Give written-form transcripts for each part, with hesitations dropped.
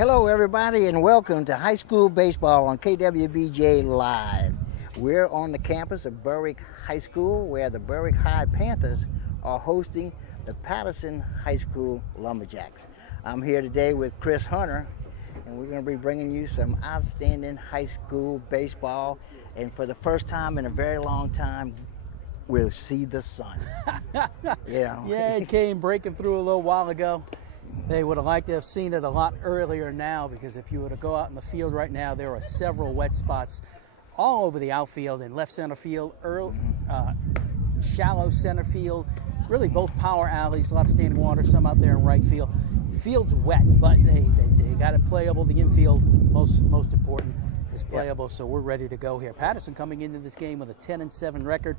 Hello everybody and welcome to high school baseball on KWBJ Live. We're on the campus of Berwick High School where the Berwick High Panthers are hosting the Patterson High School Lumberjacks. I'm here today with Chris Hunter and we're going to be bringing you some outstanding high school baseball, and for the first time in a very long time we'll see the sun. Yeah, it came breaking through a little while ago. They would have liked to have seen it a lot earlier now, because if you were to go out in the field right now, there are several wet spots all over the outfield and left center field, shallow center field, really both power alleys, a lot of standing water, some out there in right field. Field's wet, but they got it playable. The infield, most important, is playable, so we're ready to go here. Patterson coming into this game with a 10-7 record.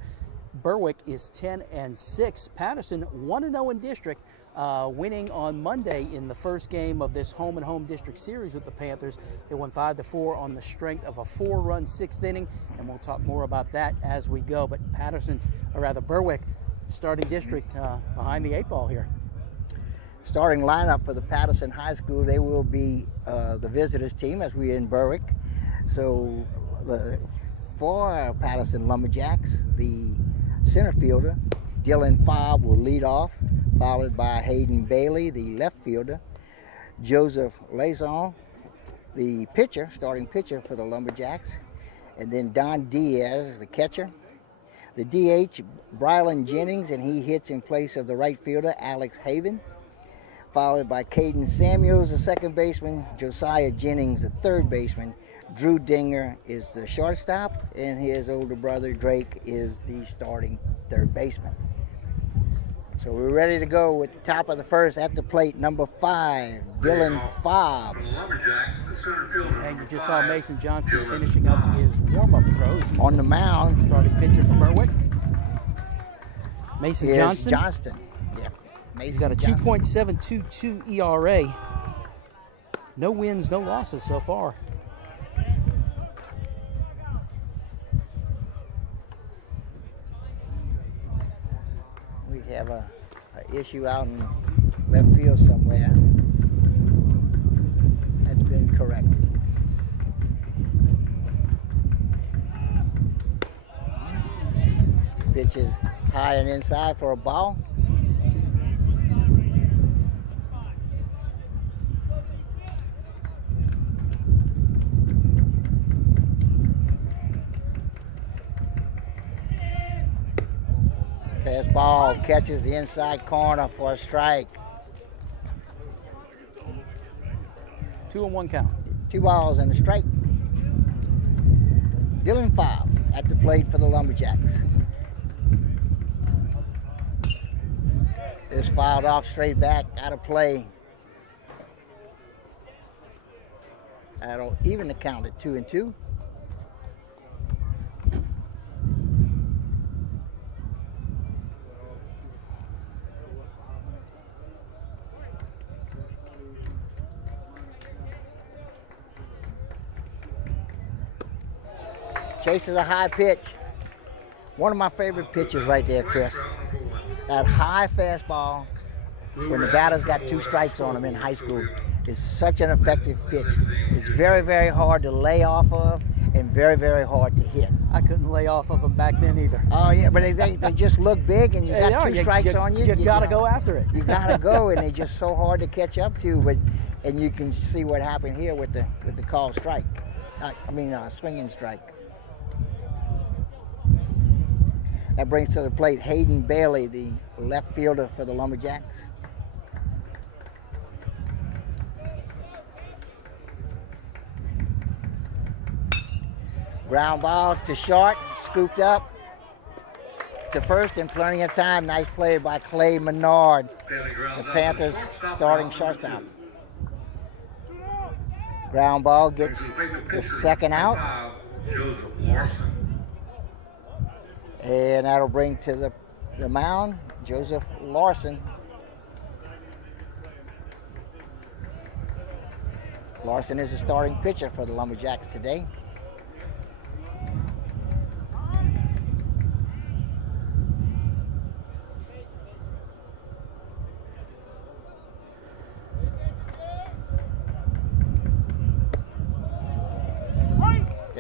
Berwick is 10-6. Patterson 1-0 in district, winning on Monday in the first game of this home-and-home district series with the Panthers. They won 5-4 on the strength of a 4-run sixth inning, and we'll talk more about that as we go. But Berwick, starting district behind the 8 ball here. Starting lineup for the Patterson High School, they will be the visitors team as we're in Berwick. So for Patterson Lumberjacks, the center fielder, Dylan Fobb, will lead off, followed by Hayden Bailey, the left fielder. Joseph Lazon, the pitcher, starting pitcher for the Lumberjacks. And then Don Diaz is the catcher. The DH, Brylan Jennings, and he hits in place of the right fielder, Alex Haven. Followed by Caden Samuels, the second baseman. Josiah Jennings, the third baseman. Drew Dinger is the shortstop, and his older brother Drake is the starting third baseman. So we're ready to go with the top of the first. At the plate, number 5, Dylan Fobb. And you just saw Mason Johnson finishing up his warm-up throws. He's on the mound, starting pitcher for Berwick. Mason Johnston. Yeah, he's got a 2.722 ERA. No wins, no losses so far. We have a issue out in left field somewhere. That's been corrected. Pitch is high and inside for a ball. Fastball catches the inside corner for a strike. 2-1 count. 2 balls and a strike. Dylan Fobb at the plate for the Lumberjacks. It's fouled off straight back, out of play. That'll even the count at 2-2. Chases a high pitch. One of my favorite pitches right there, Chris. That high fastball, when the batter's got 2 strikes on him in high school, is such an effective pitch. It's very, very hard to lay off of and very, very hard to hit. I couldn't lay off of them back then either. Oh, yeah, but they just look big, and you got 2 strikes on you. You got to go after it. You got to go, and they're just so hard to catch up to. And you can see what happened here with the called strike. Swinging strike. That brings to the plate Hayden Bailey, the left fielder for the Lumberjacks. Ground ball to short, scooped up to first in plenty of time. Nice play by Clay Menard, the Panthers starting shortstop. Ground ball gets the second out. And that'll bring to the mound Joseph Larson. Larson is the starting pitcher for the Lumberjacks today.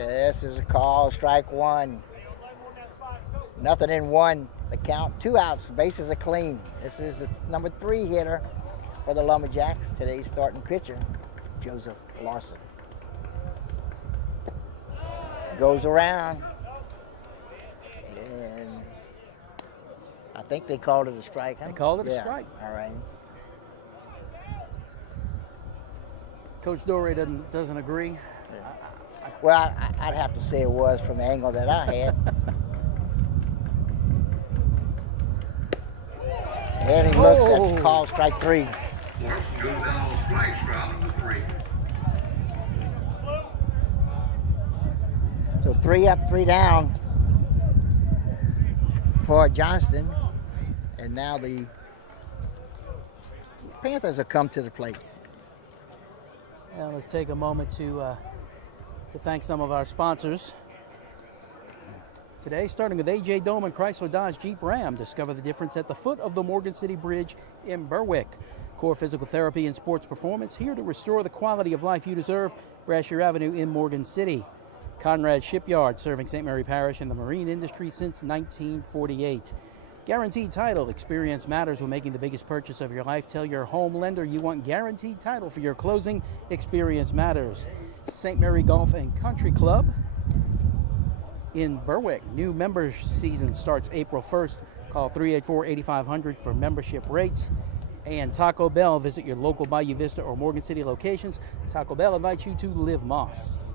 This is a call, strike one. Nothing in one. The count, 2 outs, bases are clean. This is the number 3 hitter for the Lumberjacks. Today's starting pitcher, Joseph Larson. Goes around. And I think they called it a strike, huh? They called it a strike. All right. Coach Dorey doesn't agree. Yeah. Well, I'd have to say it was from the angle that I had. And he looks at the call, strike 3. Larson goes down on strikes, round number 3. So 3 up, 3 down for Johnston. And now the Panthers have come to the plate. And let's take a moment to thank some of our sponsors. Today, starting with A.J. Doman, Chrysler Dodge Jeep Ram. Discover the difference at the foot of the Morgan City Bridge in Berwick. Core Physical Therapy and Sports Performance, here to restore the quality of life you deserve. Brashear Avenue in Morgan City. Conrad Shipyard, serving St. Mary Parish and the marine industry since 1948. Guaranteed Title. Experience matters when making the biggest purchase of your life. Tell your home lender you want Guaranteed Title for your closing. Experience matters. St. Mary Golf and Country Club in Berwick. New member season starts April 1st. Call 384-8500 for membership rates. And Taco Bell. Visit your local Bayou Vista or Morgan City locations. Taco Bell invites you to Live Moss.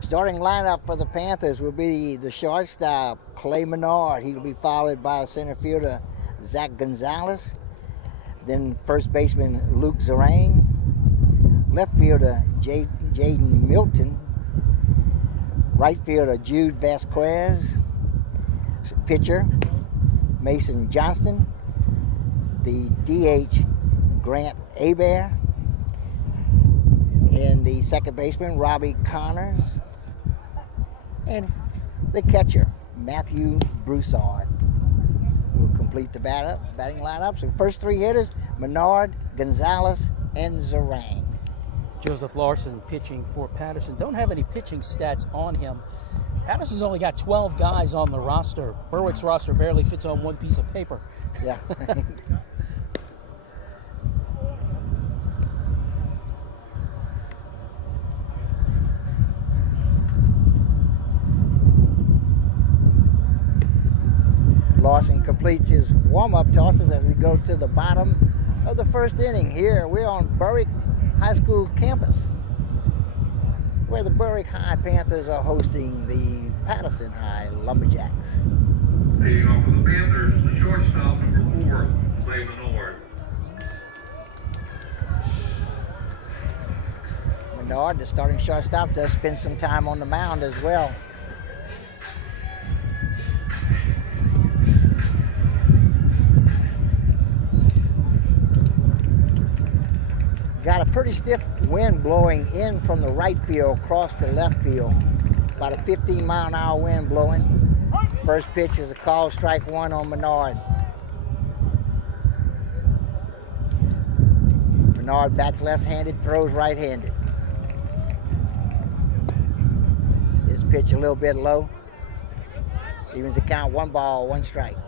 Starting lineup for the Panthers will be the shortstop, Clay Menard. He will be followed by center fielder Zach Gonzalez. Then first baseman Luke Zarang. Left fielder Jaden Milton. Right fielder Jude Vasquez. Pitcher Mason Johnston. The DH Grant Hebert. And the second baseman Robbie Connors. And the catcher, Matthew Broussard, will complete the batting lineup. So first 3 hitters, Menard, Gonzalez, and Zarang. Joseph Larson pitching for Patterson. Don't have any pitching stats on him. Patterson's only got 12 guys on the roster. Berwick's roster barely fits on one piece of paper. Yeah. Larson completes his warm-up tosses as we go to the bottom of the first inning. Here we're on Berwick High School campus, where the Berwick High Panthers are hosting the Patterson High Lumberjacks. Leading off for the Panthers, the shortstop, number 4, Clay Menard. Menard, the starting shortstop, does spend some time on the mound as well. Got a pretty stiff wind blowing in from the right field across to left field. About a 15-mile-an-hour wind blowing. First pitch is a call, strike 1 on Menard. Menard bats left-handed, throws right-handed. His pitch a little bit low. Evens the count, 1 ball, 1 strike.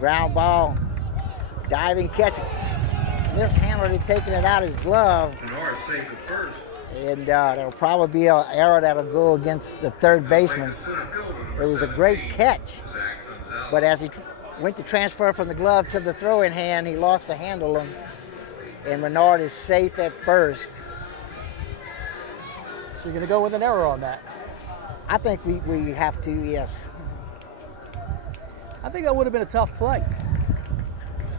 Ground ball, diving catch. Mishandled it, taking it out his glove. Menard safe at first. And there'll probably be an error that'll go against the third baseman. It was a great catch, but as he went to transfer from the glove to the throwing hand, he lost the handle, and Menard is safe at first. So you're going to go with an error on that? I think we have to, yes. I think that would have been a tough play.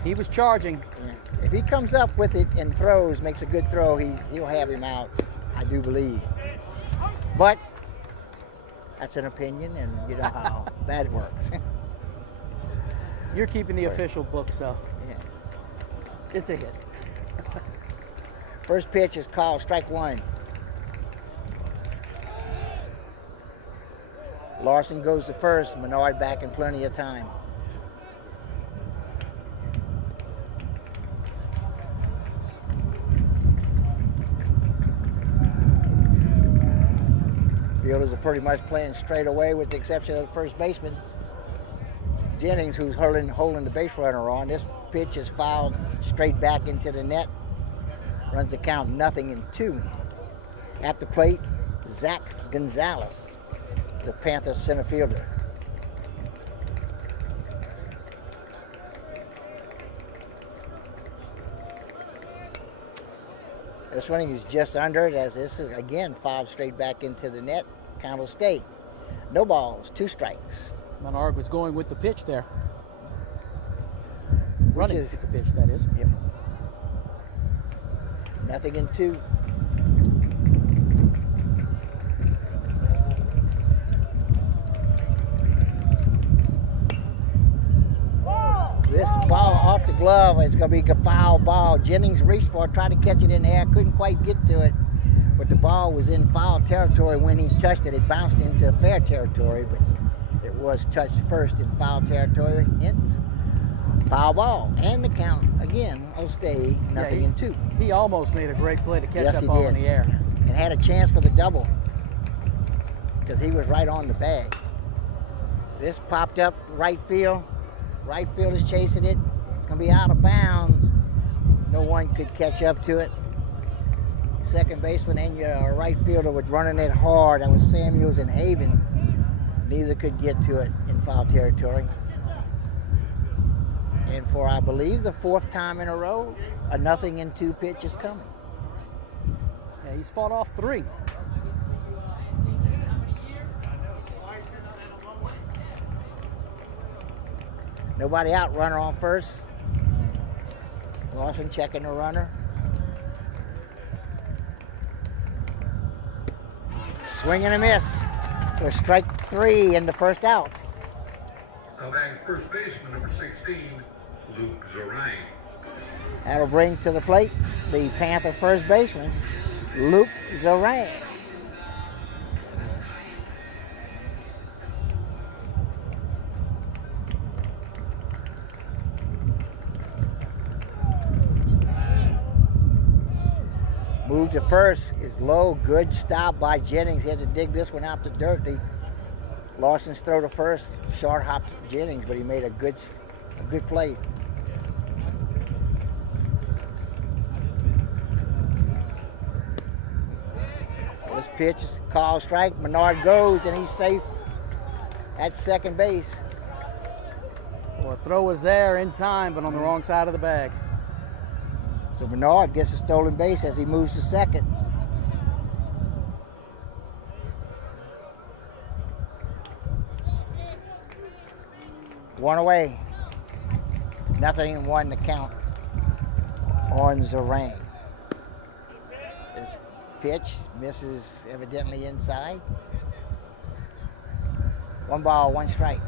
He was charging. Yeah. If he comes up with it and throws, makes a good throw, he'll have him out, I do believe. But that's an opinion, and you know how that works. You're keeping the official book, so Yeah. it's a hit. First pitch is called, strike 1. Larson goes to first, Menard back in plenty of time. Fielders are pretty much playing straight away with the exception of the first baseman, Jennings, who's holding the base runner on. This pitch is fouled straight back into the net. Runs the count 0-2. At the plate, Zach Gonzalez, the Panthers center fielder. The swing is just under it, as this is again fouled straight back into the net. Count will stay. No balls, 2 strikes. Menard was going with the pitch there. Running with the pitch, that is. Yep. 0-2. This ball off the glove is going to be a foul ball. Jennings reached for it, tried to catch it in the air, couldn't quite get to it, but the ball was in foul territory. When he touched it, it bounced into fair territory, but it was touched first in foul territory, hence foul ball. And the count, again, will stay 0-2. He almost made a great play to catch Yes, that he ball did. in the air. And had a chance for the double because he was right on the bag. This popped up right field. Right field is chasing it. It's going to be out of bounds. No one could catch up to it. Second baseman and your right fielder was running it hard. That was Samuels and Haven. Neither could get to it in foul territory. And for, I believe, the 4th time in a row, a 0-2 pitch is coming. Yeah, he's fought off 3. Nobody out, runner on first. Lawson checking the runner. Swing and a miss. So strike 3 in the first out. Now batting first baseman, number 16, Luke Zarang. That'll bring to the plate the Panther first baseman, Luke Zarang. Move to first is low. Good stop by Jennings. He had to dig this one out the dirt. Lawson's throw to first. Short hopped Jennings, but he made a good play. This pitch is called strike. Menard goes, and he's safe at second base. Well, the throw was there in time, but on the wrong side of the bag. So Menard gets a stolen base as he moves to second. One away. 0-1 to count on Zarang. This pitch misses evidently inside. 1 ball, 1 strike.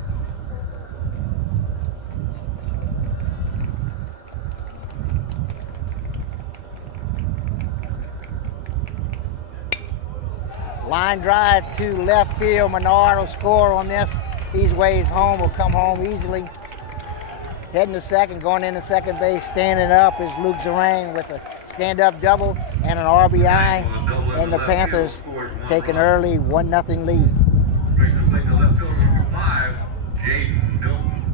Line drive to left field. Menard will score on this. He's waved home, will come home easily. Heading to second, going into second base, standing up is Luke Zarang with a stand-up double and an RBI. And the Panthers take an early 1-0 lead. Brings the plate to left fielder, number 5, Jaden Milton.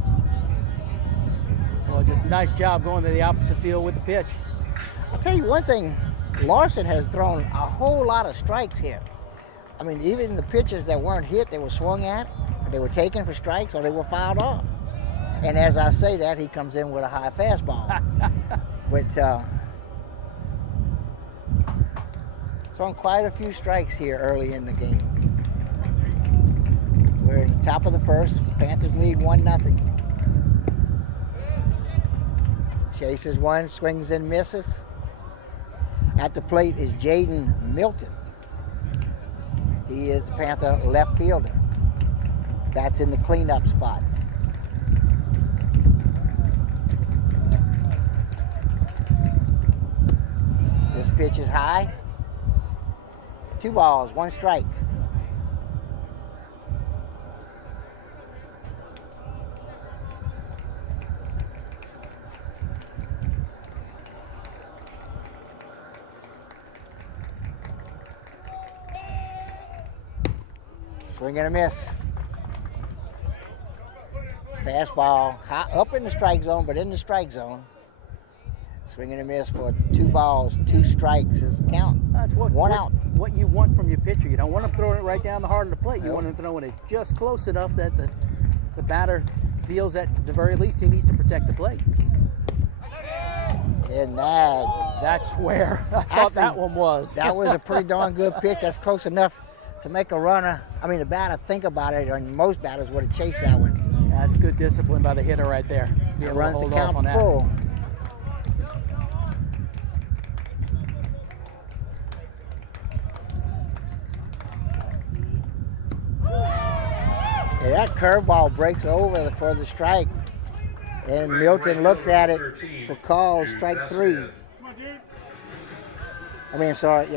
Well, just a nice job going to the opposite field with the pitch. I'll tell you one thing, Larson has thrown a whole lot of strikes here. I mean, even the pitches that weren't hit, they were swung at, they were taken for strikes, or they were fouled off. And as I say that, he comes in with a high fastball. But thrown quite a few strikes here early in the game. We're at the top of the first. Panthers lead 1-0. Chases one, swings and misses. At the plate is Jaden Milton. He is the Panther left fielder. That's in the cleanup spot. This pitch is high. 2 balls, 1 strike. Swing and a miss. Fastball high up in the strike zone, but in the strike zone. Swing and a miss for 2 balls, 2 strikes is the count. That's one out. What you want from your pitcher. You don't want him throwing it right down the heart of the plate. You want him throwing it just close enough that the batter feels at the very least he needs to protect the plate. And that's where I thought that one was. That was a pretty darn good pitch. That's close enough to make a runner. I mean, the batter think about it, and most batters would have chased that one. That's good discipline by the hitter right there. It runs the count full. Yeah, that curveball breaks over for the strike, and Milton looks at it for call, strike 3.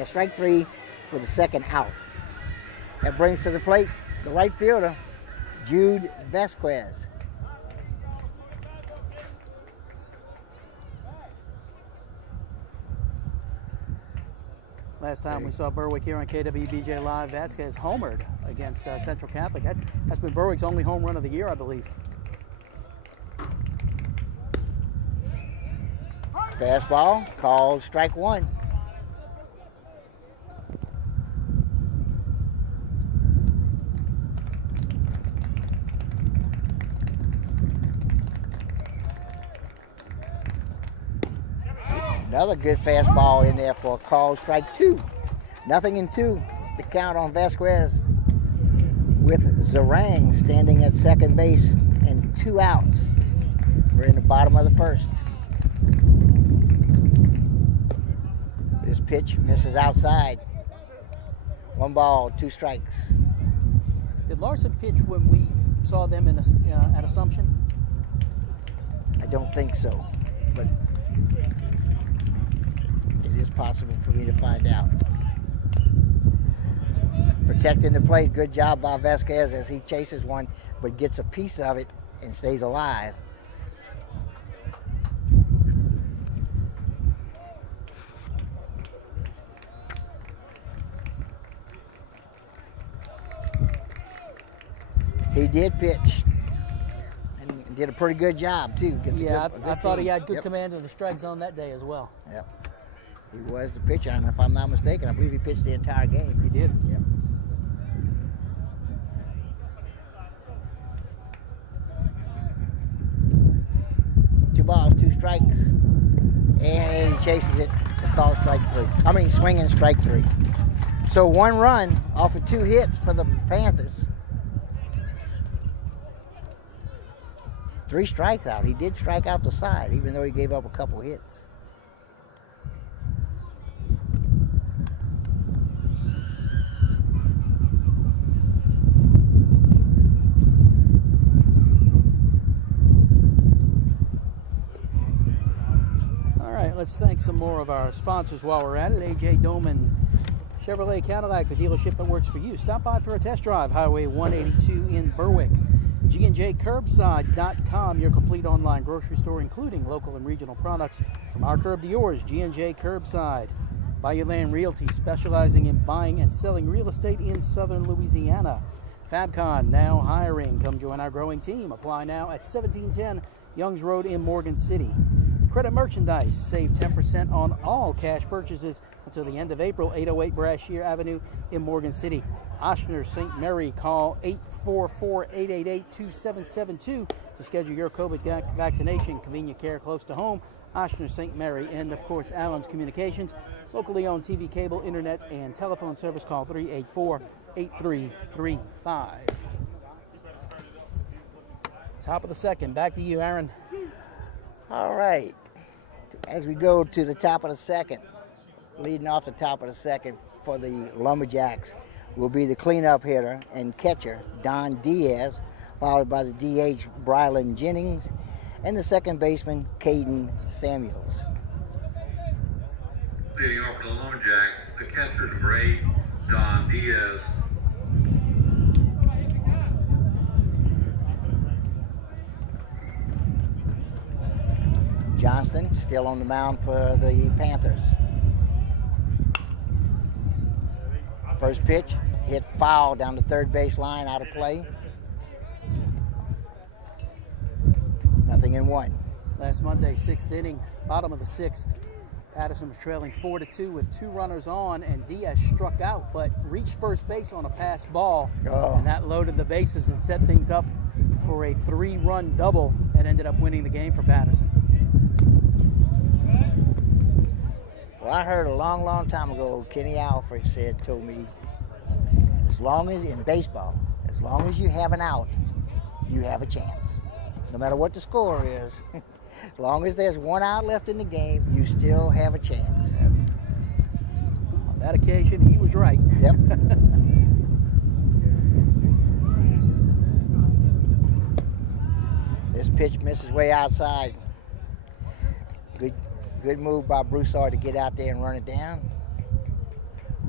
Strike 3 for the second out. That brings to the plate the right fielder, Jude Vasquez. Last time we saw Berwick here on KWBJ Live, Vasquez homered against Central Catholic. That's been Berwick's only home run of the year, I believe. Fastball, called strike 1. Another good fastball in there for a call, strike 2. Nothing in 2. The count on Vasquez with Zarang standing at second base and 2 outs. We're in the bottom of the first. This pitch misses outside. 1 ball, 2 strikes. Did Larson pitch when we saw them at Assumption? I don't think so, but it is possible for me to find out. Protecting the plate, good job by Vasquez as he chases one, but gets a piece of it and stays alive. He did pitch and did a pretty good job too. I thought he had good command of the strike zone that day as well. Yep. He was the pitcher, and if I'm not mistaken, I believe he pitched the entire game. He did. Yep. Two balls, 2 strikes, and he chases it for call strike 3. Swinging strike 3. So 1 run off of 2 hits for the Panthers. 3 strikes out. He did strike out the side, even though he gave up a couple hits. All right, let's thank some more of our sponsors while we're at it. A.J. Doman Chevrolet Cadillac, the dealership that works for you. Stop by for a test drive, Highway 182 in Berwick. G&JCurbside.com, your complete online grocery store, including local and regional products. From our curb to yours, G&J Curbside. Bayou Land Realty, specializing in buying and selling real estate in southern Louisiana. Fabcon, now hiring. Come join our growing team. Apply now at 1710 Youngs Road in Morgan City. Credit Merchandise, save 10% on all cash purchases until the end of April, 808 Brashear Avenue in Morgan City. Oshner St. Mary, call 844-888-2772 to schedule your COVID vaccination. Convenient care close to home. Oshner St. Mary, and of course Allen's Communications, locally owned TV, cable, internet, and telephone service. Call 384-8335. Top of the second, back to you, Aaron. All right, as we go to the top of the second, leading off the top of the second for the Lumberjacks will be the cleanup hitter and catcher, Don Diaz, followed by the DH, Brylan Jennings, and the second baseman, Caden Samuels. Leading off for the Lumberjacks, the catcher, number 8, Don Diaz. Johnston still on the mound for the Panthers. First pitch hit foul down the third base line, out of play. Nothing in one. Last Monday, 6th inning, bottom of the 6th. Patterson was trailing 4-2 with 2 runners on, and Diaz struck out but reached first base on a pass ball. And that loaded the bases and set things up for a 3-run double that ended up winning the game for Patterson. Well, I heard a long time ago, Kenny Alfred told me, as long as in baseball, as long as you have an out, you have a chance. No matter what the score is, as long as there's 1 out left in the game, you still have a chance. On that occasion, he was right. Yep. This pitch misses way outside. Good move by Broussard to get out there and run it down.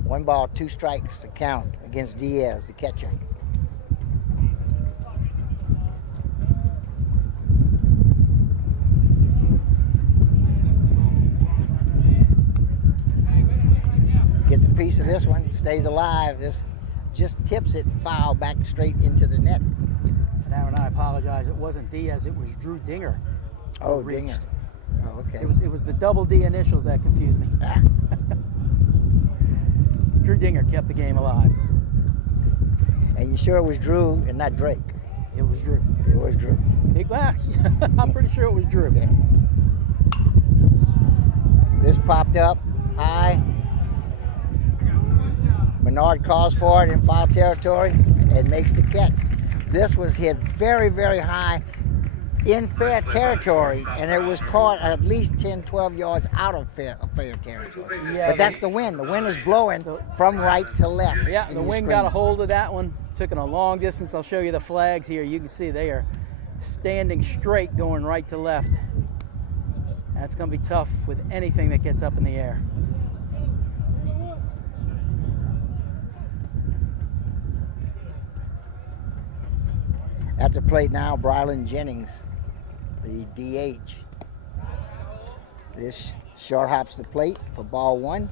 1 ball, 2 strikes to count against Diaz, the catcher. Gets a piece of this one, stays alive. This just tips it foul back straight into the net. And Aaron, I apologize. It wasn't Diaz, it was Drew Dinger. Oh, Dinger. Oh, okay. It was the double D initials that confused me. Drew Dinger kept the game alive. And you sure it was Drew and not Drake? It was Drew. It was Drew. I'm pretty sure it was Drew. Yeah. This popped up high. Menard calls for it in foul territory and makes the catch. This was hit very, very high in fair territory, and it was caught at least 10, 12 yards out of fair territory. Yeah, but that's the wind. The wind is blowing from right to left. Yeah, the wind got a hold of that one. Took it a long distance. I'll show you the flags here. You can see they are standing straight, going right to left. That's going to be tough with anything that gets up in the air. At the plate now, Brylan Jennings, the DH. This short hops the plate for ball 1.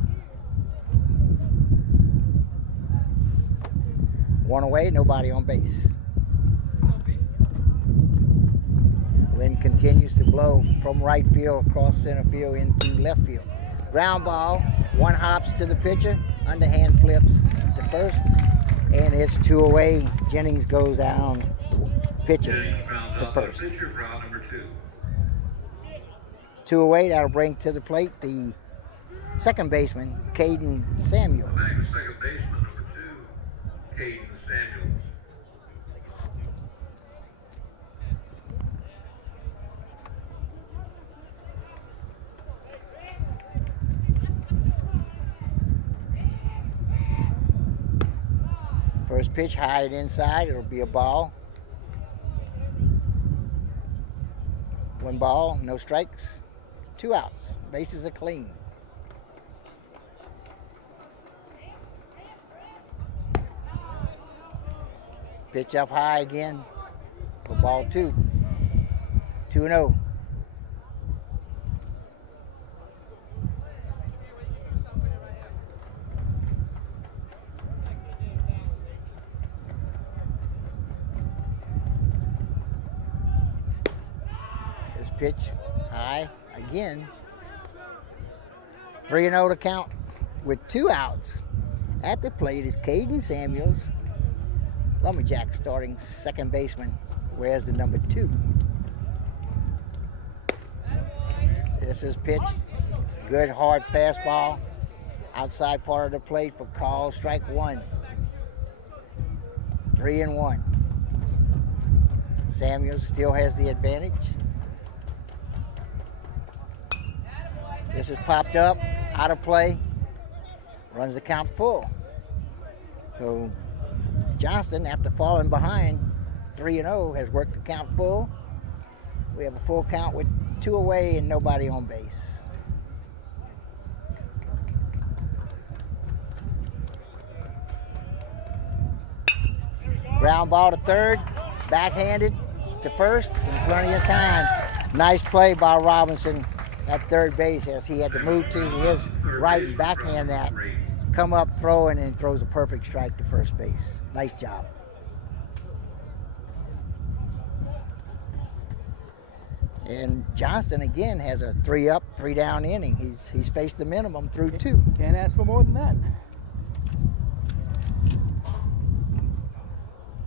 1 away, nobody on base. Wind continues to blow from right field across center field into left field. Ground ball, 1 hops to the pitcher, underhand flips to first, and it's 2 away. Jennings goes down. Pitcher to first. 2 away, that'll bring to the plate the second baseman, Caden Samuels. Second baseman, number 2, Caden Samuels. First pitch, high and inside, it'll be a ball. 1 ball, no strikes, 2 outs. Bases are clean. Pitch up high again for ball 2. 2-0. Pitch high again. 3-0 to count with 2 outs. At the plate is Caden Samuels, Lumberjack starting second baseman, wears the number 2. This is pitched. Good hard fastball. Outside part of the plate for call, strike 1. 3-1. Samuels still has the advantage. This is popped up, out of play, runs the count full. So Johnston, after falling behind 3-0, has worked the count full. We have a full count with 2 away and nobody on base. Ground ball to third, backhanded to first, and plenty of time. Nice play by Robinson at third base as he had to move to his right and backhand that. come up throwing and throws a perfect strike to first base. Nice job. And Johnston again has a 3-up, 3-down inning. He's faced the minimum through 2. Can't ask for more than that.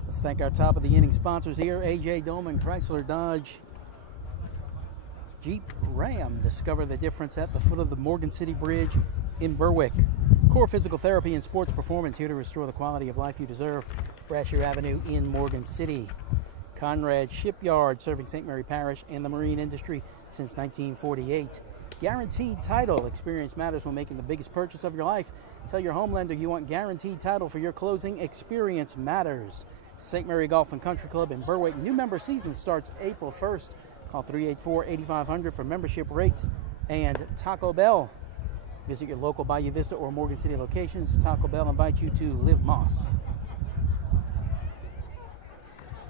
Let's thank our top of the inning sponsors here: AJ Dolman, Chrysler Dodge, Jeep Ram. Discover the difference at the foot of the Morgan City Bridge in Berwick. Core Physical Therapy and Sports Performance, here to restore the quality of life you deserve. Brasher Avenue in Morgan City. Conrad Shipyard, serving St. Mary Parish and the marine industry since 1948. Guaranteed Title. Experience matters when making the biggest purchase of your life. Tell your home lender you want Guaranteed Title for your closing. Experience matters. St. Mary Golf and Country Club in Berwick. New member season starts April 1st. Call 384-8500 for membership rates. And Taco Bell. Visit your local Bayou Vista or Morgan City locations. Taco Bell invites you to Live Moss.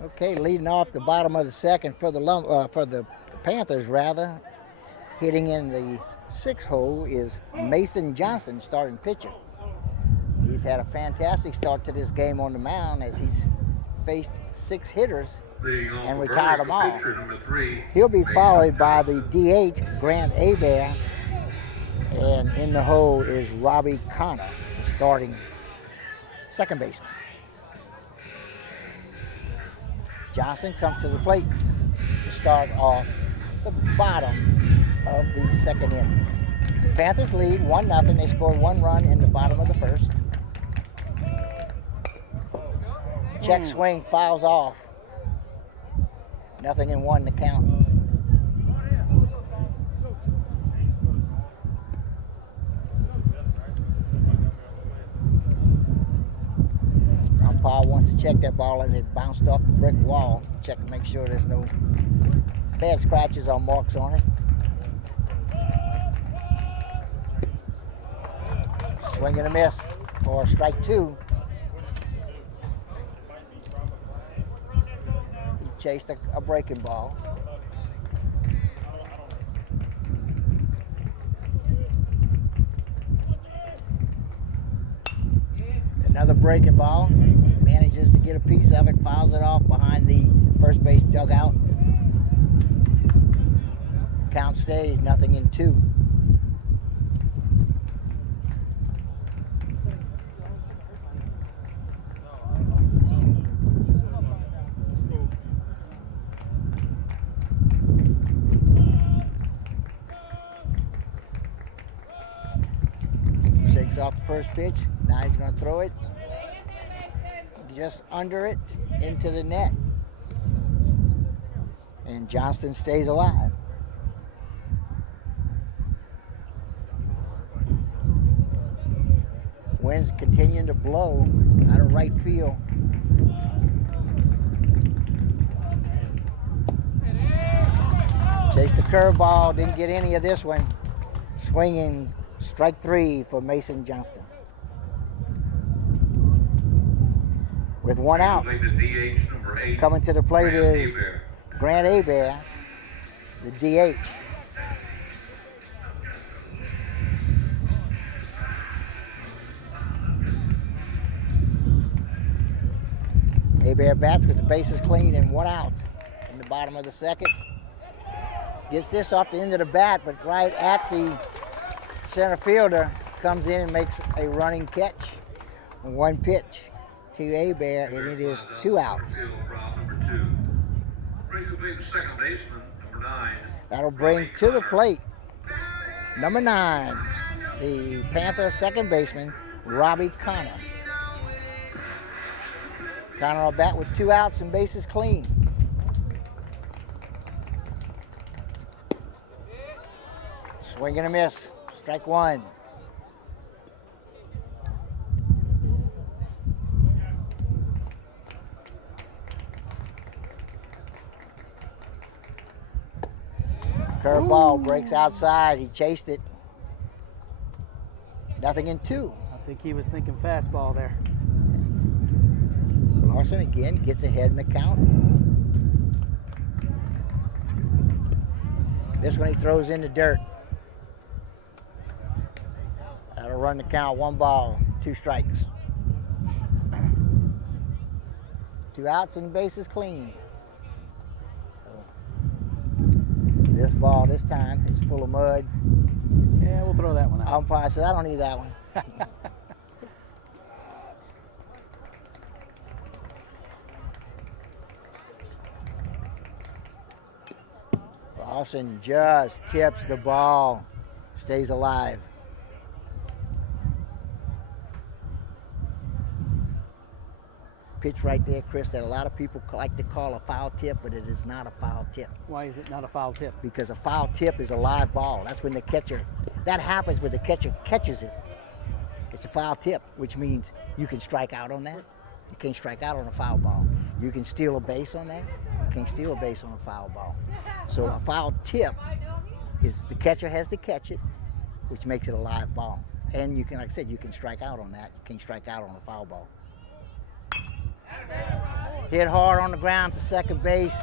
Okay, leading off the bottom of the second for the Panthers, rather, hitting in the 6th hole is Mason Johnson, starting pitcher. He's had a fantastic start to this game on the mound as he's faced 6 hitters and retired them all. He'll be followed by the DH, Grant Hebert, and in the hole is Robbie Connor, the starting second baseman. Johnson comes to the plate to start off the bottom of the second inning. Panthers lead 1-0. They scored 1 run in the bottom of the first. Check swing fouls off. 0-1 to count. Umpire wants to check that ball as it bounced off the brick wall. Check to make sure there's no bad scratches or marks on it. Swing and a miss for strike 2. He chased a breaking ball. Another breaking ball. Manages to get a piece of it, fouls it off behind the first base dugout. Count stays 0-2. Shakes off the first pitch. Now he's going to throw it just under it into the net. And Johnston stays alive. Wind's continuing to blow out of right field. Chased the curveball, didn't get any of this one. Swinging, strike 3 for Mason Johnston. With 1 out, coming to the plate is Grant Hebert, the DH. Hebert bats with the bases clean and 1 out in the bottom of the second. Gets this off the end of the bat, but right at the center fielder, comes in and makes a running catch. 1 pitch to Hebert, and it is 2 outs. That'll bring to the plate number 9, the Panther second baseman, Robbie Connor. Connor will bat with 2 outs and bases clean. Swing and a miss, strike 1. Curveball breaks outside. He chased it. 0-2. I think he was thinking fastball there. Larson again gets ahead in the count. This one he throws in the dirt. That'll run the count, 1 ball. 2 strikes. 2 outs and the base is clean. This ball this time is full of mud. Yeah, we'll throw that one out. Umpire said, I don't need that one. Lawson just tips the ball, stays alive. Pitch right there, Chris, that a lot of people like to call a foul tip, but it is not a foul tip. Why is it not a foul tip? Because a foul tip is a live ball. That's when the catcher, that happens when the catcher catches it. It's a foul tip, which means you can strike out on that. You can't strike out on a foul ball. You can steal a base on that. You can't steal a base on a foul ball. So a foul tip is the catcher has to catch it, which makes it a live ball. And you can, like I said, you can strike out on that. You can't strike out on a foul ball. Hit hard on the ground to second base.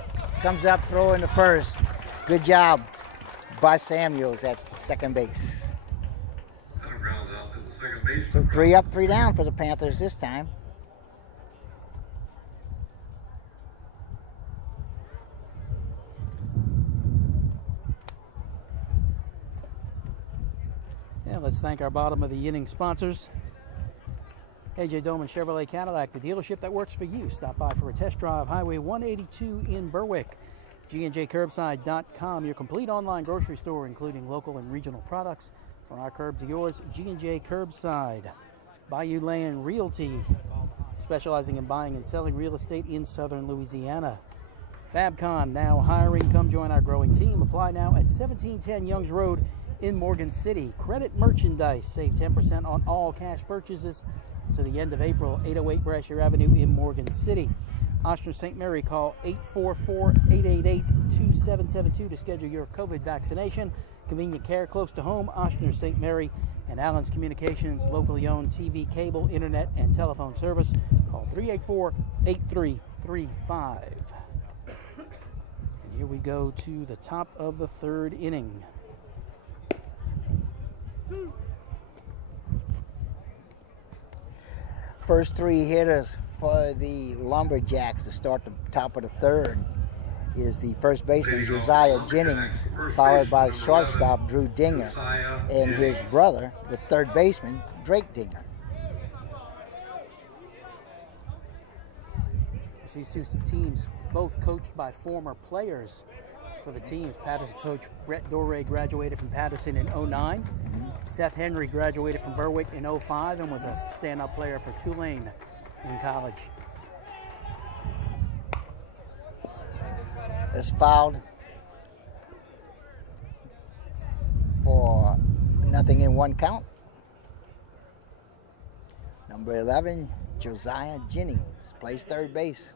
Comes up, throwing to first. Good job by Samuels at second base. That grounds out to the second base. So 3 up, 3 down for the Panthers this time. Yeah, let's thank our bottom of the inning sponsors. AJ Doman Chevrolet Cadillac, the dealership that works for you. Stop by for a test drive. Highway 182 in Berwick. GNJCurbside.com, your complete online grocery store, including local and regional products. From our curb to yours, G&J Curbside. Bayou Land Realty, specializing in buying and selling real estate in southern Louisiana. Fabcon, now hiring. Come join our growing team. Apply now at 1710 Youngs Road in Morgan City. Credit Merchandise, save 10% on all cash purchases to the end of April. 808 Brasher Avenue in Morgan City. Oshner St. Mary, call 844-888-2772 to schedule your COVID vaccination. Convenient care close to home. Oshner St. Mary and Allen's Communications, locally owned TV, cable, internet, and telephone service. Call 384-8335. And here we go to the top of the 3rd inning. First 3 hitters for the Lumberjacks to start the top of the 3rd is the first baseman Josiah Jennings, followed by shortstop Drew Dinger, and his brother, the 3rd baseman Drake Dinger. These 2 teams both coached by former players for the teams. Patterson coach Brett Doré graduated from Patterson in 09. Seth Henry graduated from Berwick in 05 and was a stand-up player for Tulane in college. It's fouled for nothing in 1 count. Number 11, Josiah Jennings, plays 3rd base.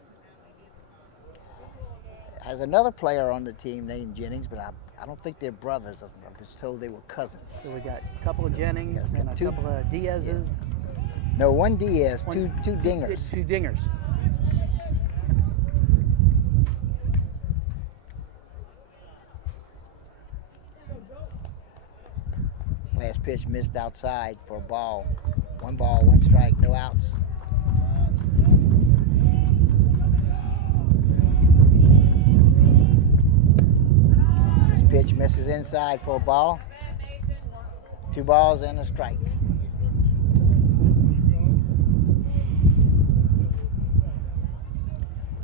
Has another player on the team named Jennings, but I don't think they're brothers. I was told they were cousins. So we got a couple of Jennings and a couple of Diaz's. Yeah. No, 1 Diaz, two Dingers. 2 Dingers. Last pitch missed outside for a ball. 1 ball, 1 strike, no outs. This pitch misses inside for a ball. 2 balls and a strike.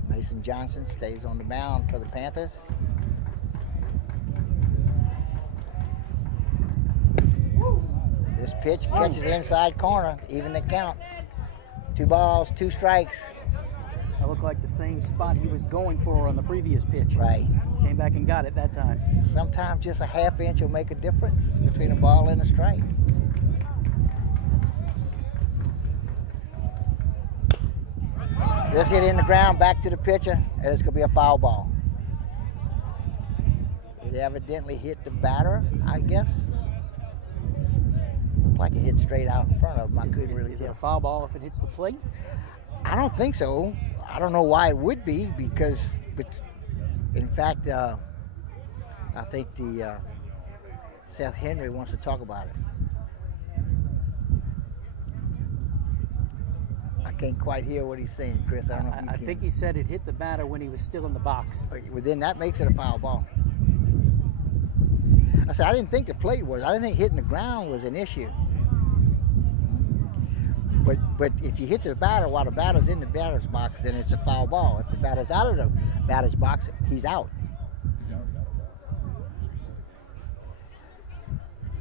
Mason Johnson stays on the mound for the Panthers. This pitch catches the inside corner, even the count. 2 balls, 2 strikes. That looked like the same spot he was going for on the previous pitch. Right. Came back and got it that time. Sometimes just a half inch will make a difference between a ball and a strike. This hit in the ground, back to the pitcher, and it's going to be a foul ball. It evidently hit the batter, I guess. Looked like it hit straight out in front of him. I couldn't really Is it tell. a foul ball if it hits the plate? I don't think so. I don't know why it would be, because, in fact, I think the Seth Henry wants to talk about it. can't quite hear what he's saying, Chris. I don't know if you I can. think he said it hit the batter when he was still in the box. Well, then that makes it a foul ball. I said I didn't think the plate was. I didn't think hitting the ground was an issue. But if you hit the batter while the batter's in the batter's box, then it's a foul ball. If the batter's out of the batter's box, he's out.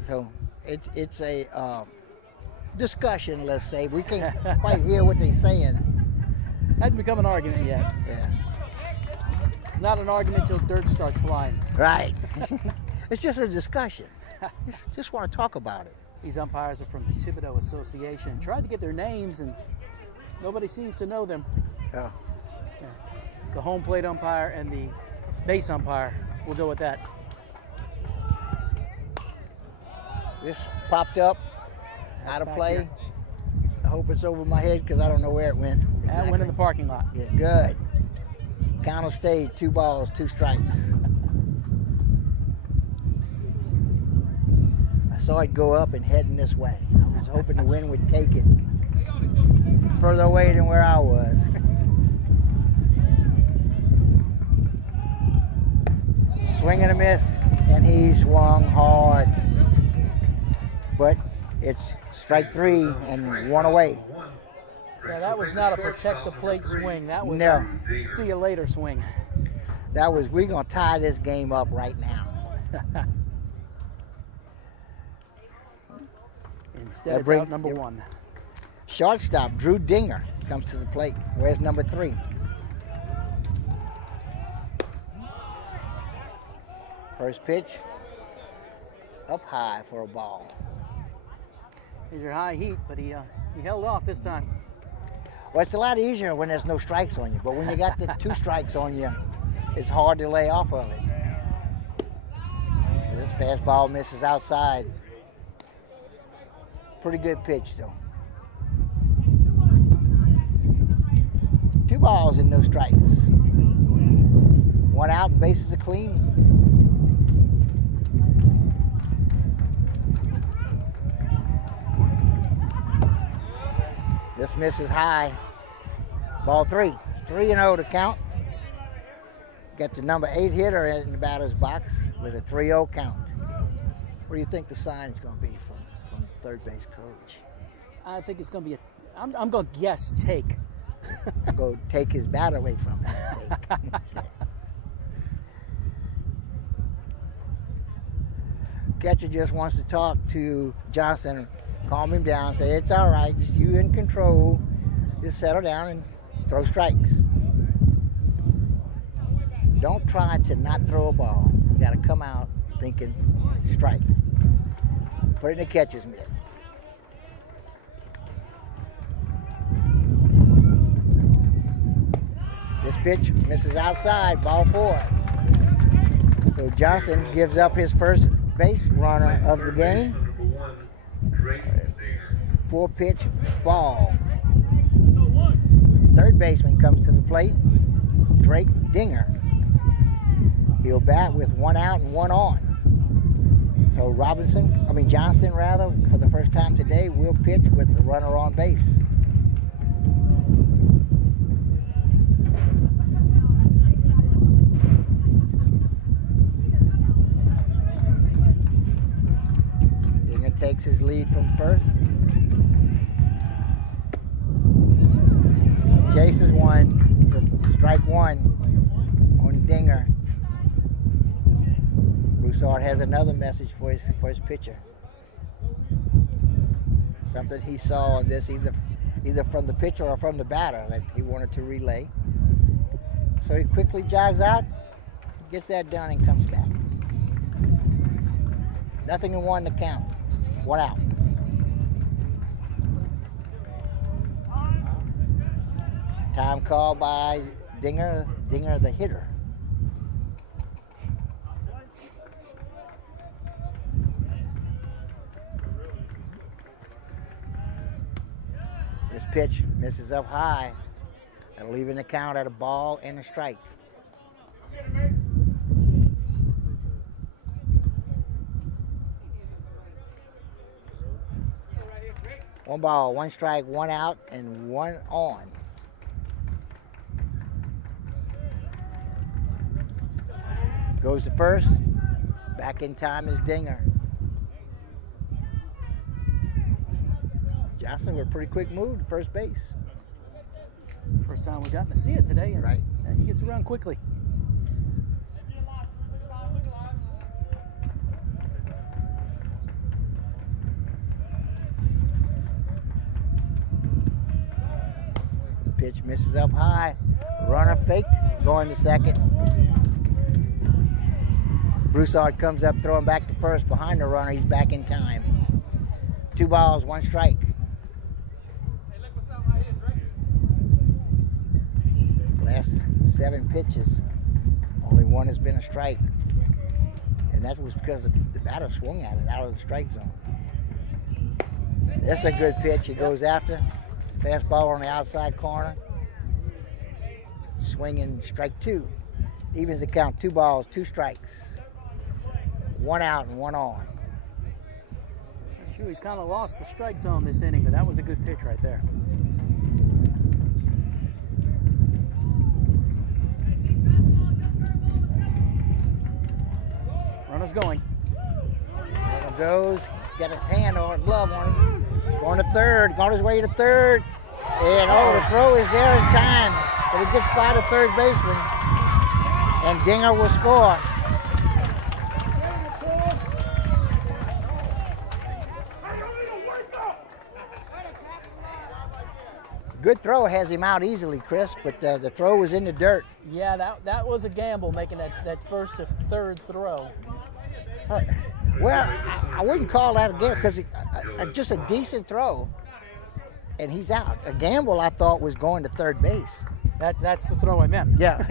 So it's a discussion, let's say. We can't quite hear what they're saying. Hasn't become an argument yet. Yeah. It's not an argument until dirt starts flying. Right. It's just a discussion. Just want to talk about it. These umpires are from the Thibodeau Association. Tried to get their names, and nobody seems to know them. Oh. Yeah. The home plate umpire and the base umpire. We'll go with that. This popped up, out of play. Here. I hope it's over my head because I don't know where it went. Exactly. That went in the parking lot. Yeah, good. Count stayed 2 balls, 2 strikes. I saw it go up and heading this way. I was hoping the wind would take it further away than where I was. Swing and a miss, and he swung hard. But it's strike 3 and 1 away. Yeah, that was not a protect the plate swing. That was no. A see you later swing. That was, we're going to tie this game up right now. Instead, it's out number 1. Shortstop, Drew Dinger, comes to the plate. Where's number 3? First pitch, up high for a ball. Here's your high heat, but he held off this time. Well, it's a lot easier when there's no strikes on you, but when you got the 2 strikes on you, it's hard to lay off of it. This fastball misses outside. Pretty good pitch, though. 2 balls and no strikes. 1 out and bases are clean. This misses high. Ball 3. 3-0 to count. Got the number 8 hitter in the batter's box with a 3-0 count. What do you think the sign's going to be from the third base coach? I think it's going to be I'm going to guess take. Go take his bat away from him. Catcher just wants to talk to Johnson, calm him down, say it's all right, just you in control, just settle down and throw strikes. Don't try to not throw a ball. You got to come out thinking strike. Put it in the catcher's mitt. This pitch misses outside, ball 4. So Johnson gives up his first base runner of the game. 4-pitch ball. Third baseman comes to the plate, Drake Dinger. He'll bat with 1 out and 1 on. So Johnston, for the first time today, will pitch with the runner on base. Dinger takes his lead from first. Chases 1 for strike 1 on Dinger. Broussard has another message for his pitcher. Something he saw on this either from the pitcher or from the batter that he wanted to relay. So he quickly jogs out, gets that done, and comes back. 0-1 to count. 1 out. Time call by Dinger the hitter. This pitch misses up high. That'll leave in the count at a ball and a strike. 1 ball, 1 strike, 1 out, and 1 on. Goes to first. Back in time is Dinger. Johnson with a pretty quick move to first base. First time we've gotten to see it today. And Right. he gets around quickly. Pitch misses up high. Runner faked, going to second. Broussard comes up, throwing back to first behind the runner. He's back in time. 2 balls, 1 strike. Last 7 pitches, only 1 has been a strike. And that was because the batter swung at it out of the strike zone. That's a good pitch. He goes after. Fastball on the outside corner. Swinging, strike 2. Evens the count, 2 balls, 2 strikes. 1 out and 1 on. Sure, he's kind of lost the strike zone this inning, but that was a good pitch right there. Runner's going. Runner goes, got his hand on it, glove on him. Going to third, got his way to third. And the throw is there in time. But he gets by the third baseman. And Dinger will score. Good throw has him out easily, Chris, but the throw was in the dirt. Yeah, that was a gamble, making that first to third throw. Well, I wouldn't call that a gamble because just a decent throw, and he's out. A gamble, I thought, was going to third base. That's the throw I meant. Yeah.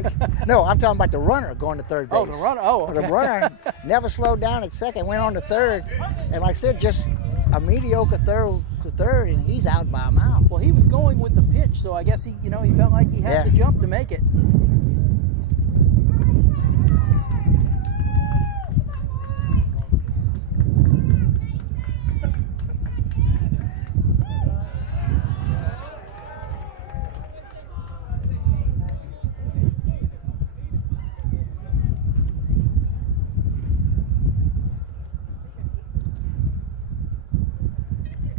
No, I'm talking about the runner going to third base. Oh, the runner. Oh, okay. The runner never slowed down at second, went on to third, and like I said, just a mediocre throw to third, and he's out by a mile. Well, he was going with the pitch, so I guess he felt like he had to jump to make it.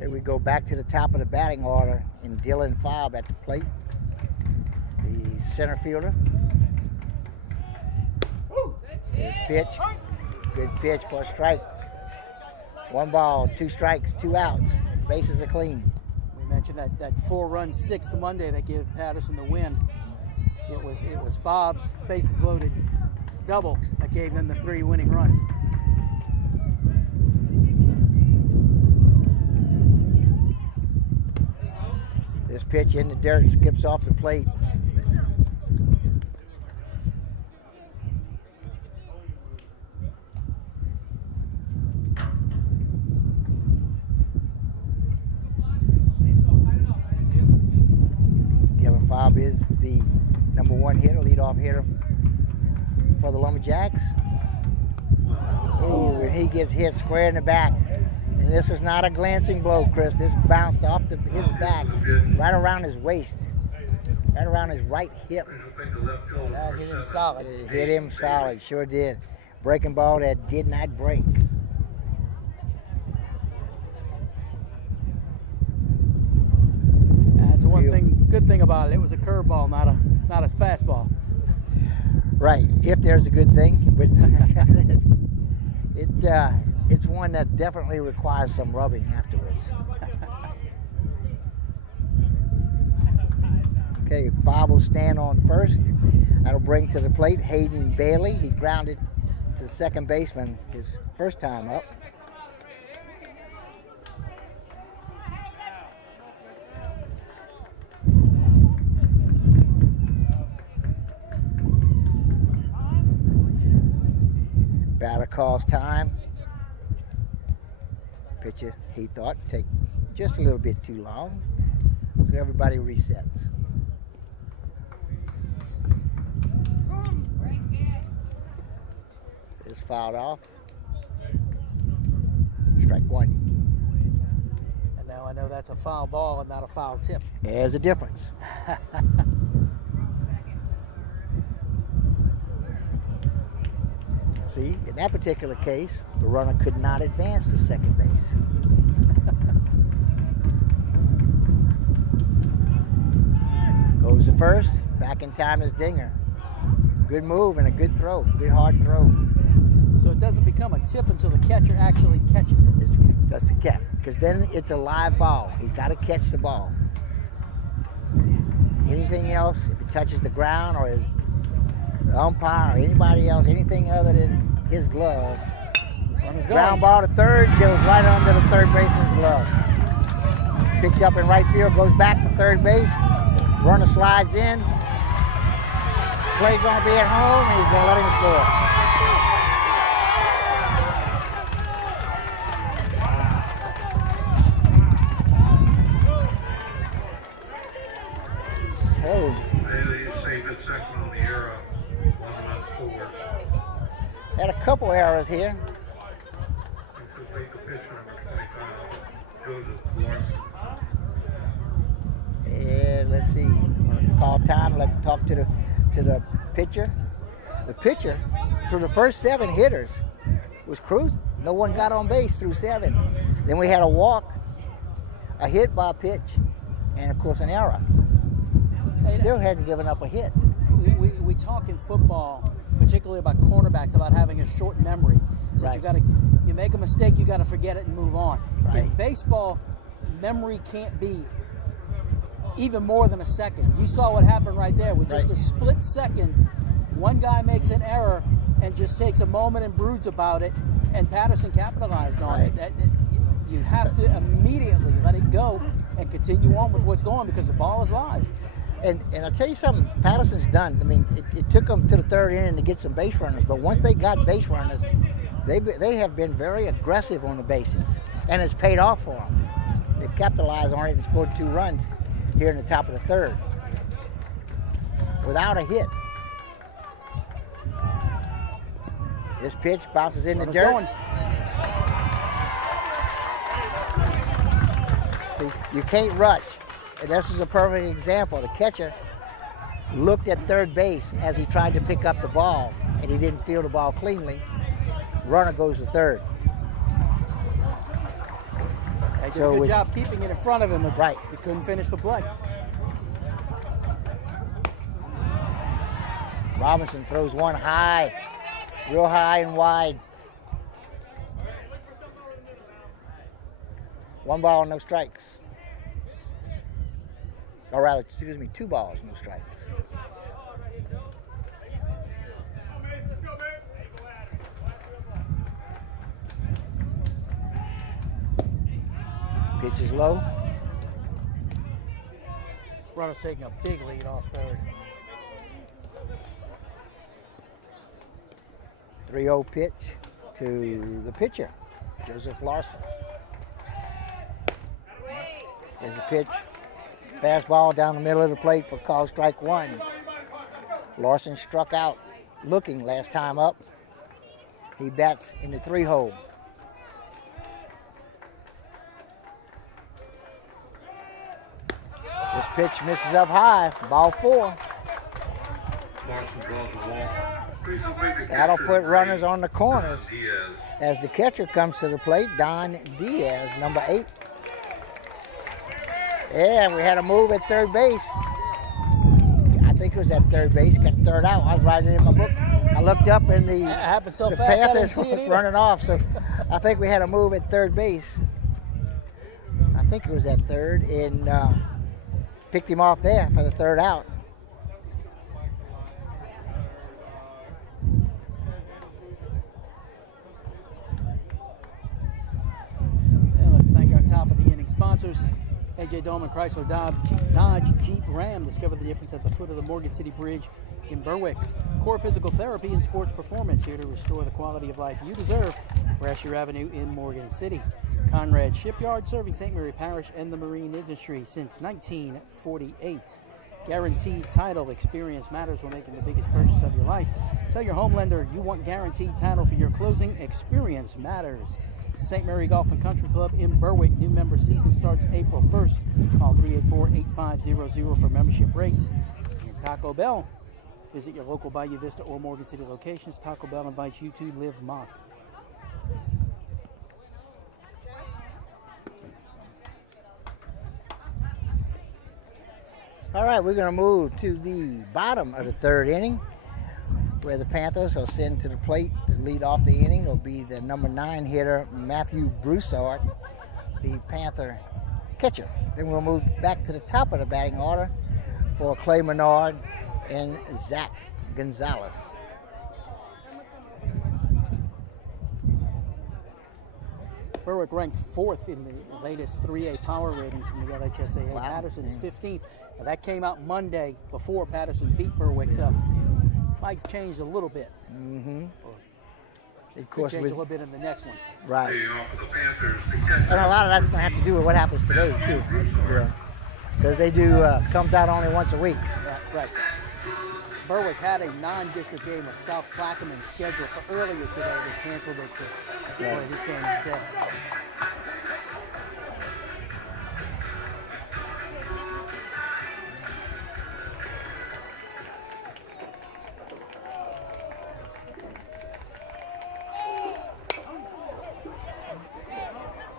We go back to the top of the batting order in Dylan Fobb at the plate, the center fielder. His pitch, good pitch for a strike. 1 ball, 2 strikes, 2 outs. Bases are clean. We mentioned that 4-run 6th Monday that gave Patterson the win. It was Fobb's bases loaded double that gave them the 3 winning runs. This pitch in the dirt, skips off the plate. Dylan Fobb is the #1 hitter, leadoff hitter for the Lumberjacks. Ooh, and he gets hit square in the back. And this was not a glancing blow, Chris. This bounced off his back, right around his waist, right around his right hip. That hit him solid. It hit him solid, sure did. Breaking ball that did not break. That's one good thing about it. It was a curveball, not a fastball. Right, if there's a good thing, but it's one that definitely requires some rubbing afterwards. Okay, Fobb will stand on first. That'll bring to the plate Hayden Bailey. He grounded to the second baseman his first time up. Batter calls time. Pitcher, he thought, take just a little bit too long. So everybody resets. It's fouled off. Strike 1. And now know that's a foul ball and not a foul tip. There's a difference. See, in that particular case, the runner could not advance to second base. Goes to first, back in time is Dinger. Good move and a good throw, good hard throw. So it doesn't become a tip until the catcher actually catches it. That's the catch, because then it's a live ball. He's got to catch the ball. Anything else, if it touches the ground or the umpire or anybody else, anything other than his glove, ground ball to third, goes right under the third baseman's glove. Picked up in right field, goes back to third base. Runner slides in. Play's going to be at home, and he's going to let him score. Had a couple errors here. And let's see. Call time. Let talk to the pitcher. The pitcher, through the first 7 hitters, was cruising. No one got on base through 7. Then we had a walk, a hit by a pitch, and of course an error. Still hadn't given up a hit. We talk in football, particularly about cornerbacks, about having a short memory. So Right. you make a mistake, you got to forget it and move on. Right. In baseball, memory can't be even more than a second. You saw what happened right there. With just Right. a split second, one guy makes an error and just takes a moment and broods about it, and Patterson capitalized on Right. it. You have to immediately let it go and continue on with what's going, because the ball is live. And I'll tell you something, Patterson's done. I mean, it took them to the third inning to get some base runners, but once they got base runners, they have been very aggressive on the bases, and it's paid off for them. They've capitalized on it and scored 2 runs here in the top of the third without a hit. This pitch bounces in the dirt. Going. You can't rush. And this is a perfect example. The catcher looked at third base as he tried to pick up the ball, and he didn't field the ball cleanly. Runner goes to third. They did a good job keeping it in front of him. Right. He couldn't finish the play. Robinson throws one high, real high and wide. 1 ball, no strikes. Or rather, excuse me, 2 balls, no strikes. Pitch is low. Runner's taking a big lead off third. 3-0 pitch to the pitcher, Joseph Larson. There's a pitch. Fastball down the middle of the plate for call strike 1. Larson struck out looking last time up. He bats in the 3-hole. This pitch misses up high. Ball 4. That'll put runners on the corners as the catcher comes to the plate, Don Diaz, number 8. Yeah, we had a move at third base. I think it was at third base. Got third out. I was writing it in my book. I looked up and the happened so fast, Panthers were running off. So I think we had a move at third base. I think it was at third, and picked him off there for the third out. And let's thank our top of the inning sponsors. AJ Dolman Chrysler Dodge Jeep Ram. Discover the difference at the foot of the Morgan City Bridge in Berwick. Core Physical Therapy and Sports Performance, here to restore the quality of life you deserve. Brashear Avenue in Morgan City. Conrad Shipyard, serving St. Mary Parish and the marine industry since 1948. Guaranteed Title. Experience matters when making the biggest purchase of your life. Tell your home lender you want Guaranteed Title for your closing. Experience matters. St. Mary Golf and Country Club in Berwick. New member season starts April 1st. Call 384-8500 for membership rates. And Taco Bell. Visit your local Bayou Vista or Morgan City locations. Taco Bell invites you to live Moss. All right, we're going to move to the bottom of the third inning, where the Panthers will send to the plate to lead off the inning. Will be the number 9 hitter, Matthew Broussard, the Panther catcher. Then we'll move back to the top of the batting order for Clay Menard and Zach Gonzalez. Berwick ranked 4th in the latest 3A power ratings from the LHSAA. Wow. Patterson is 15th. Now, that came out Monday before Patterson beat Berwick, so might change a little bit. Mm-hmm. Of course, change a little bit in the next one. Right. Leading off for the Panthers, the catcher. And a lot of that's going to have to do with what happens today, too. Because they do, comes out only once a week. Right. Berwick had a non-district game with South Plaquemine scheduled for earlier today. They canceled it to play this game instead.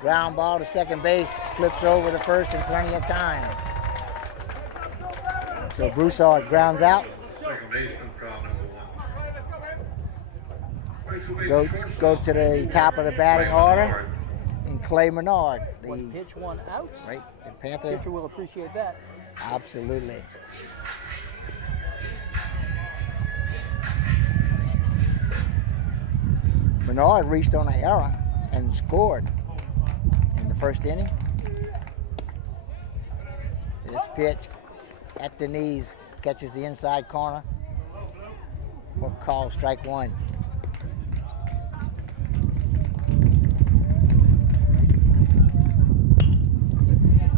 Ground ball to second base, flips over to first in plenty of time. So Broussard grounds out. Second baseman, foul number 1. Go to the top of the batting order, and Clay Menard. One pitch, one out. Right, the The Panther. pitcher will appreciate that. Absolutely. Menard reached on an error and scored in the first inning. This pitch at the knees catches the inside corner for call strike one.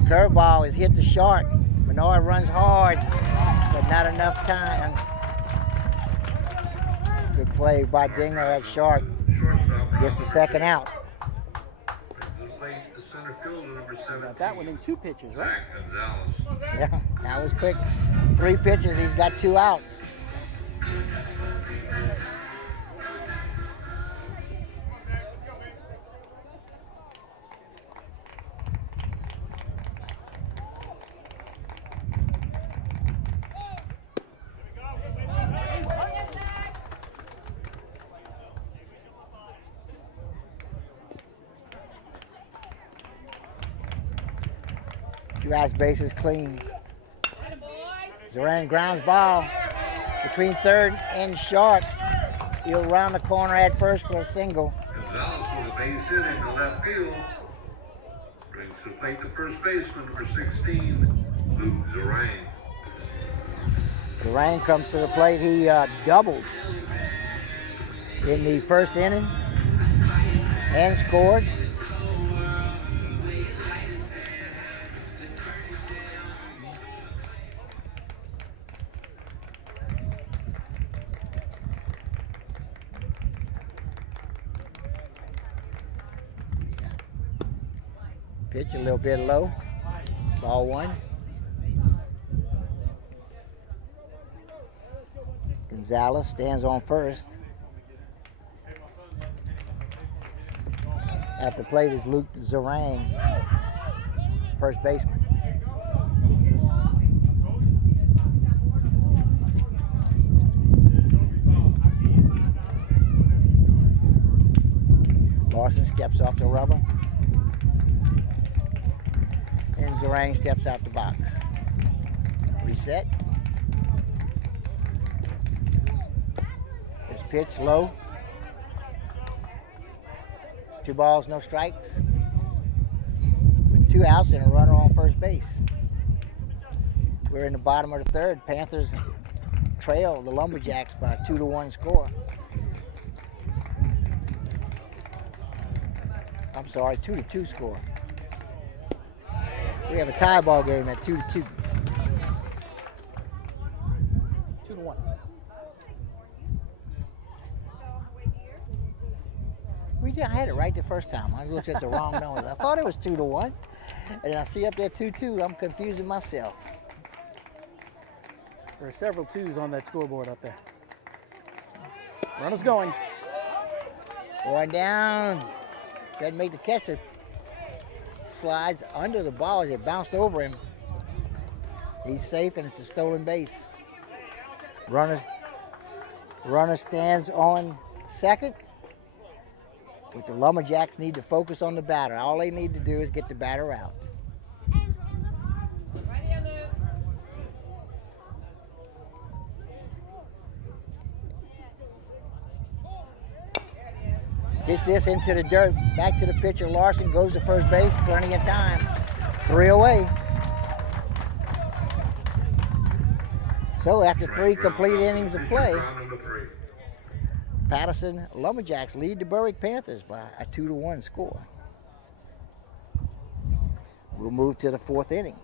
Curveball is hit to short. Menard runs hard, but not enough time. Good play by Dingler at short. Gets the second out. Got that one in 2 pitches, right? Yeah, that was quick. 3 pitches, he's got 2 outs. Two outs, bases clean. Zoran grounds ball between third and short. He'll round the corner at first for a single. Gonzalez with a base hit into left field. Brings to the plate the first baseman, number 16, Luke Zoran. Zoran comes to the plate. He doubled in the first inning and scored. Pitch a little bit low. Ball one. Gonzalez stands on first. At the plate is Luke Zoran, first baseman. Larson steps off the rubber. And Zoran steps out the box. Reset. This pitch low. 2 balls, no strikes. With 2 outs and a runner on first base. We're in the bottom of the third. Panthers trail the Lumberjacks by a 2-1 score. I'm sorry, 2-2 score. We have a tie ball game at 2-2. 2-1. We Yeah, I had it right the first time. I looked at the wrong numbers. I thought it was 2-1, and I see up there 2-2. I'm confusing myself. There are several 2s on that scoreboard up there. Runner's going. Going down. Doesn't make the catch. It slides under the ball as it bounced over him. He's safe, and it's a stolen base. Runner stands on second. But the Lumberjacks need to focus on the batter. All they need to do is get the batter out. Hits this into the dirt. Back to the pitcher. Larson goes to first base. Plenty of time. 3 away. So after 3 complete innings of play, Patterson Lumberjacks lead the Berwick Panthers by a 2-1 score. We'll move to the 4th inning.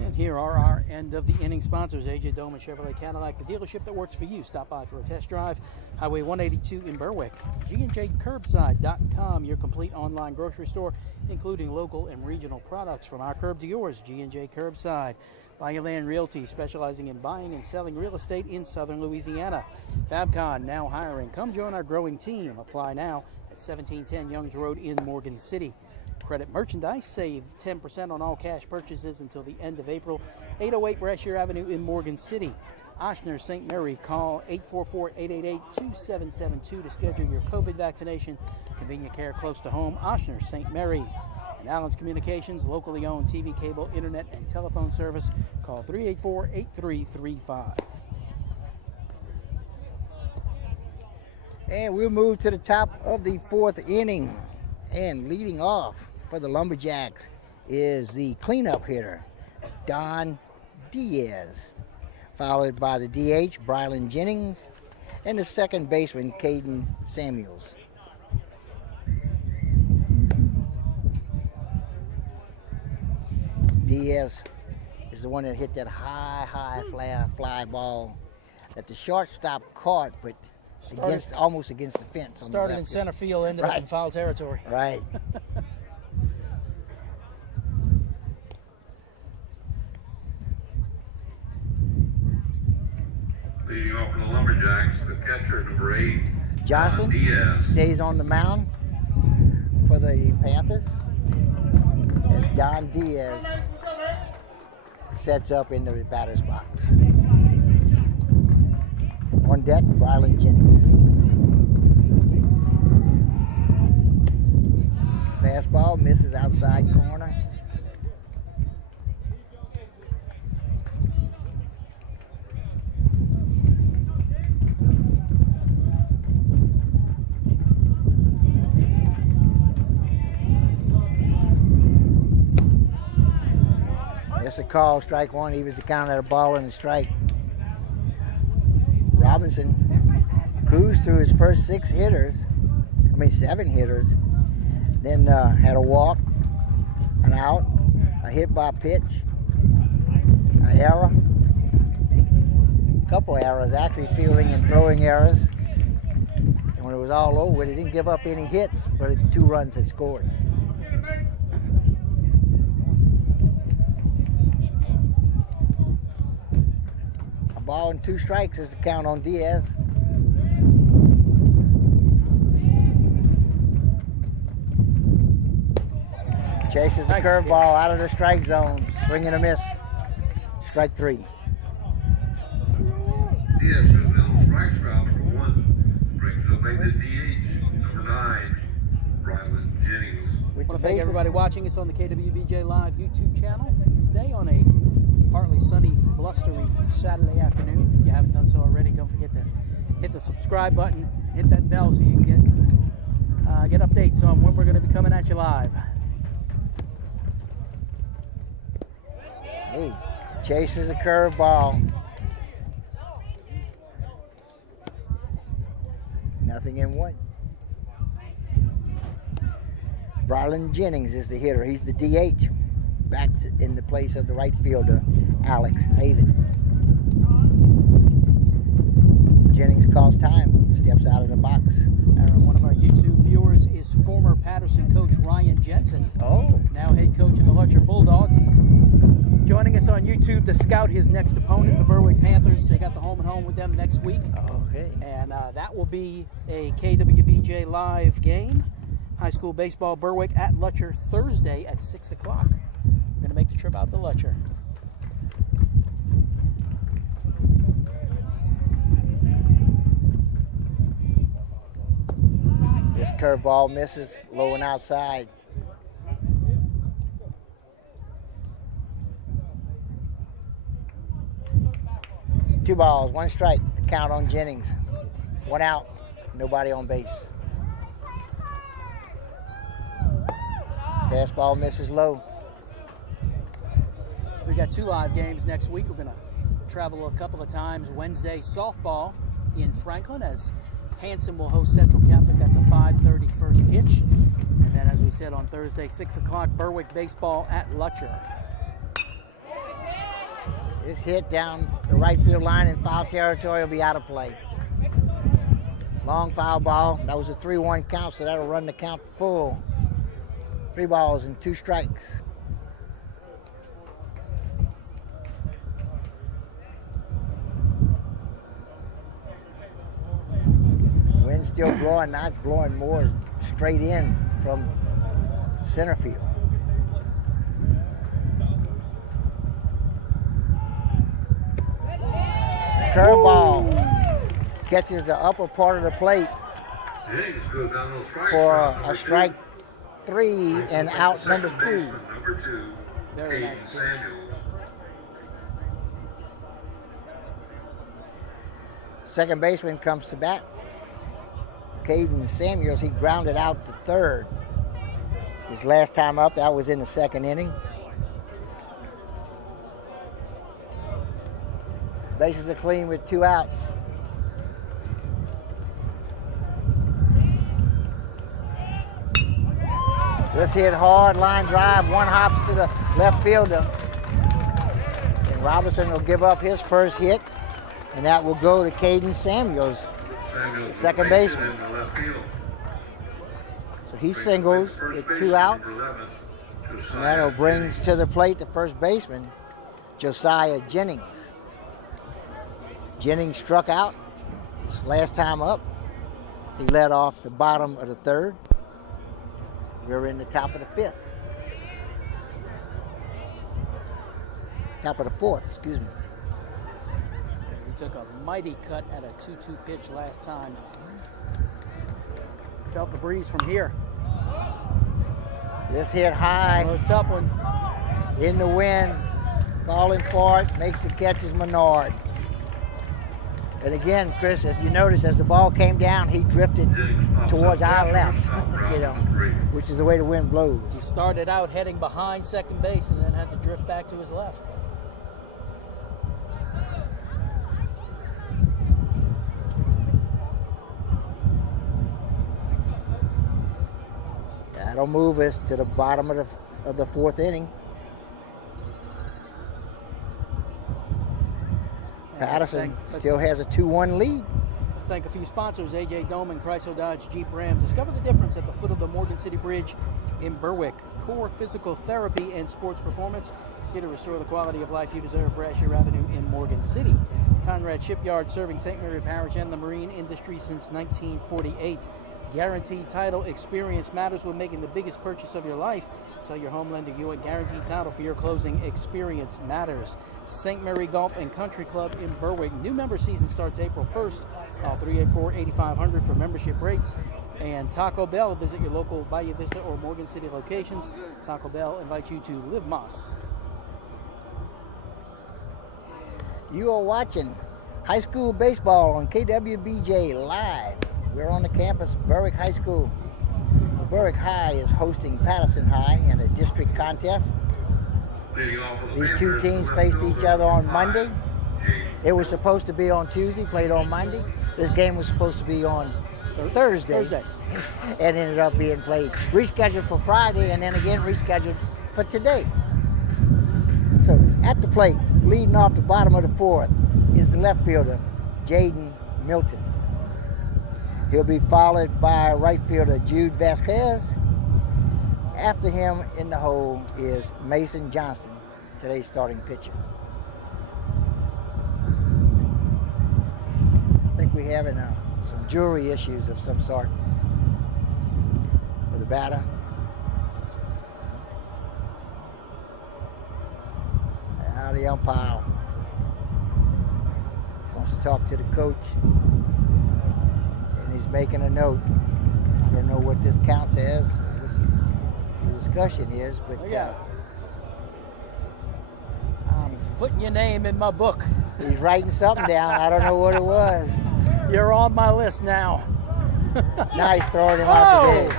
And here are our end of the inning sponsors. AJ Doman Chevrolet Cadillac, the dealership that works for you. Stop by for a test drive. Highway 182 in Berwick. G&JCurbside.com, your complete online grocery store, including local and regional products from our curb to yours. G&J Curbside. Bayouland Realty, specializing in buying and selling real estate in southern Louisiana. Fabcon, now hiring. Come join our growing team. Apply now at 1710 Youngs Road in Morgan City. Credit Merchandise, save 10% on all cash purchases until the end of April. 808 Brashear Avenue in Morgan City. Ochsner St. Mary, call 844-888-2772 to schedule your COVID vaccination. Convenient care close to home. Ochsner St. Mary. And Allen's Communications, locally owned TV, cable, internet, and telephone service. Call 384-8335. And we'll move to the top of the 4th inning. And leading off for the Lumberjacks is the cleanup hitter, Don Diaz, followed by the DH, Brylan Jennings, and the second baseman, Caden Samuels. Diaz is the one that hit that high fly ball that the shortstop caught, but almost against the fence. Started in center field, ended up in foul territory. Right. Leading off for the Lumberjacks, the catcher, number 8, Johnson Diaz. stays on the mound for the Panthers. And Don Diaz sets up in the batter's box. On deck, Brylan Jennings. Fastball misses outside corner. That's a call, strike one. He was the count at a ball and a strike. Robinson cruised through his first 7 hitters. Then had a walk, an out, a hit by pitch, an error, a couple of errors, actually fielding and throwing errors. And when it was all over, he didn't give up any hits, but 2 runs had scored. A ball and 2 strikes is the count on Diaz. Chases the curveball out of the strike zone. Swing and a miss. Strike 3. Diaz goes down strikes route number 1. Brings up the DH, number 9, Brylan Jennings. I want to thank everybody watching us on the KWBJ Live YouTube channel today on a partly sunny, blustery Saturday afternoon. If you haven't done so already, don't forget to hit the subscribe button, hit that bell so you can get updates on when we're going to be coming at you live. Hey, chases a curveball. Nothing in 1. Brylan Jennings is the hitter. He's the DH. Back in the place of the right fielder, Alex Haven. Jennings calls time, steps out of the box. Aaron, one of our YouTube viewers is former Patterson coach Ryan Jensen. Oh. Now head coach of the Lutcher Bulldogs. He's joining us on YouTube to scout his next opponent, the Berwick Panthers. They got the home and home with them next week. Okay. And that will be a KWBJ live game. High school baseball, Berwick at Lutcher Thursday at 6 o'clock. We're going to make the trip out to Lutcher. This curveball misses, low and outside. Two balls, one strike, the count on Jennings. One out, nobody on base. Fastball misses low. We got 2 live games next week. We're going to travel a couple of times. Wednesday, softball in Franklin as Hanson will host Central Catholic. That's a 5:30 first pitch. And then, as we said, on Thursday, 6 o'clock, Berwick baseball at Lutcher. This hit down the right field line in foul territory will be out of play. Long foul ball. That was a 3-1 count, so that'll run the count full. 3 balls and 2 strikes. Wind's still blowing. Now it's blowing more straight in from center field. Curveball catches the upper part of the plate for a strike 3 and out number 2. Very nice pitch. Second baseman comes to bat. Caden Samuels, he grounded out to third. His last time up, that was in the 2nd inning. Bases are clean with 2 outs. This hit hard, line drive, 1 hops to the left fielder. And Robinson will give up his first hit, and that will go to Caden Samuels, the second baseman. So he singles with 2 outs, and that'll bring to the plate the first baseman, Josiah Jennings. Jennings struck out his last time up. He led off the bottom of the 3rd. We're in the top of the 5th. Top of the 4th, excuse me. He took a mighty cut at a 2-2 pitch last time. Felt the breeze from here. This hit high. One of those tough ones. In the wind. Calling for it. Makes the catches Menard. And again, Chris, if you notice, as the ball came down, he drifted towards our left, which is the way the wind blows. He started out heading behind second base and then had to drift back to his left. That'll move us to the bottom of the 4th inning. Patterson still has a 2-1 lead. Let's thank a few sponsors: AJ Doman, Chrysler Dodge Jeep Ram. Discover the difference at the foot of the Morgan City Bridge in Berwick. Core Physical Therapy and Sports Performance, here to restore the quality of life you deserve. Brashear Avenue in Morgan City. Conrad Shipyard, serving St. Mary Parish and the marine industry since 1948. Guaranteed Title. Experience matters when making the biggest purchase of your life. Tell your home lender you at Guaranteed Title for your closing. Experience matters. St. Mary Golf and Country Club in Berwick. New member season starts April 1st. Call 384-8500 for membership rates. And Taco Bell. Visit your local Bayou Vista or Morgan City locations. Taco Bell invites you to Live Moss. You are watching high school baseball on KWBJ Live. We're on the campus of Berwick High School. Berwick High is hosting Patterson High in a district contest. These two teams faced each other on Monday. It was supposed to be on Tuesday, played on Monday. This game was supposed to be on Thursday. And ended up being played, rescheduled for Friday, and then again rescheduled for today. So at the plate, leading off the bottom of the 4th, is the left fielder, Jaden Milton. He'll be followed by right fielder Jude Vasquez. After him in the hole is Mason Johnston, today's starting pitcher. I think we're having some jewelry issues of some sort with the batter. Now the umpire wants to talk to the coach, and he's making a note. I don't know what this counts as, what the discussion is, but I'm putting your name in my book. He's writing something down. I don't know what it was. You're on my list now. Now he's throwing him out today.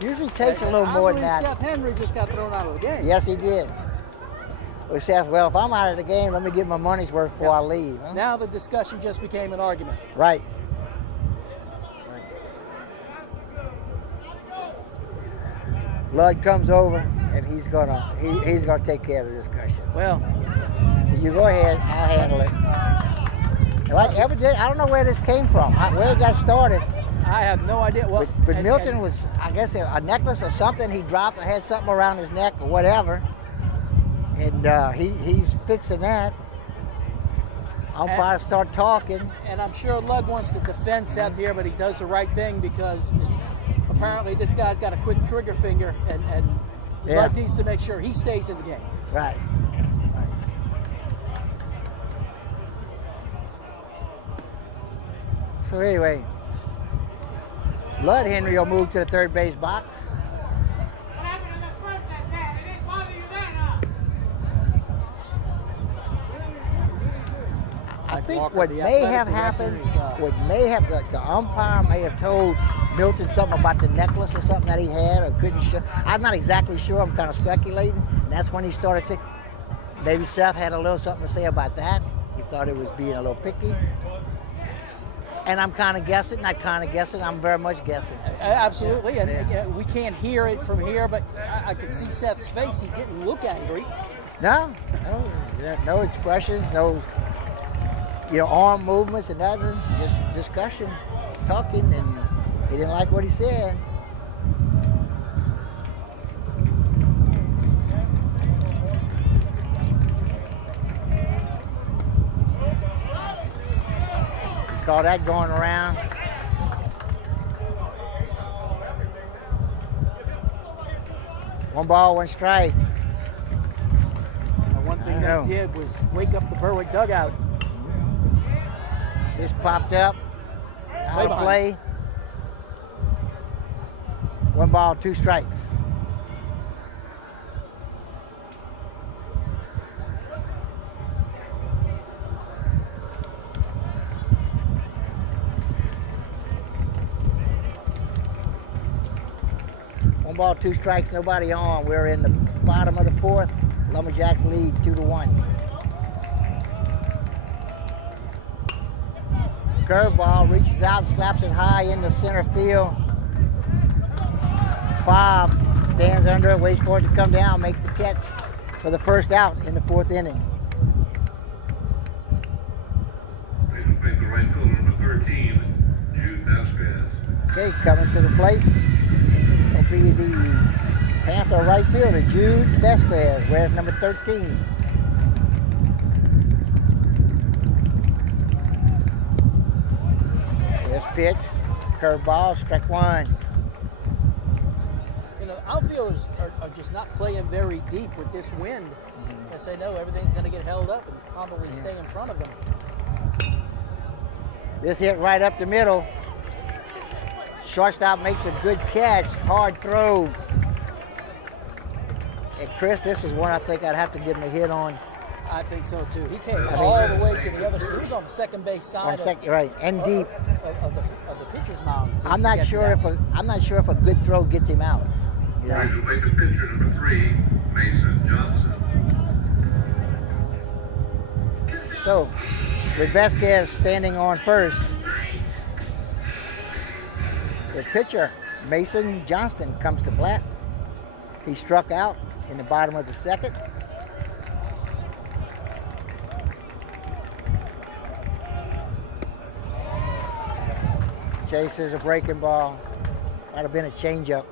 Usually takes a little more than that. Seth Henry just got thrown out of the game. Yes, he did. We said, well, if I'm out of the game, let me get my money's worth before I leave. Huh? Now the discussion just became an argument. Right. Ludd comes over, and he's gonna take care of the discussion. Well, so you go ahead, I'll handle it. Like ever did, I don't know where this came from, where it got started. I have no idea. Well, but Milton was, I guess, a necklace or something. He dropped, had something around his neck or whatever, and he's fixing that. Umpires start talking. And I'm sure Ludd wants to defend Seth here, but he does the right thing because apparently this guy's got a quick trigger finger, and Ludd needs to make sure he stays in the game. Right. So anyway, Ludd Henry will move to the third base box. I think what may have happened, the umpire may have told Milton something about the necklace or something that he had or couldn't show. I'm not exactly sure. I'm kind of speculating. And that's when he started to. Maybe Seth had a little something to say about that. He thought it was being a little picky. And I'm kind of guessing, not kind of guessing, I'm very much guessing. Absolutely, and we can't hear it from here, but I can see Seth's face. He didn't look angry. No expressions, no arm movements and nothing, just discussion, talking, and he didn't like what he said. Call that going around. One ball, one strike. One thing that did was wake up the Berwick dugout. This popped up. Out of play. One ball, two strikes. One ball, two strikes, nobody on. We're in the bottom of the fourth. Lumberjacks lead 2-1. Curveball reaches out, slaps it high into center field. Bob stands under it, waits for it to come down, makes the catch for the first out in the fourth inning. The right fielder, number 13, Jude Vasquez. Okay, coming to the plate will be the Panther right fielder, Jude Vasquez, wears number 13. This pitch, curveball, strike one. Outfielders are just not playing very deep with this wind. As they know, everything's going to get held up and probably stay in front of them. This hit right up the middle. Shortstop makes a good catch, hard throw. And Chris, this is one I think I'd have to give him a hit on. I think so too. He came all the way to the other side. He was on the second base side, right, and deep of the pitcher's mound. I'm not sure if a good throw gets him out. Ready to make the pitcher, number 3, Mason Johnson. So, with Vasquez standing on first, the pitcher, Mason Johnston, comes to bat. He struck out in the bottom of the second. Chases a breaking ball. Might have been a changeup.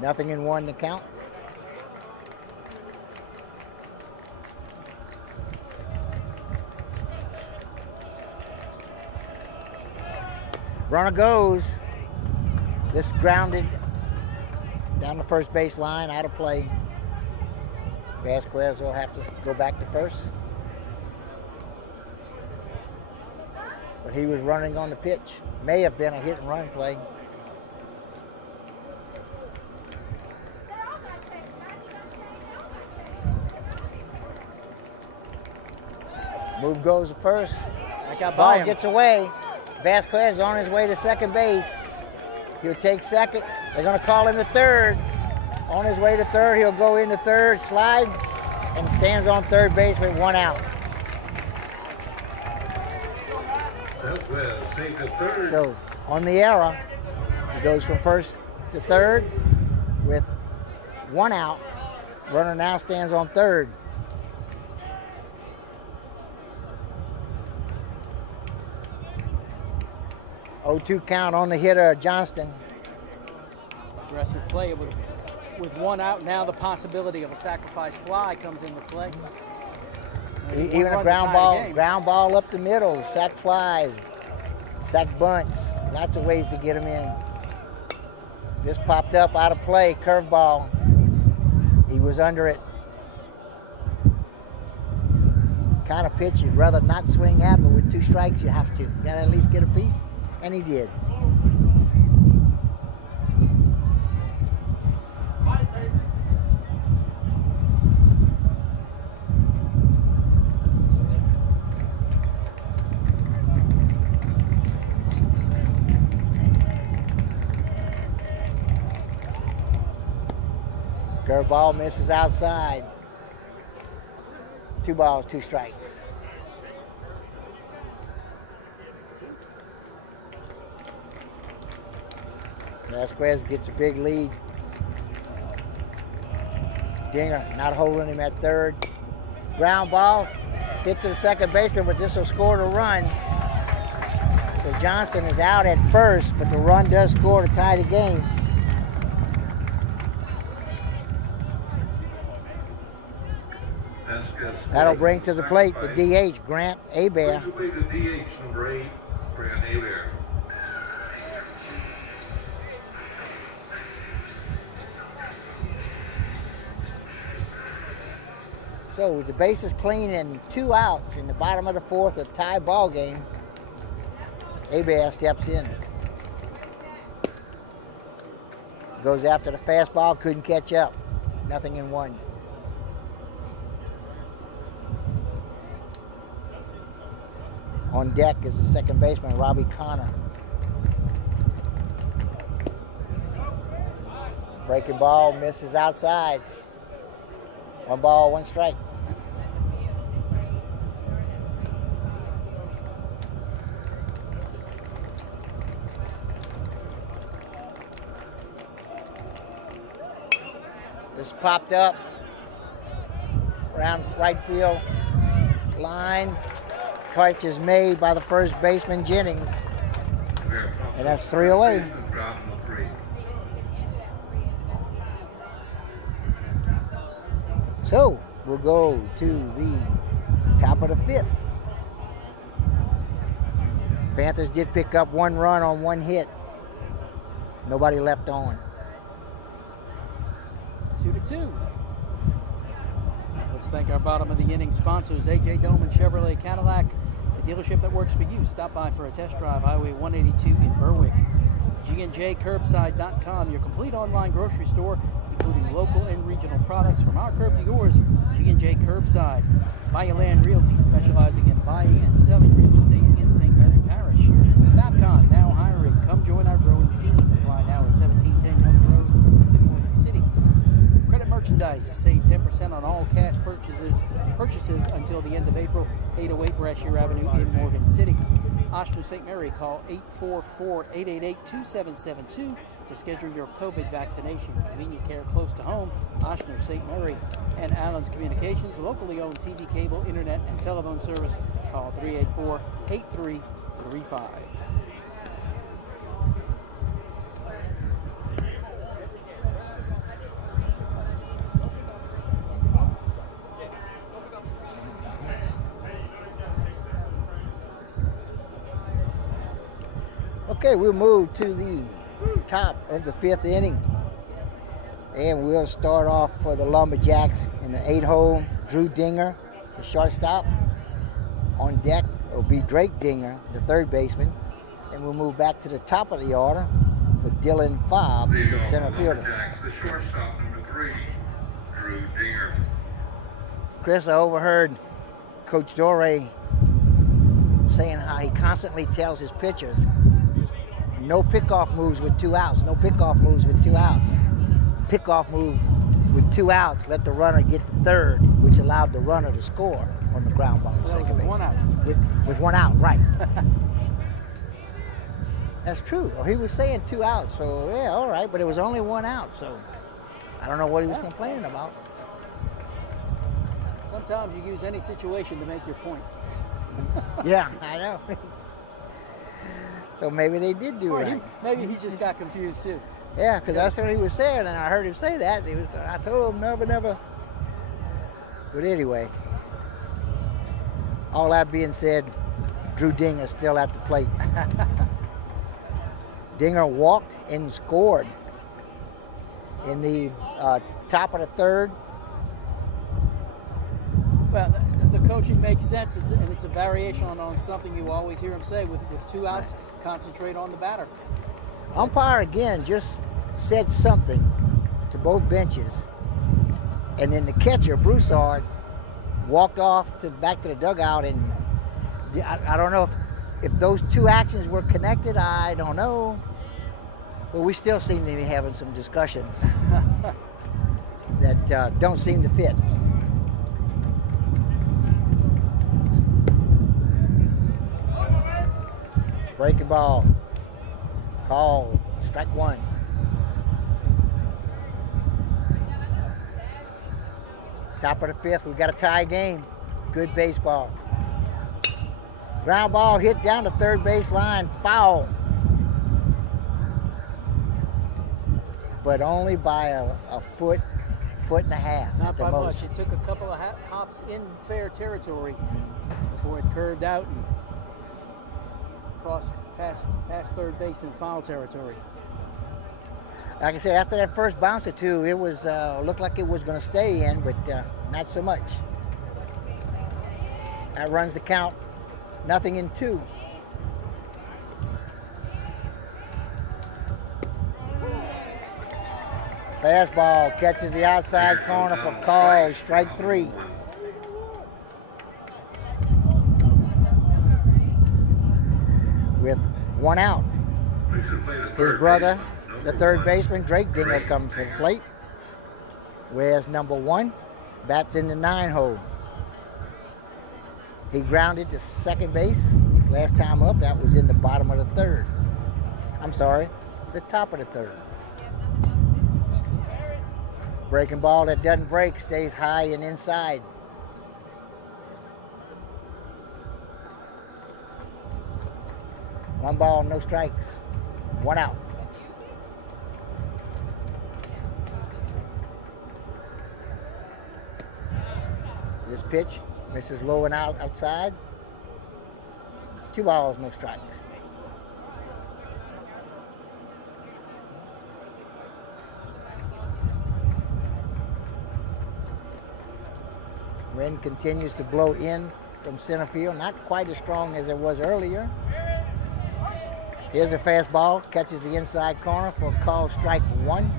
Nothing in one to count. Runner goes. This grounded down the first base line, out of play. Vasquez will have to go back to first. But he was running on the pitch. May have been a hit and run play. Move goes to first. I got by Ball him. gets away. Vasquez is on his way to second base. He'll take second. They're going to call him to third. On his way to third, he'll go into third, slide, and stands on third base with one out. Vasquez takes a third. So on the error, he goes from first to third with one out. Runner now stands on third. 0-2 count on the hitter, Johnston. Aggressive play with one out. Now the possibility of a sacrifice fly comes into play. Even a ground ball up the middle, sack flies, sack bunts, lots of ways to get them in. This popped up out of play, curveball. He was under it. Kind of pitch you'd rather not swing at, but with 2 strikes you have to. You gotta at least get a piece, and he did. Curveball misses outside. 2 balls, 2 strikes. Vasquez gets a big lead. Dinger not holding him at third. Ground ball, hit to the second baseman, but this will score the run. So Johnston is out at first, but the run does score to tie the game. That'll bring to the plate the DH, Grant Hebert. Brings away the DH, number 8, Grant Hebert. So with the bases clean and 2 outs in the bottom of the 4th, a tie ball game, Hebert steps in. Goes after the fastball, couldn't catch up. Nothing in 1. On deck is the second baseman, Robbie Connor. Breaking ball, misses outside. 1 ball, 1 strike. This popped up around right field line. Catch is made by the first baseman, Jennings. And that's 3 away. So we'll go to the top of the 5th. Panthers did pick up 1 run on 1 hit. Nobody left on. 2-2. Let's thank our bottom of the inning sponsors, AJ Doman Chevrolet Cadillac, the dealership that works for you. Stop by for a test drive, Highway 182 in Berwick. G&JCurbside.com, your complete online grocery store, including local and regional products from our curb to yours. G&J Curbside. Bayou Land Realty, specializing in buying and selling real estate in St. Mary Parish. Fabcon, now hiring. Come join our growing team. Apply now at 1710 Young Road in Morgan City. Credit Merchandise, save 10% on all cash purchases until the end of April. 808 Brashear Avenue in Morgan City. Oshner St. Mary, call 844-888-2772 to schedule your COVID vaccination. Convenient care close to home. Oshner St. Mary. And Allen's Communications, locally owned TV, cable, internet, and telephone service Call 384-8335. Okay, we'll move to the top of the 5th inning. And we'll start off for the Lumberjacks in the 8-hole. Drew Dinger, the shortstop. On deck will be Drake Dinger, the third baseman. And we'll move back to the top of the order for Dylan Fobb, the center fielder. The shortstop, number 3, Drew Dinger. Chris, I overheard Coach Doré saying how he constantly tells his pitchers, no pickoff moves with 2 outs, no pickoff moves with 2 outs. Pickoff move with 2 outs, let the runner get to third, which allowed the runner to score on the ground ball to second base. 1 out. With 1 out, right. That's true. Well, he was saying 2 outs, so yeah, all right, but it was only 1 out, so I don't know what he was complaining about. Sometimes you use any situation to make your point. Yeah, I know. So maybe they did do right. Maybe he just got confused too. Yeah, because that's what he was saying, and I heard him say that. And I told him never. But anyway, all that being said, Drew Dinger still at the plate. Dinger walked and scored in the top of the 3rd. Well, the coaching makes sense, and it's a variation on something you always hear him say. With 2 outs, concentrate on the batter. Umpire again just said something to both benches, and then the catcher Broussard walked off back to the dugout, and I don't know if those 2 actions were connected. I don't know, but we still seem to be having some discussions that don't seem to fit. Breaking ball. Call. Strike 1. Top of the 5th. We've got a tie game. Good baseball. Ground ball hit down the third base line. Foul. But only by a foot and a half. Not at the by most. much. It took a couple of hops in fair territory before it curved out and crossed past third base in foul territory. Like I said, after that first bounce or 2, it was looked like it was going to stay in, but not so much. That runs the count. 0-2. Fastball catches the outside corner for call. Strike 3. With 1 out. His brother, the third baseman, Drake Dinger, comes to the plate. Whereas number 1 bats in the 9-hole. He grounded to second base. His last time up, that was in the bottom of the 3rd. I'm sorry, the top of the 3rd. Breaking ball that doesn't break, stays high and inside. One ball, no strikes. 1 out. This pitch misses low and outside. 2 balls, no strikes. Wind continues to blow in from center field, not quite as strong as it was earlier. Here's a fastball, catches the inside corner for a call strike 1.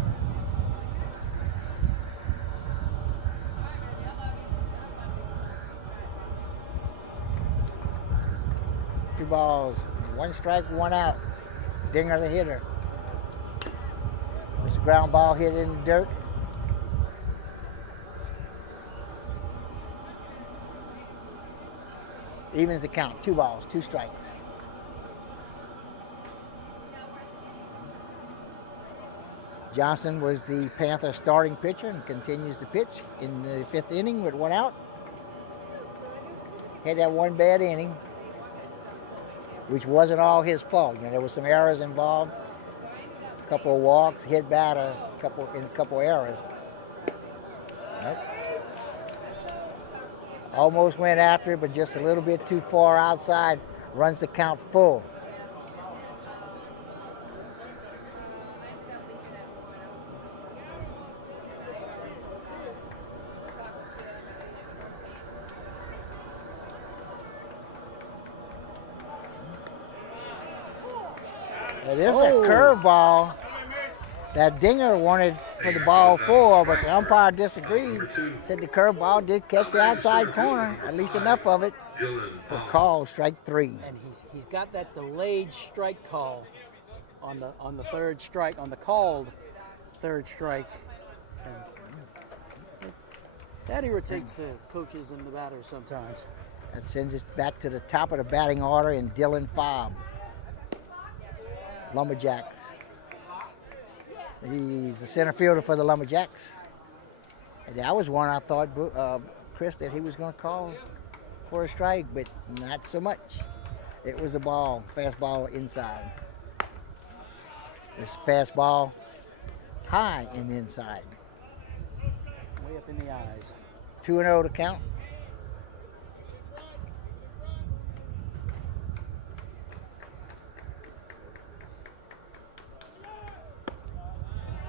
Two balls, 1 strike, 1 out. Dinger the hitter. There's a ground ball hit in the dirt. Evens the count, 2 balls, 2 strikes. Johnson was the Panther starting pitcher and continues to pitch in the 5th inning with 1 out. had that one bad inning, which wasn't all his fault. You know, there was some errors involved, a couple of walks, hit batter, a couple errors. Yep. Almost went after it, but just a little bit too far outside. Runs the count full. It is a curveball that Dinger wanted for the ball 4, but the umpire disagreed. Said the curveball did catch the outside corner, at least enough of it for call strike 3. And he's got that delayed strike call on the third strike, on the called third strike. And that irritates the coaches and the batters sometimes. That sends us back to the top of the batting order in Dylan Fobb. Lumberjacks. He's the center fielder for the Lumberjacks. And that was one I thought, Chris, that he was going to call for a strike, but not so much. It was a ball, fastball inside. This fastball high and inside. Way up in the eyes. 2-0 to count.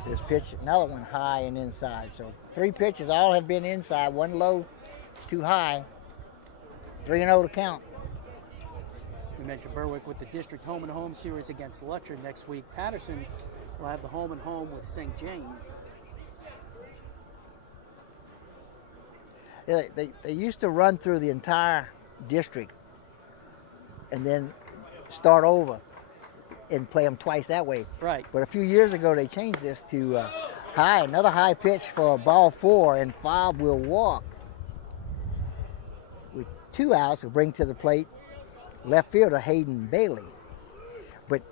This pitch, another one high and inside. So 3 pitches, all have been inside. 1 low, 2 high. 3-0 to count. We mentioned Berwick with the district home-and-home series against Letcher next week. Patterson will have the home-and-home with St. James. Yeah, they used to run through the entire district and then start over and play them twice that way. Right. But a few years ago, they changed this to another high pitch for ball 4, and Fobb will walk. With 2 outs, to bring to the plate left fielder Hayden Bailey. But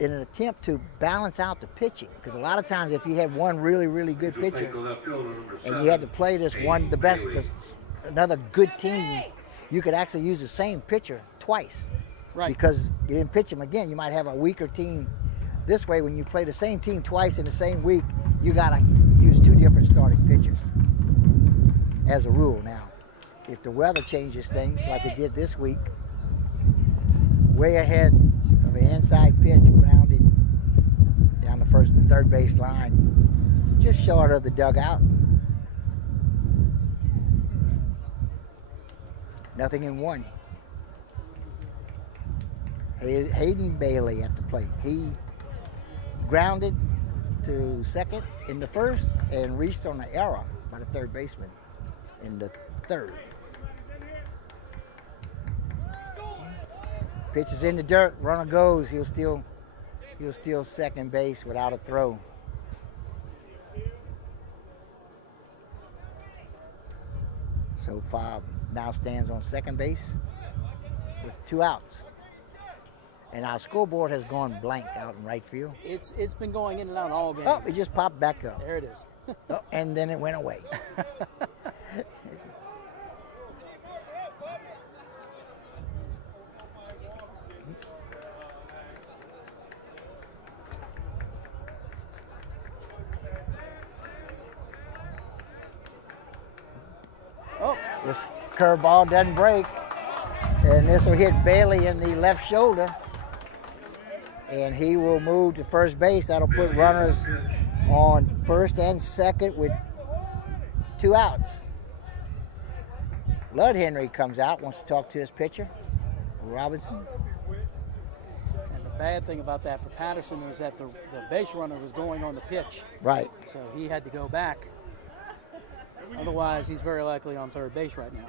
in an attempt to balance out the pitching, because a lot of times if you have one really, really good pitcher and you had to play this one, another good team, you could actually use the same pitcher twice. Right. Because you didn't pitch them again. You might have a weaker team. This way, when you play the same team twice in the same week, you got to use 2 different starting pitchers as a rule. Now, if the weather changes things like it did this week, way ahead of the inside pitch, grounded down the first and third base line, just short of the dugout. Nothing in 1. Hayden Bailey at the plate. He grounded to second in the first and reached on an error by the third baseman in the third. Pitch is in the dirt, runner goes. He'll steal second base without a throw. So Fobb now stands on second base with 2 outs. And our scoreboard has gone blank out in right field. It's been going in and out all game. Oh, it just popped back up. There it is. Oh, and then it went away. Oh, This curveball doesn't break. And this will hit Bailey in the left shoulder. And he will move to first base. That'll put runners on first and second with 2 outs. Lud Henry comes out, wants to talk to his pitcher, Robinson. and the bad thing about that for Patterson was that the base runner was going on the pitch. Right. So he had to go back. Otherwise, he's very likely on third base right now.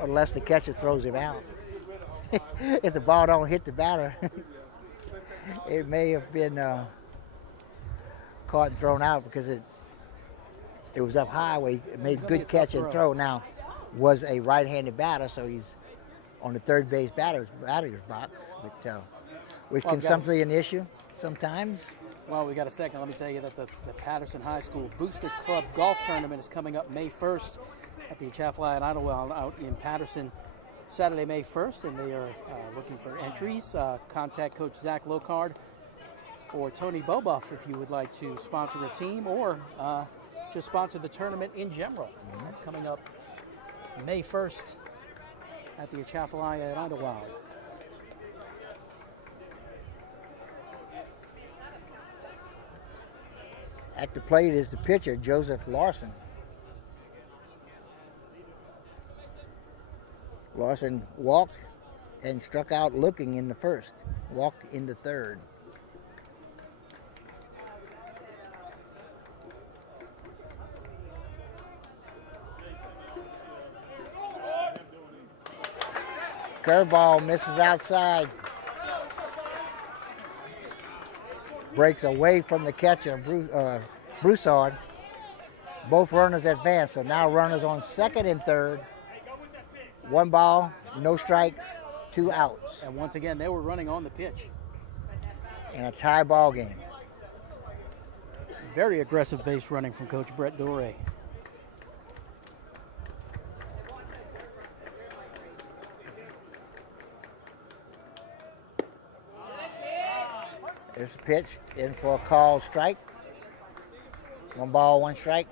Unless the catcher throws him out. If the ball don't hit the batter, it may have been caught and thrown out because it was up high where he made good catch and throw. Now, was a right-handed batter, so he's on the third base batter's box, but which can sometimes be an issue sometimes. Well, we got a second. Let me tell you that the Patterson High School Booster Club Golf Tournament is coming up May 1st at the Atchafalaya and Idlewild out in Patterson Saturday, May 1st, and they are looking for entries. Contact Coach Zach Locard or Tony Bobuff if you would like to sponsor a team or just sponsor the tournament in general. That's coming up May 1st at the Atchafalaya and Idlewild. At the plate is the pitcher, Joseph Larson. Larson walked and struck out looking in the first, walked in the third. Curveball misses outside. Breaks away from the catcher, Broussard. Both runners advance, so now runners on second and third. 1 ball, no strikes, 2 outs. And once again, they were running on the pitch. In a tie ball game. Very aggressive base running from Coach Brett Dore. This pitch in for a called strike. 1 ball, 1 strike.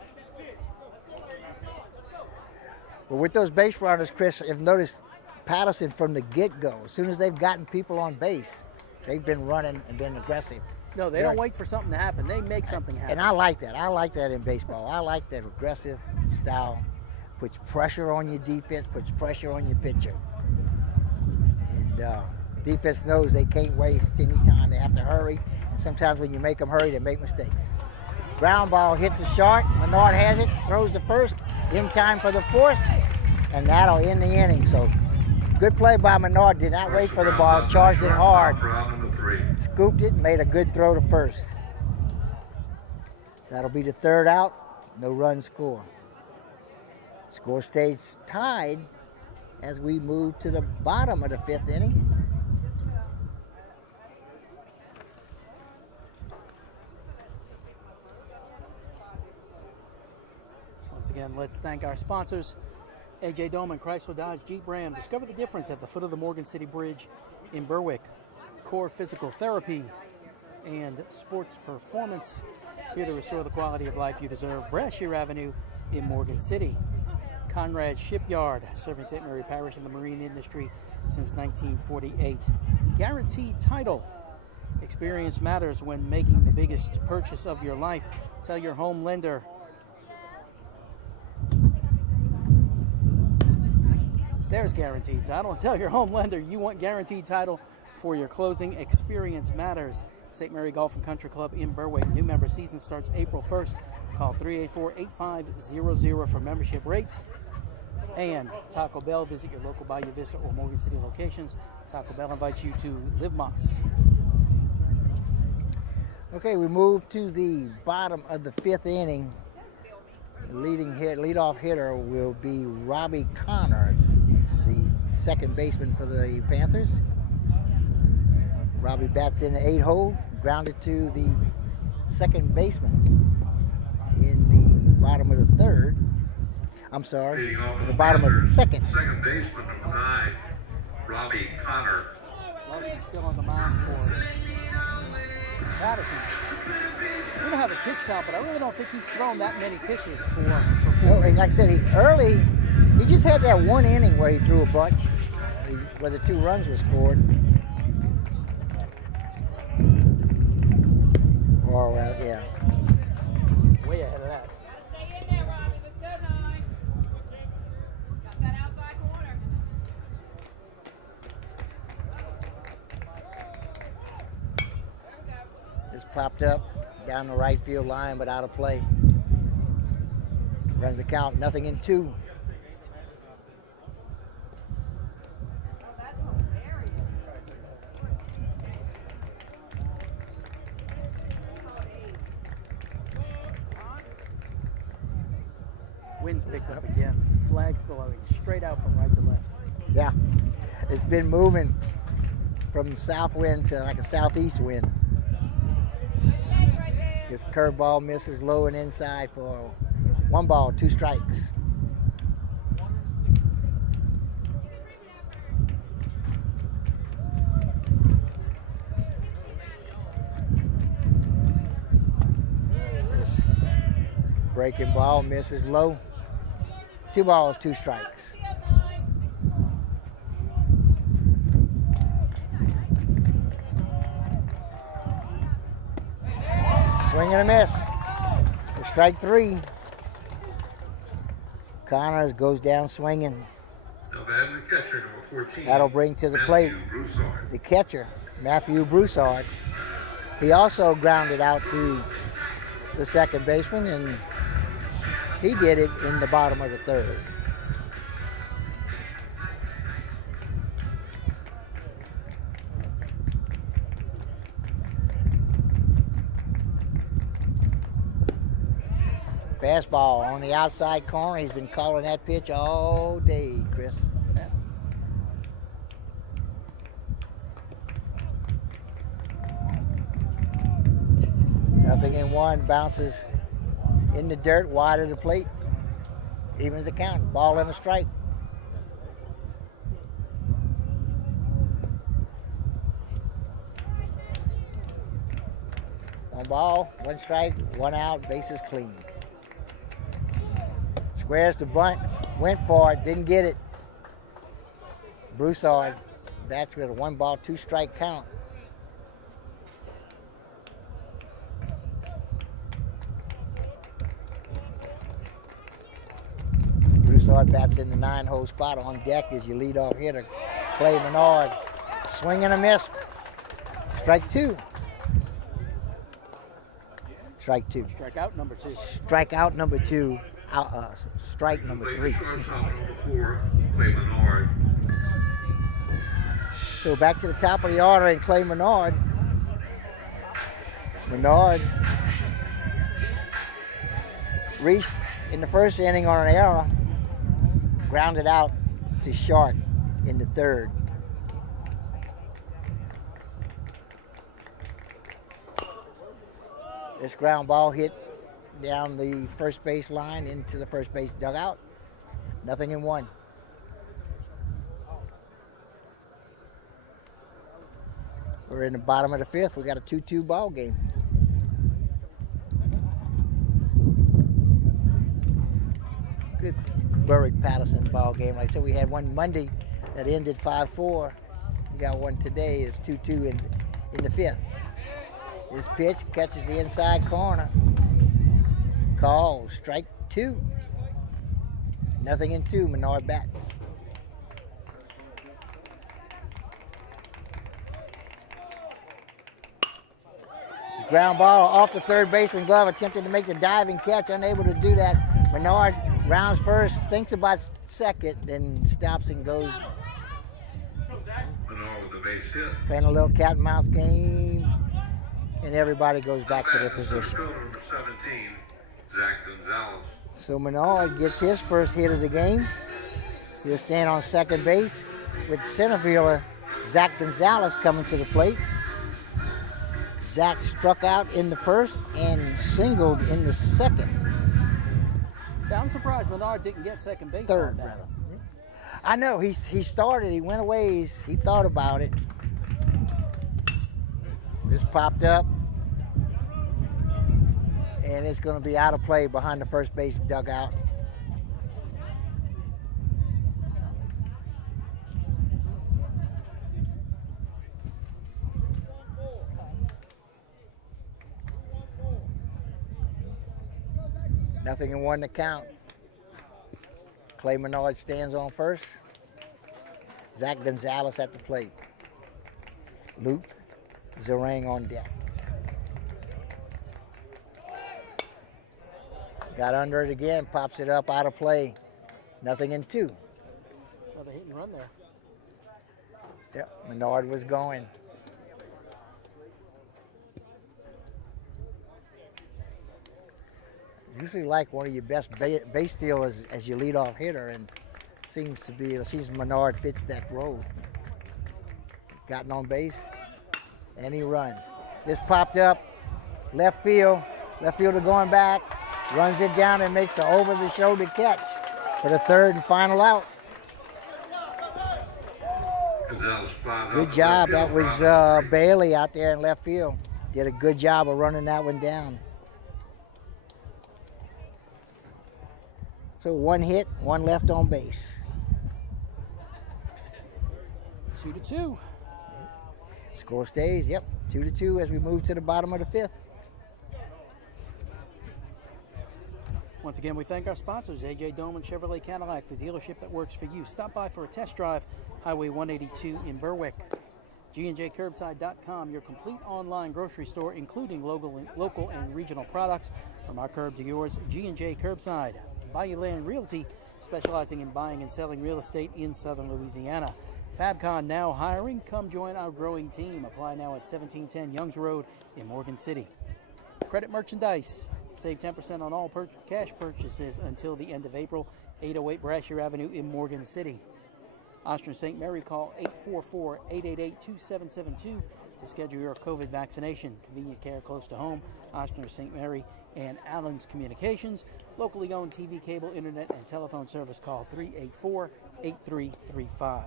But with those base runners, Chris, I've noticed Patterson from the get-go, as soon as they've gotten people on base, they've been running and been aggressive. No, they don't wait for something to happen. They make something happen. And I like that. I like that in baseball. I like that aggressive style. Puts pressure on your defense, puts pressure on your pitcher. And defense knows they can't waste any time. They have to hurry. And sometimes when you make them hurry, they make mistakes. Ground ball hit the short. Menard has it, throws to first, in time for the fourth, and that'll end the inning. So good play by Menard. Did not wait for the ball, charged it hard, scooped it, made a good throw to first. That'll be the third out. No run score. Score stays tied as we move to the bottom of the 5th inning. Once again, let's thank our sponsors, AJ Doman, Chrysler Dodge Jeep Ram. Discover the difference at the foot of the Morgan City Bridge in Berwick. Core Physical Therapy and Sports Performance, here to restore the quality of life you deserve. Brashear Avenue in Morgan City. Conrad Shipyard, serving St. Mary Parish and the marine industry since 1948. Guaranteed Title. Experience matters when making the biggest purchase of your life. Tell your home lender. There's Guaranteed Title. Tell your home lender you want Guaranteed Title for your closing. Experience matters. St. Mary Golf and Country Club in Berwick. New member season starts April 1st. Call 384-8500 for membership rates. And Taco Bell. Visit your local Bayou Vista or Morgan City locations. Taco Bell invites you to Live Moss. Okay, we move to the bottom of the 5th inning. The leadoff hitter will be Robbie Connors, the second baseman for the Panthers. Robbie bats in the 8-hole, grounded to the second baseman in the bottom of the 3rd. I'm sorry, the bottom of the 2nd. Second baseman, number 9, Robbie Connor. Larson's still on the mound for Patterson. We don't have a pitch count, but I really don't think he's thrown that many pitches for No, and like I said, he just had that 1 inning where he threw a bunch, where the 2 runs were scored. Or, yeah. Way ahead of that. Stay in there, Robbie. Let's go, 9. Got that outside corner. Just popped up down the right field line, but out of play. Runs the count, nothing in 2. Wind's picked up again. Flags blowing straight out from right to left. Yeah, it's been moving from south wind to like a southeast wind. This curveball misses low and inside for 1 ball, 2 strikes. Breaking ball misses low. 2 balls, 2 strikes. Swing and a miss. For strike 3. Connors goes down swinging. Now batting the catcher, number 14. That'll bring to the plate Matthew Broussard. the catcher, Matthew Broussard. He also grounded out to the second baseman, and he did it in the bottom of the 3rd. Fastball on the outside corner. He's been calling that pitch all day, Chris. Yeah. Nothing in 1, bounces in the dirt, wide of the plate. Evens the count, ball and a strike. One ball, 1 strike, 1 out, bases clean. Squares the bunt, went for it, didn't get it. Broussard bats with a 1 ball, 2 strike count. Broussard bats in the 9-hole spot. On deck is your leadoff hitter, Clay Menard. Swing and a miss. Strike 2. Strike 2. Strikeout number 2. Strikeout number 2. Strike number 3. Shortstop, number 4, Clay Menard. So back to the top of the order and Clay Menard. Menard reached in the 1st inning on an error, grounded out to short in the 3rd. This ground ball hit down the first base line into the first base dugout. Nothing in 1. We're in the bottom of the 5th. We got a 2-2 ball game. Good Berwick Patterson ball game. Like I said, we had one Monday that ended 5-4. We got one today. It's 2-2 in the 5th. This pitch catches the inside corner. Call, strike 2. Nothing in 2, Menard bats. Ground ball off the 3rd baseman glove, attempted to make the diving catch, unable to do that. Menard rounds first, thinks about 2nd, then stops and goes. Menard with the base hit. Playing a little cat and mouse game, and everybody goes back to their position. Number 17, Zach Gonzalez. So Menard gets his first hit of the game. He'll stand on second base with center fielder Zach Gonzalez coming to the plate. Zach struck out in the 1st and singled in the 2nd. So I'm surprised Menard didn't get second base. 3rd, on that. rather. I know, he started, he went away, he thought about it. This popped up, and it's going to be out of play behind the first base dugout. Nothing in 1 to count. Clay Menard stands on first. Zach Gonzalez at the plate. Luke Zarang on deck. Got under it again, pops it up, out of play. Nothing in 2. Another hit and run there. Yep, Menard was going. Usually like one of your best base stealers as your leadoff hitter, and seems Menard fits that role. Gotten on base, and he runs. This popped up, left fielder going back, runs it down and makes an over-the-shoulder catch for the 3rd and final out. Good job. That was Bailey out there in left field. Did a good job of running that one down. So 1 hit, 1 left on base. 2-2. Score stays, yep, 2-2 as we move to the bottom of the 5th. Once again, we thank our sponsors, AJ Doman Chevrolet Cadillac, the dealership that works for you. Stop by for a test drive, Highway 182 in Berwick. G&JCurbside.com, your complete online grocery store, including local and regional products. From our curb to yours, G&J Curbside. Bayou Land Realty, specializing in buying and selling real estate in southern Louisiana. Fabcon now hiring. Come join our growing team. Apply now at 1710 Youngs Road in Morgan City. Credit Merchandise. Save 10% on all cash purchases until the end of April. 808 Brasher Avenue in Morgan City. Oster St. Mary, call 844-888-2772 to schedule your COVID vaccination. Convenient care close to home. Oster St. Mary and Allen's Communications. Locally owned TV, cable, internet, and telephone service. Call 384-8335.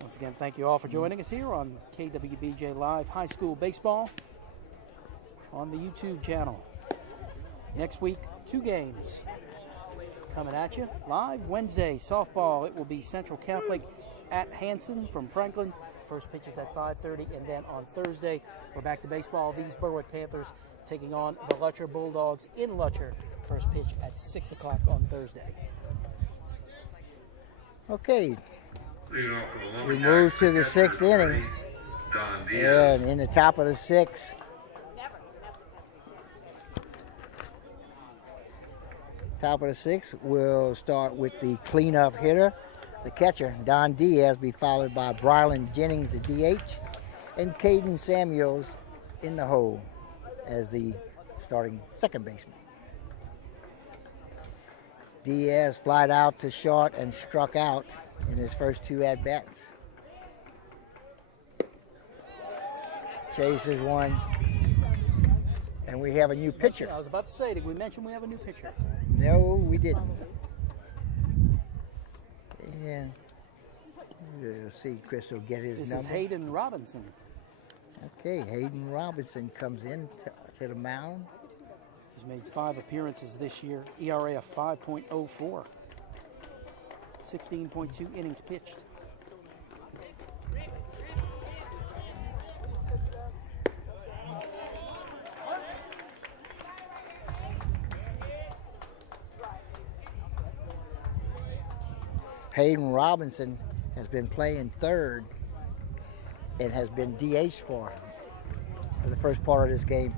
Once again, thank you all for joining us here on KWBJ Live High School Baseball on the YouTube channel. Next week, 2 games coming at you. Live Wednesday, softball. It will be Central Catholic at Hanson from Franklin. First pitch is at 5:30, and then on Thursday, we're back to baseball. These Berwick Panthers taking on the Lutcher Bulldogs in Lutcher. First pitch at 6 o'clock on Thursday. Okay, we move to the 6th inning. And in the top of the 6th, we'll start with the cleanup hitter, the catcher, Don Diaz, be followed by Brylan Jennings, the DH, and Caden Samuels in the hole as the starting second baseman. Diaz flied out to short and struck out in his first 2 at-bats. Chases one, and we have a new pitcher. I was about to say, did we mention we have a new pitcher? No, we didn't. And let's see, Chris will get his number. This is Hayden Robinson. Okay, Hayden Robinson comes in to the mound. He's made 5 appearances this year, ERA of 5.04. 16.2 innings pitched. Hayden Robinson has been playing third and has been DH for the first part of this game.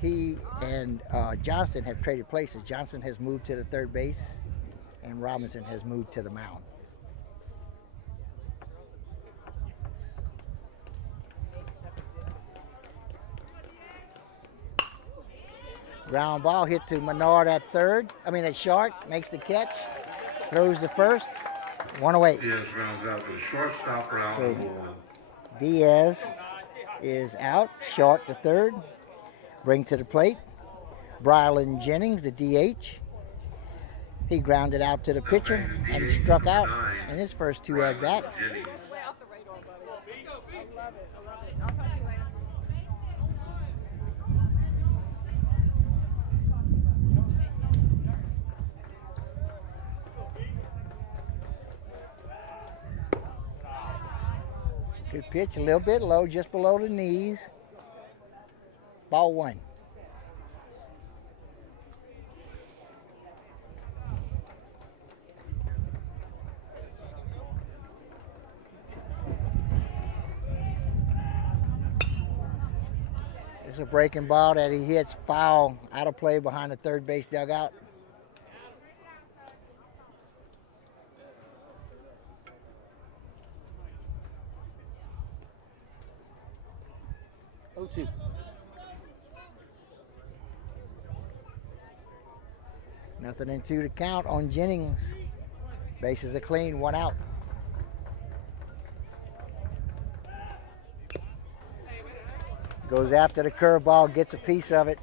He and Johnston have traded places. Johnston has moved to the third base, and Robinson has moved to the mound. Ground ball hit to Menard at short, makes the catch, throws the first, 1 away. Diaz rounds out to the shortstop, round So, number 1. Diaz is out, short to third, bring to the plate. Brylan Jennings, the DH. He grounded out to the pitcher and struck out in his first 2 at-bats. Jennings. Way off the radar, buddy. I love it. I'll talk to you later. Good pitch, a little bit low, just below the knees. Ball 1. It's a breaking ball that he hits foul out of play behind the third base dugout. Oh, 2. Nothing in 2 to count on Jennings. Bases are clean, 1 out. Goes after the curveball, gets a piece of it.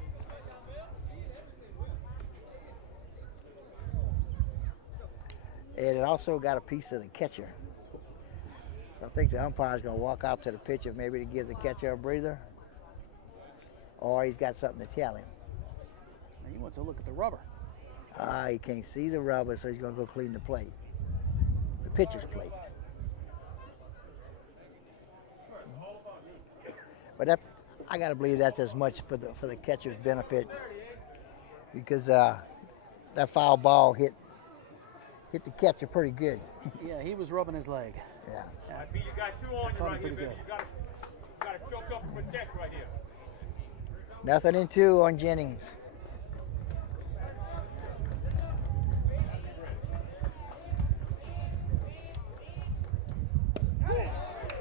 And it also got a piece of the catcher. So I think the umpire's going to walk out to the pitcher maybe to give the catcher a breather. Or he's got something to tell him. And he wants to look at the rubber. He can't see the rubber, so he's going to go clean the plate. The pitcher's plate. But I got to believe that's as much for the catcher's benefit, because that foul ball hit the catcher pretty good. Yeah, he was rubbing his leg. Yeah. You got two on you right here, pretty baby. good. You got to choke up and protect right here. Nothing in 2 on Jennings.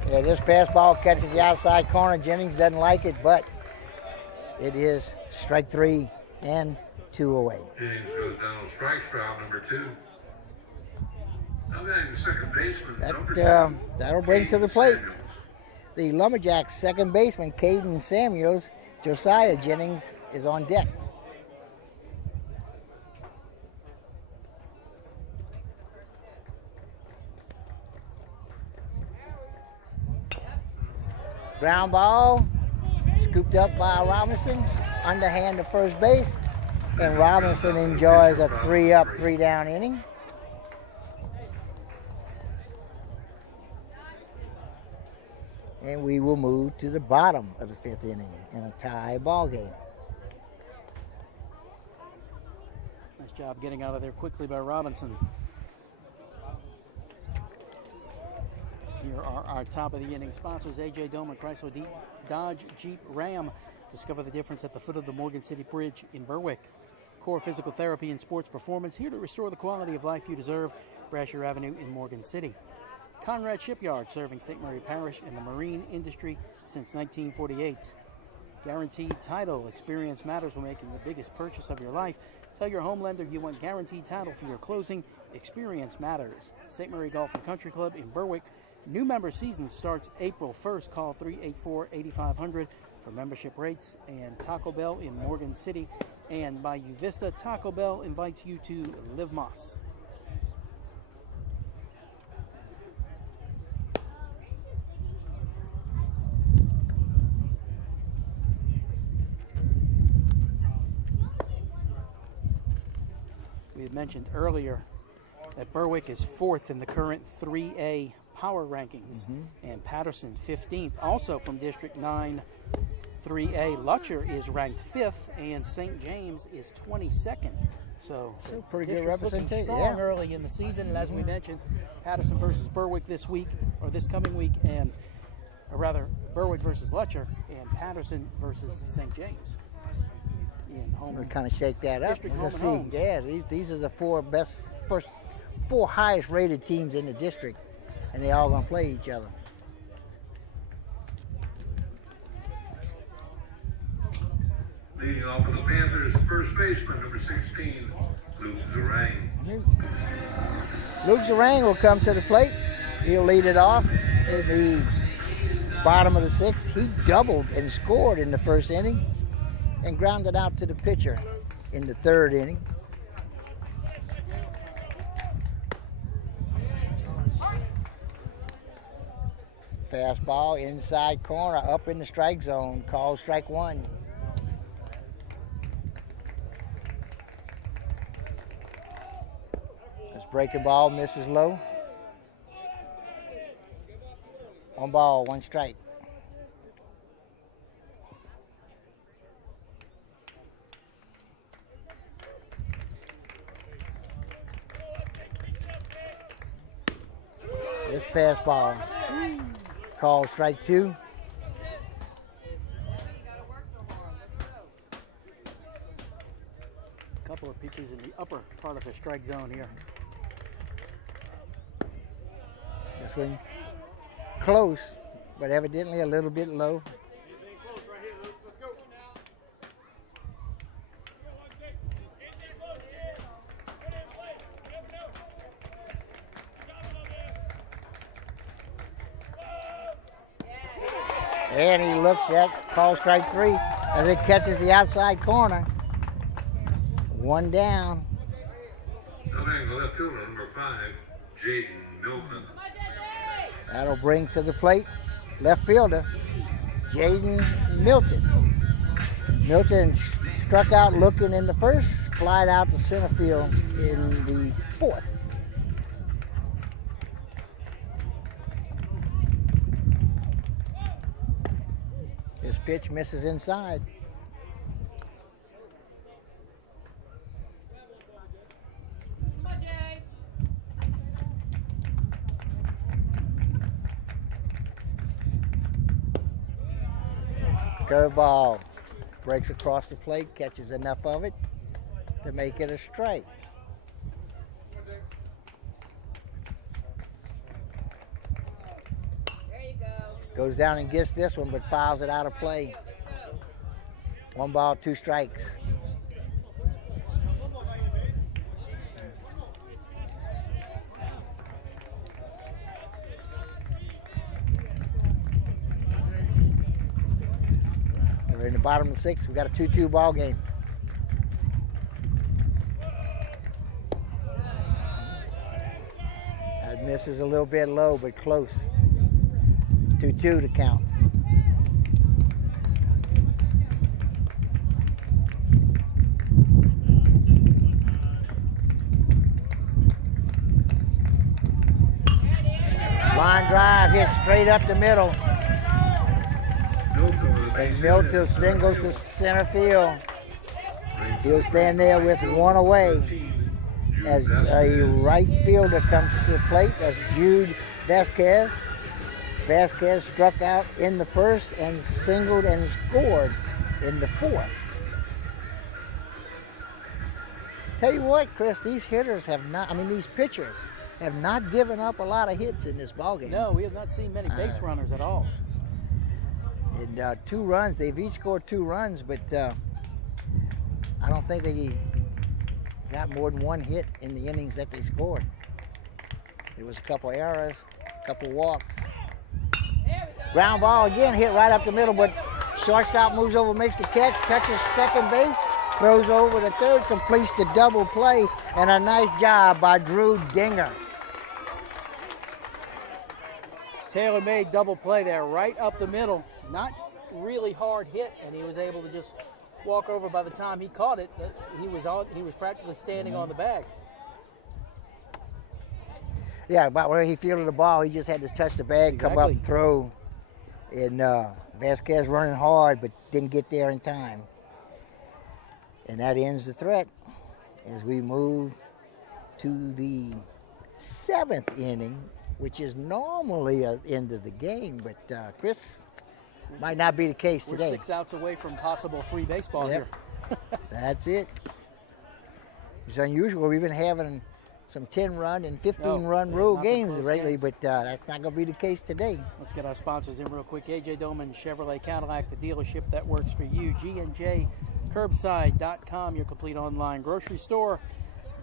Yeah, this fastball catches the outside corner. Jennings doesn't like it, but it is strike 3 and 2 away. Jennings goes down on strike foul number 2. Now then, second baseman, number 7. That'll bring to the plate Samuels. the Lumberjacks' second baseman, Caden Samuels. Josiah Jennings is on deck. Ground ball, scooped up by Robinson, underhand to first base, and Robinson enjoys a 3-up, 3-down inning. And we will move to the bottom of the 5th inning in a tie ball game. Nice job getting out of there quickly by Robinson. Here are our top of the inning sponsors: AJ Dome and Chrysler Dodge Jeep Ram. Discover the difference at the foot of the Morgan City Bridge in Berwick. Core Physical Therapy and Sports Performance, here to restore the quality of life you deserve. Brasher Avenue in Morgan City. Conrad Shipyard, serving St. Mary Parish and the marine industry since 1948. Guaranteed Title. Experience matters when making the biggest purchase of your life. Tell your home lender you want Guaranteed Title for your closing. Experience matters. St. Mary Golf and Country Club in Berwick. New member season starts April 1st. Call 384-8500 for membership rates. And Taco Bell in Morgan City. And Bayou Vista, Taco Bell invites you to Live Moss. We had mentioned earlier that Berwick is 4th in the current 3A power rankings, and Patterson 15th. Also from District 9 3A, Lutcher is ranked 5th, and St. James is 22nd. So pretty good district's looking representation. strong Yeah. early in the season, and as we mentioned, Patterson versus Berwick this week, or this coming week, and or rather Berwick versus Lutcher, and Patterson versus St. James. In home. We'll kind of shake that up. District Let's home see. and homes. Yeah, these are the first four highest rated teams in the district, and they all gonna play each other. Leading off for the Panthers, first baseman, number 16, Luke Zarang. Luke Zarang will come to the plate. He'll lead it off in the bottom of the 6th. He doubled and scored in the first inning and grounded out to the pitcher in the 3rd inning. Fastball inside corner, up in the strike zone, called strike 1. This breaking ball misses low. 1 ball, 1 strike. This fastball called strike 2. A couple of pitches in the upper part of the strike zone here. This one close, but evidently a little bit low. And he looks at call strike 3 as it catches the outside corner. 1 down. Coming the left fielder, number 5, Jaden Milton. That'll bring to the plate left fielder Jaden Milton. Milton struck out looking in the first, flied out to center field in the fourth. His pitch misses inside. Come on, Jay. Curveball breaks across the plate, catches enough of it to make it a strike. There you go. Goes down and gets this one, but fouls it out of play. 1 ball, 2 strikes. We're in the bottom of the 6th. We got a 2-2 ball game. That misses a little bit low, but close. 2-2 to count. Line drive hit straight up the middle. And Milton singles to center field. He'll stand there with 1 away as a right fielder comes to the plate. That's Jude Vasquez. Vasquez struck out in the first and singled and scored in the fourth. Tell you what, Chris, these hitters have not, these pitchers have not given up a lot of hits in this ballgame. No, we have not seen many base runners at all. And 2 runs, they've each scored 2 runs, but I don't think they got more than 1 hit in the innings that they scored. There was a couple errors, a couple walks. Ground ball again, hit right up the middle, but shortstop moves over, makes the catch, touches second base, throws over to third, completes the double play, and a nice job by Drew Dinger. Tailor-made double play there, right up the middle. Not really hard hit, and he was able to just walk over. By the time he caught it, he was practically standing on the bag. Yeah, about where he fielded the ball, he just had to touch the bag, come up and throw. And Vasquez running hard, but didn't get there in time. And that ends the threat as we move to the 7th inning, which is normally an end of the game. But Chris, might not be the case today. We're 6 outs away from possible free baseball here. That's it. It's unusual. We've been having some 10-run and 15-run road games lately, but that's not going to be the case today. Let's get our sponsors in real quick. AJ Doman Chevrolet Cadillac, the dealership that works for you. G&J Curbside.com, your complete online grocery store.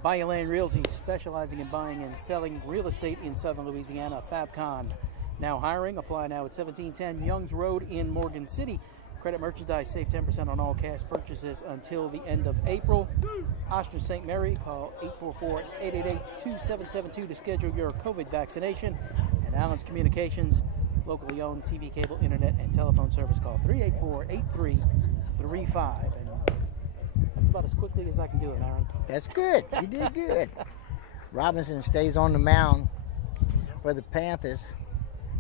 Buy Your Land Realty, specializing in buying and selling real estate in southern Louisiana. Fabcon, now hiring. Apply now at 1710 Youngs Road in Morgan City. Credit Merchandise, save 10% on all cash purchases until the end of April. Oshner St. Mary, call 844-888-2772 to schedule your COVID vaccination. And Allen's Communications, locally owned TV, cable, internet, and telephone service. Call 384-8335. And that's about as quickly as I can do it, Aaron. That's good. You did good. Robinson stays on the mound for the Panthers.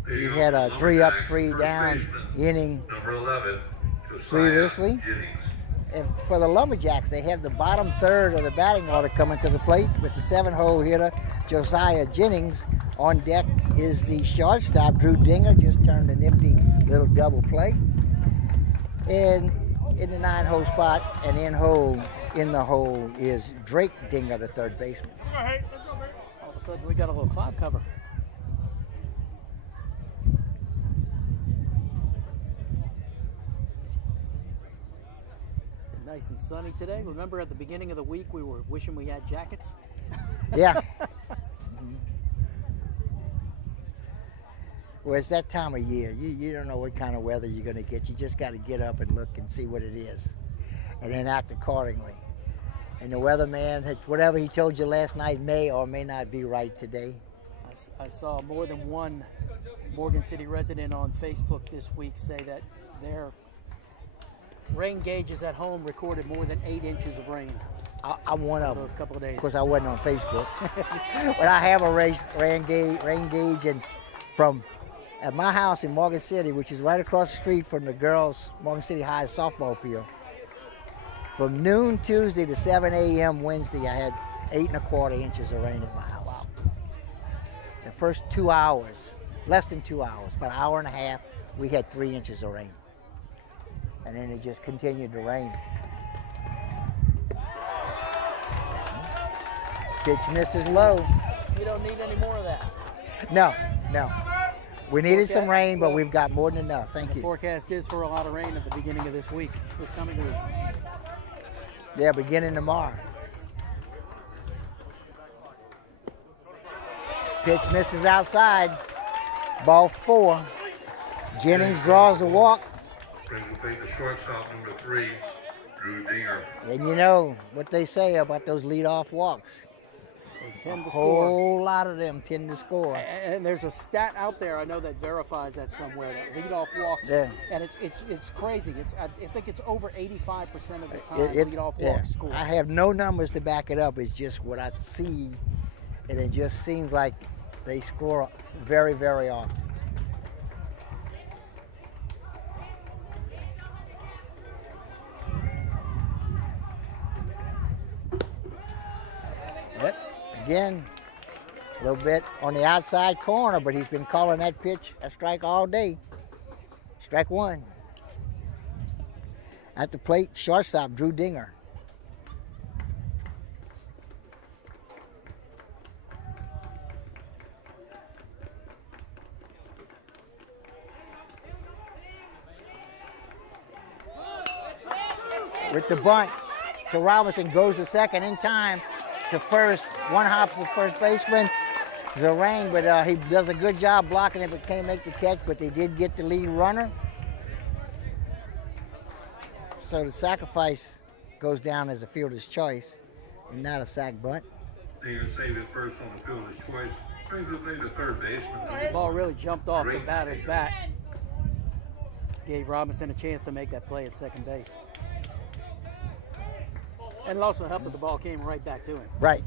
He had a 3-up, 3-down inning previously. And for the Lumberjacks, they have the bottom third of the batting order coming to the plate with the 7-hole hitter, Josiah Jennings. On deck is the shortstop, Drew Dinger, just turned a nifty little double play. And in the 9-hole spot and in the hole is Drake Dinger, the third baseman. All of a sudden, we got a little cloud cover. Nice and sunny today. Remember at the beginning of the week we were wishing we had jackets? Yeah. Well, it's that time of year. You don't know what kind of weather you're going to get. You just got to get up and look and see what it is and then act accordingly. And the weatherman, whatever he told you last night may or may not be right today. I saw more than one Morgan City resident on Facebook this week say that their rain gauges at home recorded more than 8 inches of rain I'm one of those them. couple of days. Of course, I wasn't on Facebook, but I have a rain gauge, and from at my house in Morgan City, which is right across the street from the girls' Morgan City High softball field, from noon Tuesday to 7 a.m. Wednesday, I had 8 1/4 inches of rain in my house. Wow. The first 2 hours, less than 2 hours, about an hour and a half, we had 3 inches of rain, and then it just continued to rain. Pitch misses low. You don't need any more of that. No. We needed some Forecast- rain, but well, we've got more than enough. Thank The you. forecast is for a lot of rain at the beginning of this coming week. Yeah, beginning tomorrow. Pitch misses outside. Ball 4. Jennings draws the walk. Brings the plate to shortstop number 3, Drew Dinger. And you know what they say about those leadoff walks. They tend A to score. whole lot of them tend to score. And there's a stat out there I know that verifies that somewhere, that leadoff walks, Yeah. and it's crazy. I think it's over 85% of the time It- leadoff yeah. walks score. I have no numbers to back it up. It's just what I see, and it just seems like they score very, very often. Yep. Again, a little bit on the outside corner, but he's been calling that pitch a strike all day. Strike 1. At the plate, shortstop Drew Dinger. With the bunt to Robinson, goes to second in time to first. One hops the first baseman, Zarang, but he does a good job blocking it, but can't make the catch. But they did get the lead runner. So the sacrifice goes down as a fielder's choice and not a sac bunt. Dinger saved it first on the fielder's choice. Brings the plate to third baseman. The ball really jumped off the batter's bat. Gave Robinson a chance to make that play at second base. And it also helped that the ball came right back to him. Right.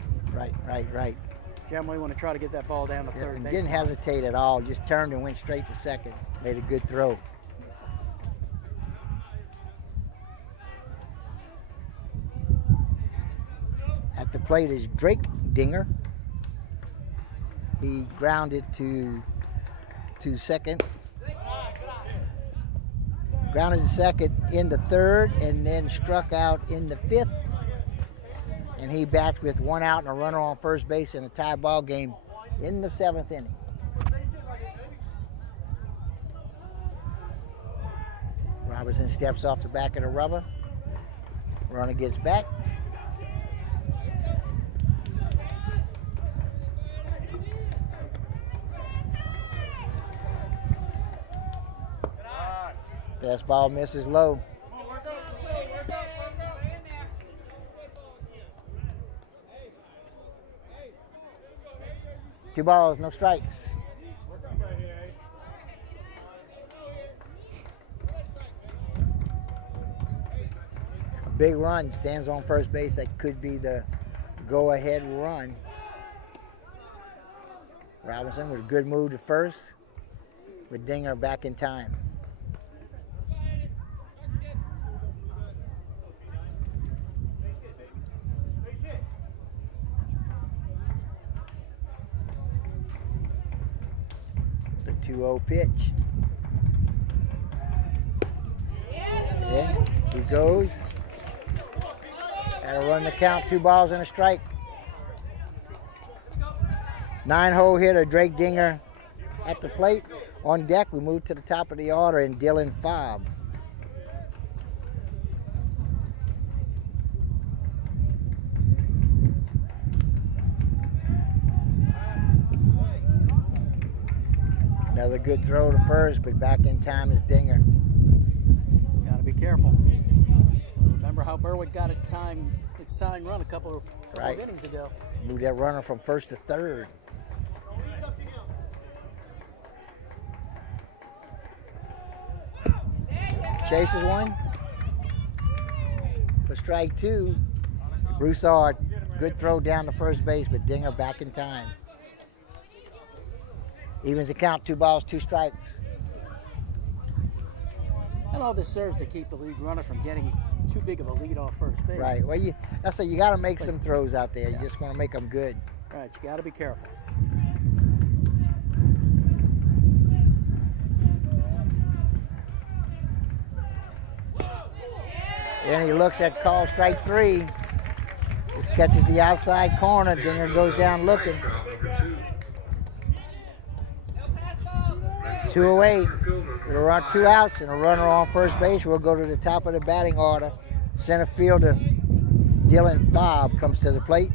Generally want to try to get that ball down to Yeah, third and base. didn't hesitate at all. Just turned and went straight to second. Made a good throw. At the plate is Drake Dinger. He grounded to second. Grounded to second in the third, and then struck out in the 5th. And he bats with 1 out and a runner on first base in a tie ball game in the 7th inning. Robinson steps off the back of the rubber. Runner gets back. Fastball misses low. Two balls, no strikes. Big run, stands on first base. That could be the go-ahead run. Robinson with a good move to first, with Dinger back in time. The 2-0 pitch. In he goes. Gotta run the count, 2 balls and a strike. 9-hole hitter Drake Dinger at the plate. On deck, we move to the top of the order, and Dylan Fobb. Another good throw to first, but back in time is Dinger. Got to be careful. Remember how Berwick got its time run a couple of innings ago. Moved that runner from first to third. Chases one. for strike 2. Broussard, good throw down to first base, but Dinger back in time. Evens the count, 2 balls, 2 strikes. And all this serves to keep the lead runner from getting too big of a lead off first base. Right. Well, that's you got to make some throws out there. You just want to make them good. Right. You got to be careful. Then he looks at call strike 3. This catches the outside corner. Dinger goes down looking. 2:08. We'll run 2 outs and a runner on first base. We'll go to the top of the batting order. Center fielder Dylan Fobb comes to the plate.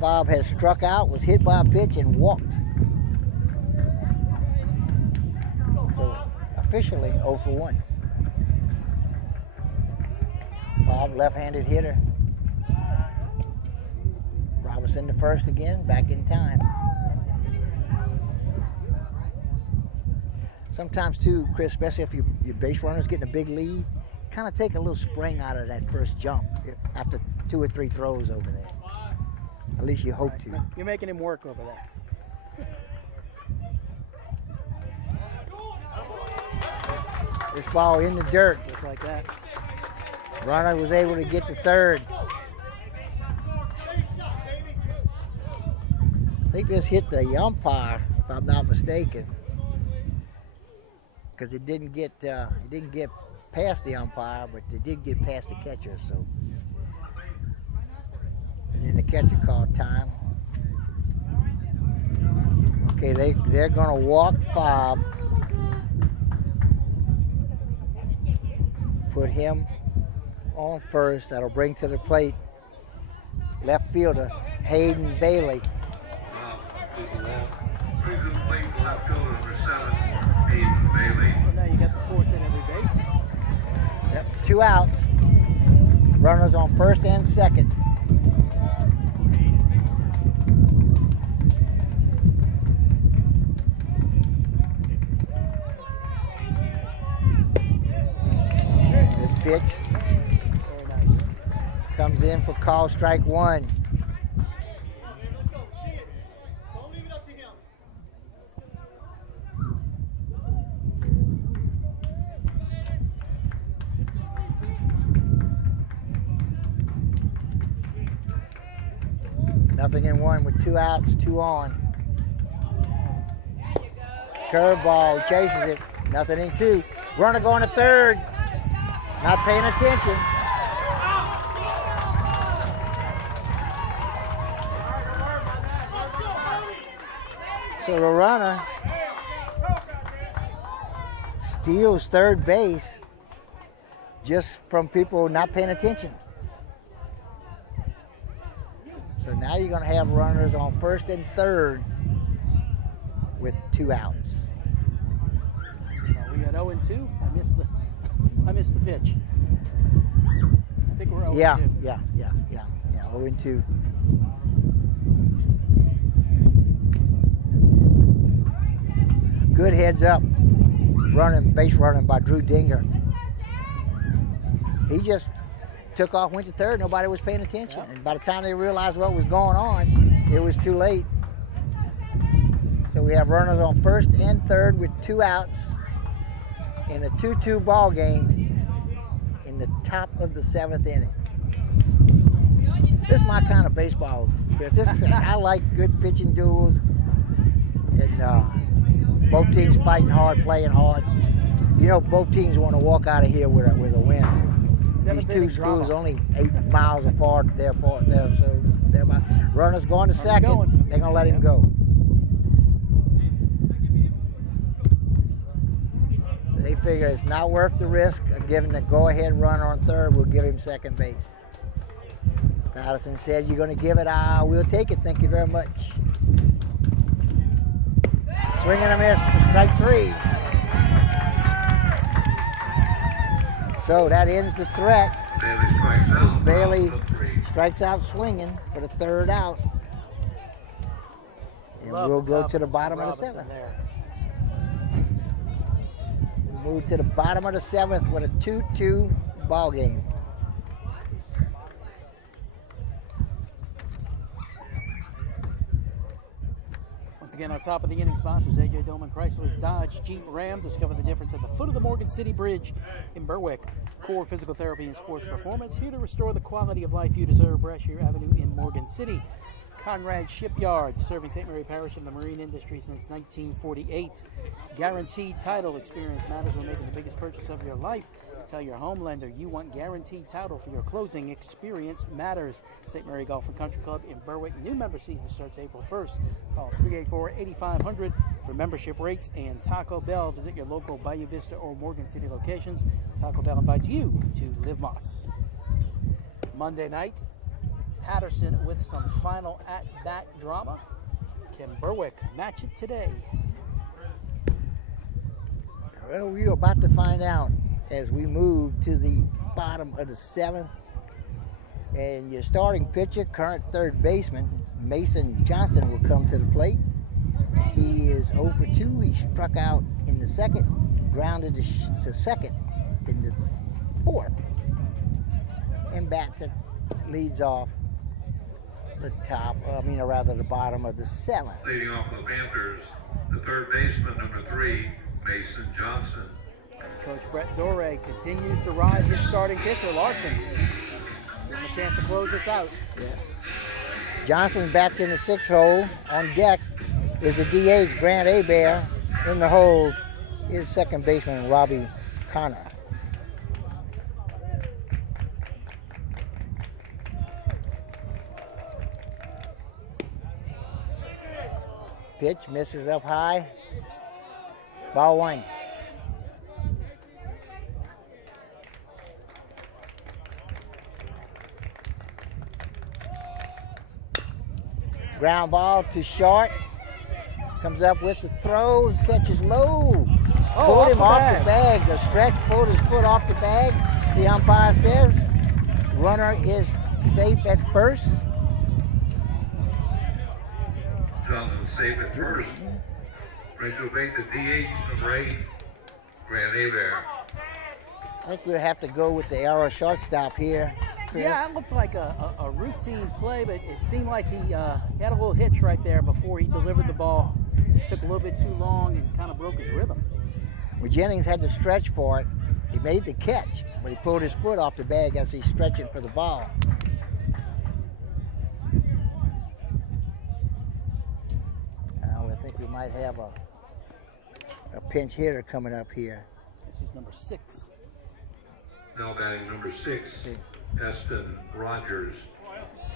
Fobb has struck out, was hit by a pitch, and walked. So officially 0 for 1. Fobb, left-handed hitter. Robinson to first again, back in time. Sometimes too, Chris, especially if your base runner's getting a big lead, kind of take a little spring out of that first jump after 2 or 3 throws over there. At least you hope to. You're making him work over there. This ball in the dirt. Just like that. Runner was able to get to third. I think this hit the umpire, if I'm not mistaken, because it didn't get past the umpire, but it did get past the catcher. So, and then the catcher called time. Okay, they're gonna walk Fobb, put him on first. That'll bring to the plate left fielder Hayden Bailey. Brings to the plate left fielder number 7, Hayden Bailey. Well, now you got the force at every base. Yep, 2 outs. Runners on first and second. This pitch Very nice. comes in for call strike 1. Nothing in 1 with 2 outs, 2 on. Curveball, chases it. Nothing in 2. Runner going to third. Not paying attention. So the runner steals third base just from people not paying attention. So now you're going to have runners on first and third with 2 outs. Well, we got 0 and 2. I missed the pitch. I think we're 0 Yeah, and 2. yeah. 0 and 2. Good heads up base running by Drew Dinger. He just took off, went to third. Nobody was paying attention. Yep. And by the time they realized what was going on, it was too late. So we have runners on first and third with 2 outs in a 2-2 ball game in the top of the 7th inning. This is my kind of baseball, Chris. I like good pitching duels and both teams fighting hard, playing hard. You know, both teams want to walk out of here with a win. These 2 schools only 8 miles apart. They're apart there, so they're about. Runners going to second. They're gonna let him go. They figure it's not worth the risk of giving the go-ahead runner on third. We'll give him second base. Patterson said, "You're gonna give it? We'll take it. Thank you very much." Swing and a miss for strike 3. So that ends the threat. Bailey strikes out. Bailey For 3. strikes out swinging for the 3rd out. And Love we'll the go to the confidence bottom from of the Robinson 7th. there. Move to the bottom of the 7th with a 2-2 ball game. Once again, on top of the inning sponsors, A.J. Doman Chrysler Dodge Jeep Ram. Discover the difference at the foot of the Morgan City Bridge in Berwick. Core Physical Therapy and Sports Performance, here to restore the quality of life you deserve. Brashear Avenue in Morgan City. Conrad Shipyard, serving St. Mary Parish and the marine industry since 1948. Guaranteed Title. Experience matters when making the biggest purchase of your life. Tell your home lender you want Guaranteed Title for your closing. Experience matters. St. Mary Golf and Country Club in Berwick. New member season starts April 1st. Call 384-8500 for membership rates. And Taco Bell. Visit your local Bayou Vista or Morgan City locations. Taco Bell invites you to Live Moss. Monday night, Patterson with some final at-bat drama. Can Berwick match it today? Well, we're about to find out as we move to the bottom of the 7th. And your starting pitcher, current third baseman, Mason Johnston, will come to the plate. He is 0 for 2. He struck out in the 2nd, grounded to second in the 4th, and bats it, leads off the the bottom of the 7th. Leading off the Panthers, the third baseman, number 3, Mason Johnson. Coach Brett Dore continues to ride his starting pitcher, Larson. Give him a chance to close this out. Yeah. Johnson bats in the 6th hole. On deck is the DA's Grant Hebert. In the hole is second baseman Robbie Connor. Pitch misses up high. Ball 1. Ground ball to short. Comes up with the throw. Pitch is low. Pulled him off the bag. The stretch pulled his foot off the bag. The umpire says runner is safe at first. Johnson safe at first. Ready to obey the DH, number 8, Grant Hebert. I think we'll have to go with the arrow shortstop here, Chris. Yeah, it looked like a routine play, but it seemed like he had a little hitch right there before he delivered the ball. Took a little bit too long and kind of broke his rhythm. Well, Jennings had to stretch for it. He made the catch, but he pulled his foot off the bag as he's stretching for the ball. Now I think we might have a pinch hitter coming up here. This is number 6. Now batting number 6, Eston Rogers.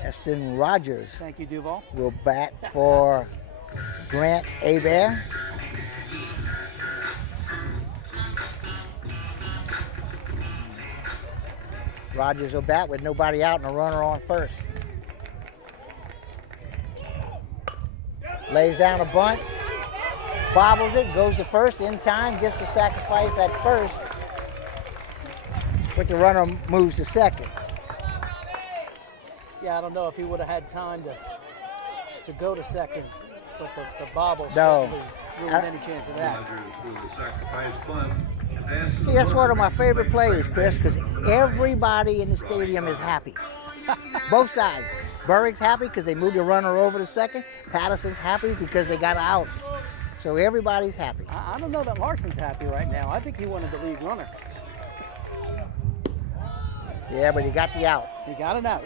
Eston Rogers Thank you, Duval. will bat for Grant Hebert. Rogers will bat with nobody out and a runner on first. Lays down a bunt, bobbles it, goes to first in time, gets the sacrifice at first, but the runner moves to second. Yeah, I don't know if he would have had time to go to second, but the bobble No. certainly ruined any chance of that. Rogers with the sacrifice bunt. Advances See, that's the one of my runner. favorite plays, Chris, because everybody in the stadium is happy. Both sides. Berwick's happy because they moved the runner over to second. Patterson's happy because they got out. So everybody's happy. I don't know that Larson's happy right now. I think he wanted the lead runner. Yeah, but he got the out. He got it out.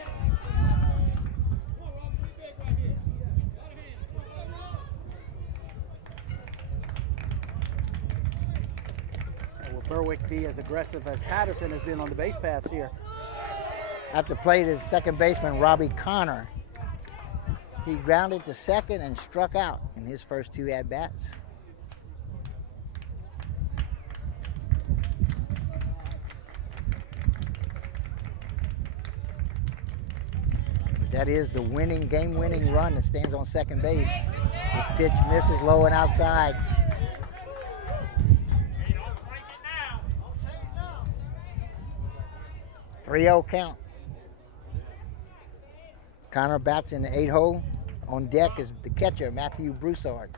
And will Berwick be as aggressive as Patterson has been on the base paths here? At the plate is second baseman Robbie Connor. He grounded to second and struck out in his first 2 at-bats. That is the game-winning run that stands on second base. This pitch misses low and outside. 3-0 count. Connor bats in the 8 hole. On deck is the catcher, Matthew Broussard.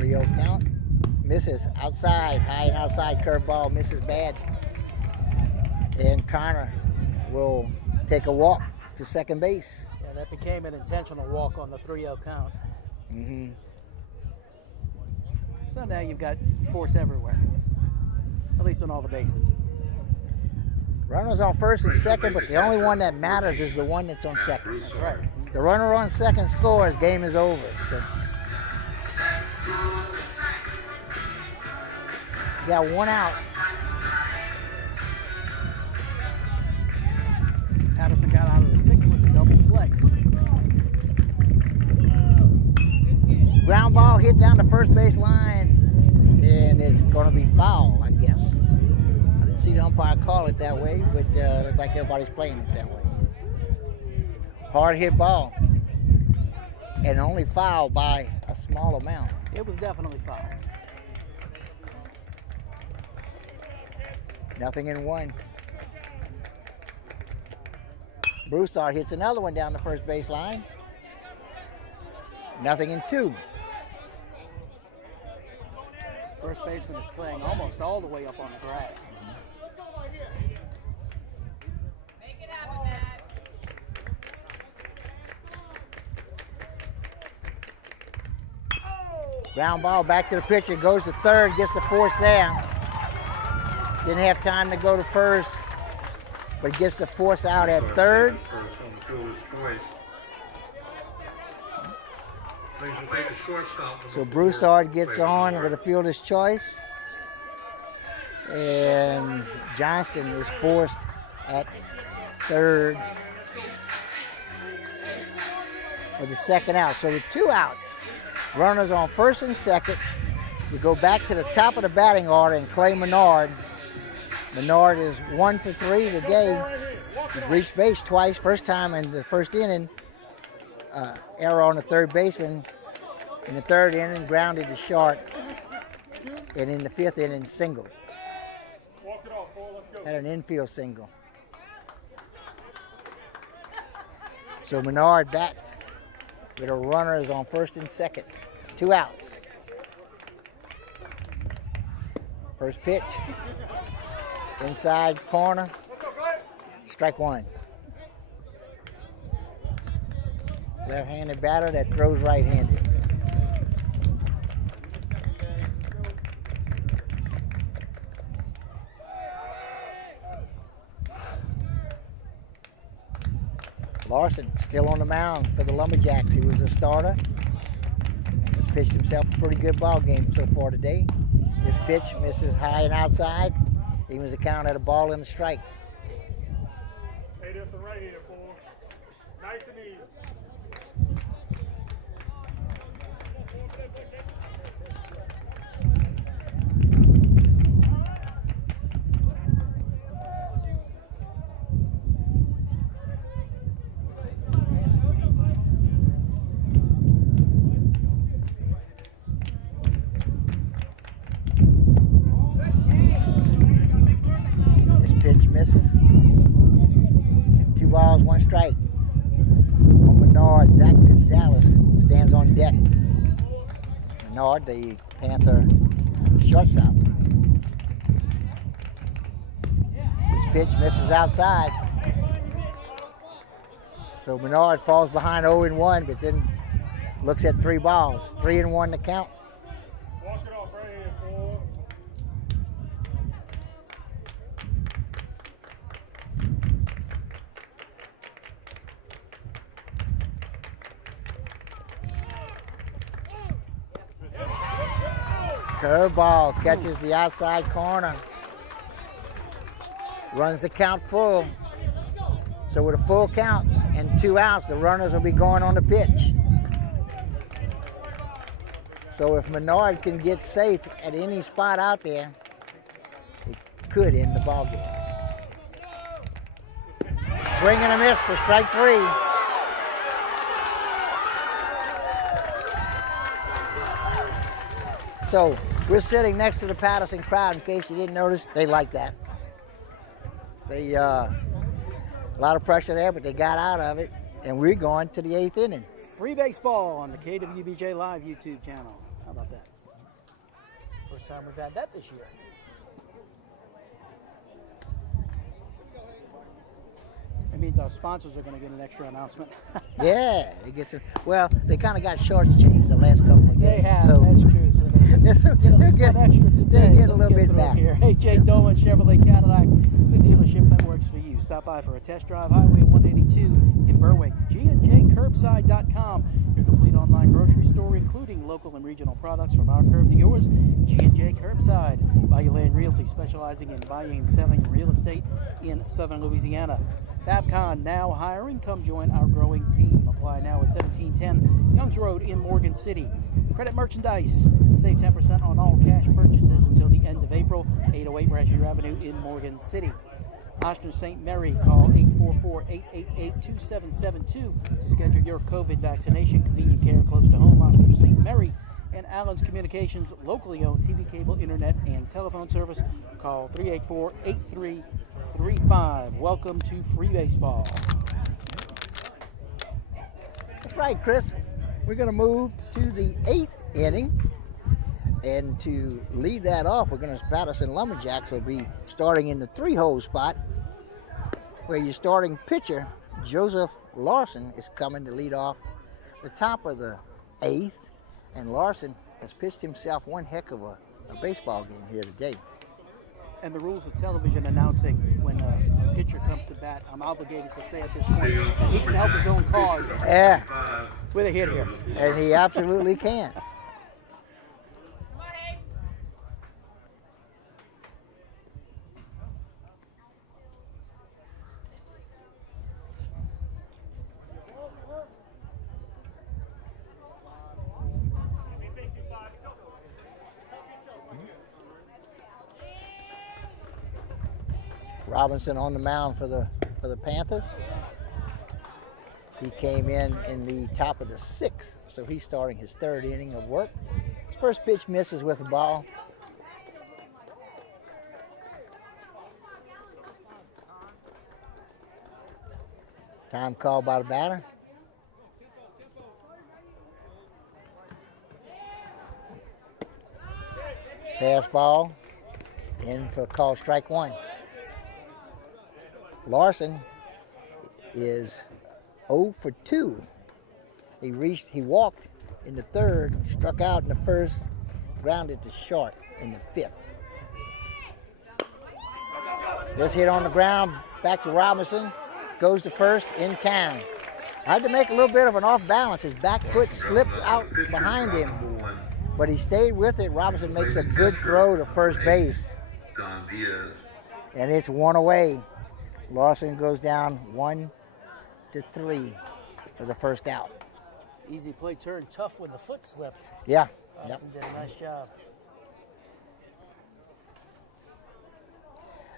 3-0 count. Misses outside, high and outside curveball, misses bad. And Connor will take a walk to second base. Yeah, that became an intentional walk on the 3-0 count. Mm-hmm. So now you've got force everywhere, at least on all the bases. Runners on first and second, but the only one that matters is the one that's on second. That's right. The runner on second scores, game is over. So you got one out. Patterson got out of the sixth with a double play. Ground ball hit down the first base line, and it's going to be foul, I guess. I didn't see the umpire call it that way, but it looks like everybody's playing it that way. Hard hit ball, and only foul by a small amount. It was definitely foul. Nothing in one. Broussard hits another one down the first base line. Nothing in two. First baseman is playing almost all the way up on the grass. Make it happen, Dad. Ground ball back to the pitcher, goes to third, gets the force there. Didn't have time to go to first, but gets the force out at third. First on the fielder's choice. Things will take a shortstop. So Broussard gets on with a fielder's choice. And Johnston is forced at third for the second out. So with 2 outs, runners on first and second. We go back to the top of the batting order and Clay Menard. Menard is 1 for 3 today. He's reached base twice. First time in the first inning. Error on the third baseman. In the third inning, grounded to short. And in the fifth inning, singled. Walk it off, Paul. Let's go. Had an infield single. So Menard bats with a runner is on first and second. 2 outs. First pitch. Inside corner. Strike one. Left-handed batter that throws right-handed. Larson still on the mound for the Lumberjacks. He was a starter. Has pitched himself a pretty good ball game so far today. This pitch misses high and outside. Evens the count at a ball and a strike. Hey, there's the right here, Paul. Nice and easy. Misses. 2 balls, 1 strike. On Menard, Zach Gonzalez stands on deck. Menard, the Panther shortstop. This pitch misses outside. So Menard falls behind 0-1, but then looks at 3 balls. 3-1 to count. Walk it off right here, Paul. Curveball catches the outside corner. Runs the count full. So with a full count and 2 outs, the runners will be going on the pitch. So if Menard can get safe at any spot out there, it could end the ball game. Swing and a miss for strike 3. So we're sitting next to the Patterson crowd. In case you didn't notice, they like that. They a lot of pressure there, but they got out of it, and we're going to the 8th inning. Free baseball on the KWBJ Live YouTube channel. How about that? First time we've had that this year. It means our sponsors are going to get an extra announcement. Yeah, they get some. Well, they kind of got shortgechanged the last couple of They days. have, So that's true. So they'll get get extra today. they'll get a Let's little bit through back. here. Hey, Jay Dolan, Chevrolet Cadillac, the dealership that works for you. Stop by for a test drive. Highway 182 in Berwick. G&JCurbside.com, your complete online grocery store, including local and regional products from our curb to yours. G&J Curbside, Bayou Land Realty, specializing in buying and selling real estate in southern Louisiana. FabCon now hiring. Come join our growing team. Apply now at 1710 Youngs Road in Morgan City. Credit Merchandise. Save 10% on all cash purchases until the end of April. 808 Brashear Avenue in Morgan City. Oshner St. Mary, call 844-888-2772 to schedule your COVID vaccination. Convenient care close to home. Oshner St. Mary. And Allen's Communications, locally owned TV, cable, internet, and telephone service. Call 384-8335. Welcome to Free Baseball. That's right, Chris. We're going to move to the 8th inning. And to lead that off, we're going to Patterson Lumberjacks will be starting in the 3-hole spot, where your starting pitcher, Joseph Larson, is coming to lead off the top of the 8th. And Larson has pitched himself one heck of a baseball game here today. And the rules of television announcing when a pitcher comes to bat, I'm obligated to say at this point that he can help his own cause Yeah, with a hit here. and he absolutely can. Robinson on the mound for the Panthers. He came in the top of the 6th, so he's starting his 3rd inning of work. His first pitch misses with the ball. Time called by the batter. Fastball in for call strike 1. Larson is 0 for 2. He walked in the 3rd, struck out in the 1st, grounded to short in the 5th. This hit on the ground, back to Robinson, goes to first in time. Had to make a little bit of an off balance. His back foot slipped out behind him, but he stayed with it. Robinson makes a good throw to first base, and it's 1 away. Larson goes down 1-3 for the first out. Easy play turned tough when the foot slipped. Yeah. Robinson did a nice job.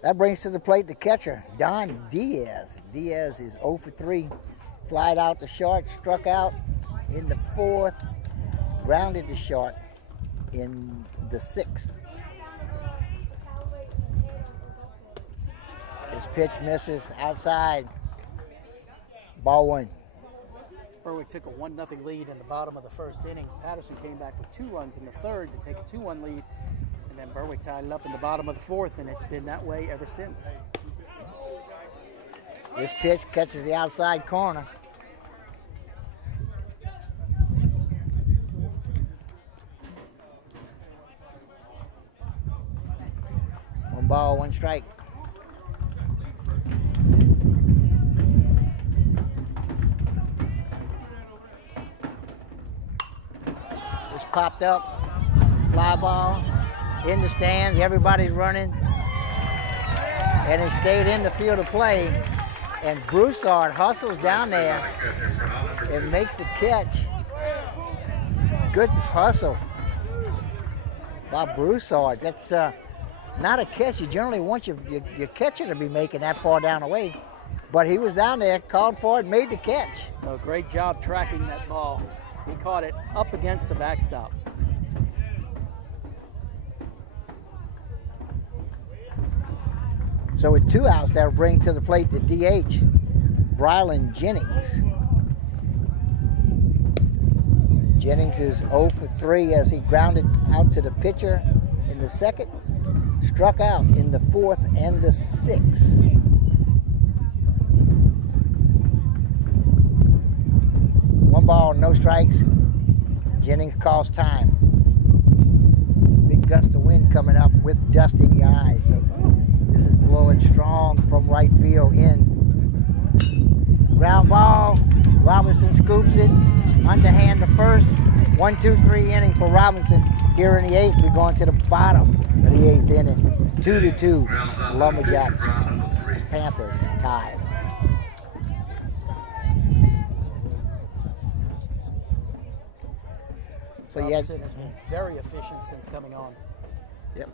That brings to the plate the catcher, Don Diaz. Diaz is 0 for 3. Flied out to short, struck out in the 4th, grounded to short in the 6th. His pitch misses outside. Ball 1. Berwick took a 1-0 lead in the bottom of the 1st inning. Patterson came back with 2 runs in the 3rd to take a 2-1 lead. And then Berwick tied it up in the bottom of the 4th, and it's been that way ever since. This pitch catches the outside corner. One ball, 1 strike. This popped up, fly ball in the stands. Everybody's running, and it stayed in the field of play. And Broussard hustles down there and makes a catch. Good hustle by Broussard. That's not a catch you generally want your catcher to be making that far down the way. But he was down there, called for it, made the catch. Well, great job tracking that ball. He caught it up against the backstop. So with 2 outs, that'll bring to the plate the DH, Brylan Jennings. Jennings is 0 for 3 as he grounded out to the pitcher the second, struck out in the fourth and the sixth. One ball, no strikes. Jennings calls time. Big gust of wind coming up with dust in your eyes. So this is blowing strong from right field in. Ground ball. Robinson scoops it. Underhand the first. 1-2-3 inning for Robinson. Here in the eighth, we're going to the bottom of the eighth inning. 2-2. Lumberjacks, Panthers tied. So yeah, Robinson has been very efficient since coming on. Yep.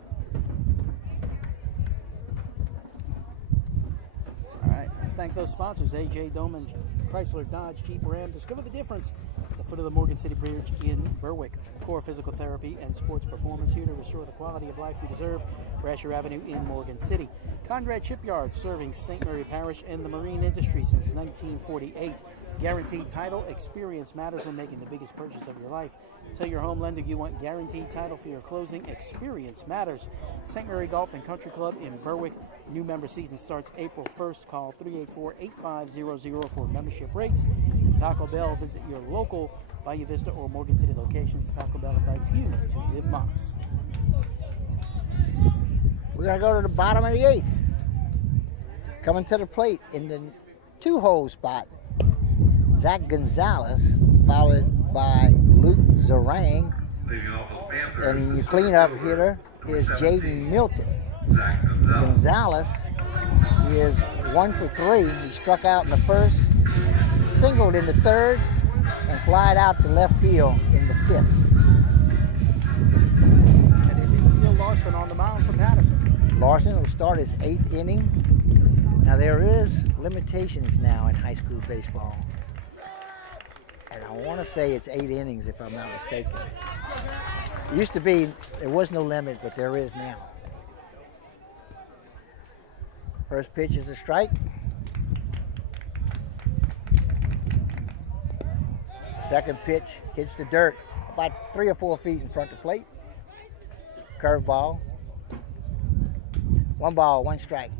All right, let's thank those sponsors, AJ Doman, Chrysler, Dodge, Jeep, Ram. Discover the difference at the foot of the Morgan City Bridge in Berwick. Core Physical Therapy and Sports Performance here to restore the quality of life you deserve. Brasher Avenue in Morgan City. Conrad Shipyard, serving St. Mary Parish and the marine industry since 1948. Guaranteed title. Experience matters when making the biggest purchase of your life. Tell your home lender you want guaranteed title for your closing. Experience matters. St. Mary Golf and Country Club in Berwick. New member season starts April 1st. Call 384-8500 for membership rates. And Taco Bell, visit your local Bayou Vista or Morgan City locations. Taco Bell invites you to live Moss. We're going to go to the bottom of the eighth. Coming to the plate in the two-hole spot, Zach Gonzalez, followed by Luke Zarang. And your cleanup hitter is Jaden Milton. Gonzalez is 1 for 3. He struck out in the first, singled in the third, and flied out to left field in the fifth. And it is still Larson on the mound for Patterson. Larson will start his 8th inning. Now there is limitations now in high school baseball. And I want to say it's 8 innings if I'm not mistaken. It used to be, there was no limit, but there is now. First pitch is a strike. Second pitch hits the dirt about 3 or 4 feet in front of the plate. Curveball. 1 ball, 1 strike.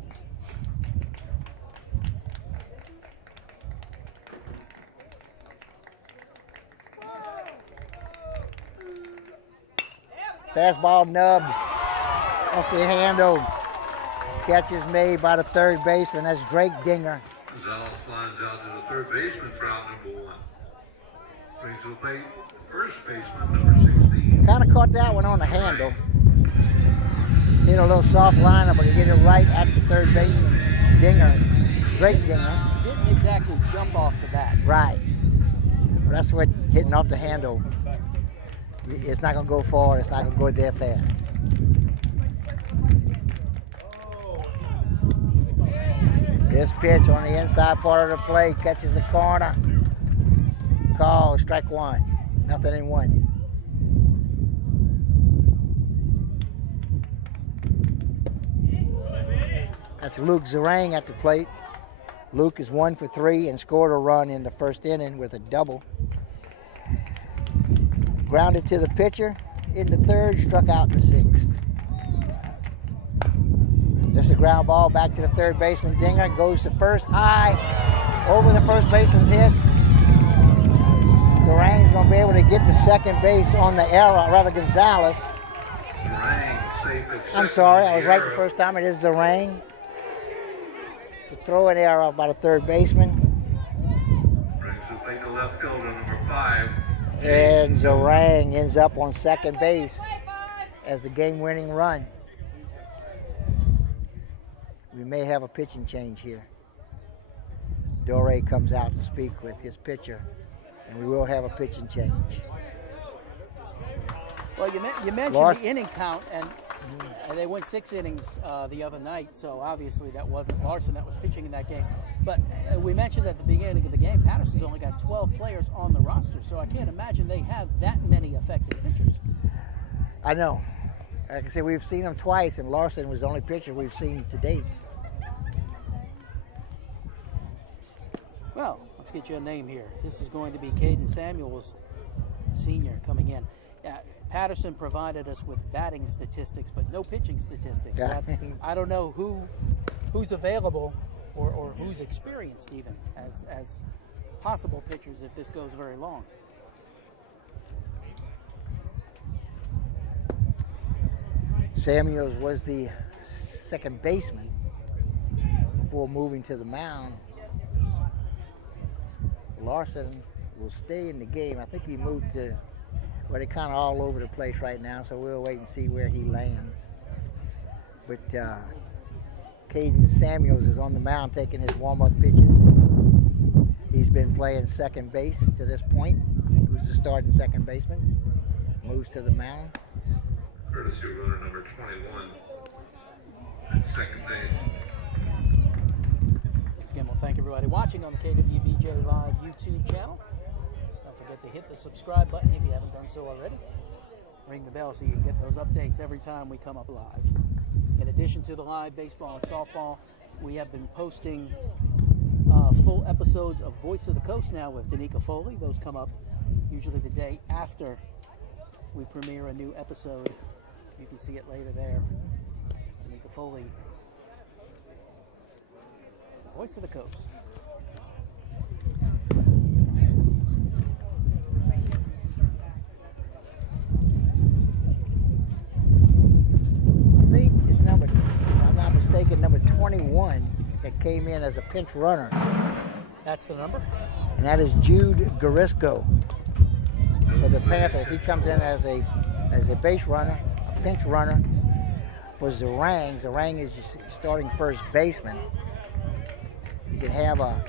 Fastball nubbed off the handle. Catch is made by the third baseman. That's Drake Dinger. Gonzalez lines out to the third baseman for out number 1. Brings to the plate, first baseman, number 16. Kind of caught that one on the handle. Hit a little soft lineup, but he hit it right at the third baseman. Dinger, Drake Dinger. Didn't exactly jump off the bat. Right. Well, that's what hitting off the handle. It's not going to go forward. It's not going to go there fast. This pitch on the inside part of the plate catches the corner. Call, strike 1. Nothing in 1. That's Luke Zarang at the plate. Luke is 1 for 3 and scored a run in the first inning with a double. Grounded to the pitcher in the third, struck out in the 6th. Just a ground ball back to the third baseman. Dinger goes to first, high, over the first baseman's head. Zarang's going to be able to get to second base on the error, rather Gonzalez. I'm sorry, I was right the first time. It is Zarang. It's a throw-in error by the third baseman. Brings to the plate, the left fielder, number 5. And Zarang ends up on second base as the game-winning run. We may have a pitching change here. Dore comes out to speak with his pitcher, and we will have a pitching change. Well, you mentioned the inning count, and they went 6 innings the other night, so obviously that wasn't Larson that was pitching in that game. But we mentioned at the beginning of the game, Patterson's only got 12 players on the roster, so I can't imagine they have that many effective pitchers. I know. Like I said, we've seen him twice, and Larson was the only pitcher we've seen to date. Well, let's get you a name here. This is going to be Caden Samuels, senior, coming in. Patterson provided us with batting statistics, but no pitching statistics. Yeah. So I don't know who's available or who's experienced even as possible pitchers if this goes very long. Samuels was the second baseman before moving to the mound. Larson will stay in the game. I think he moved to, well, they're kind of all over the place right now, so we'll wait and see where he lands. But Caden Samuels is on the mound taking his warm-up pitches. He's been playing second base to this point. He was the starting second baseman. Moves to the mound. Courtesy runner number 21 at second base. Once again, we'll thank everybody watching on the KWBJ Live YouTube channel. Don't forget to hit the subscribe button if you haven't done so already. Ring the bell so you can get those updates every time we come up live. In addition to the live baseball and softball, we have been posting full episodes of Voice of the Coast now with Danica Foley. Those come up usually the day after we premiere a new episode. You can see it later there. Danica Foley, Voice of the Coast. I think it's number, if I'm not mistaken, number 21 that came in as a pinch runner. That's the number? And that is Jude Garisco for the Panthers. He comes in as a base runner, a pinch runner for Zarang. Zarang is your starting first baseman. You can have a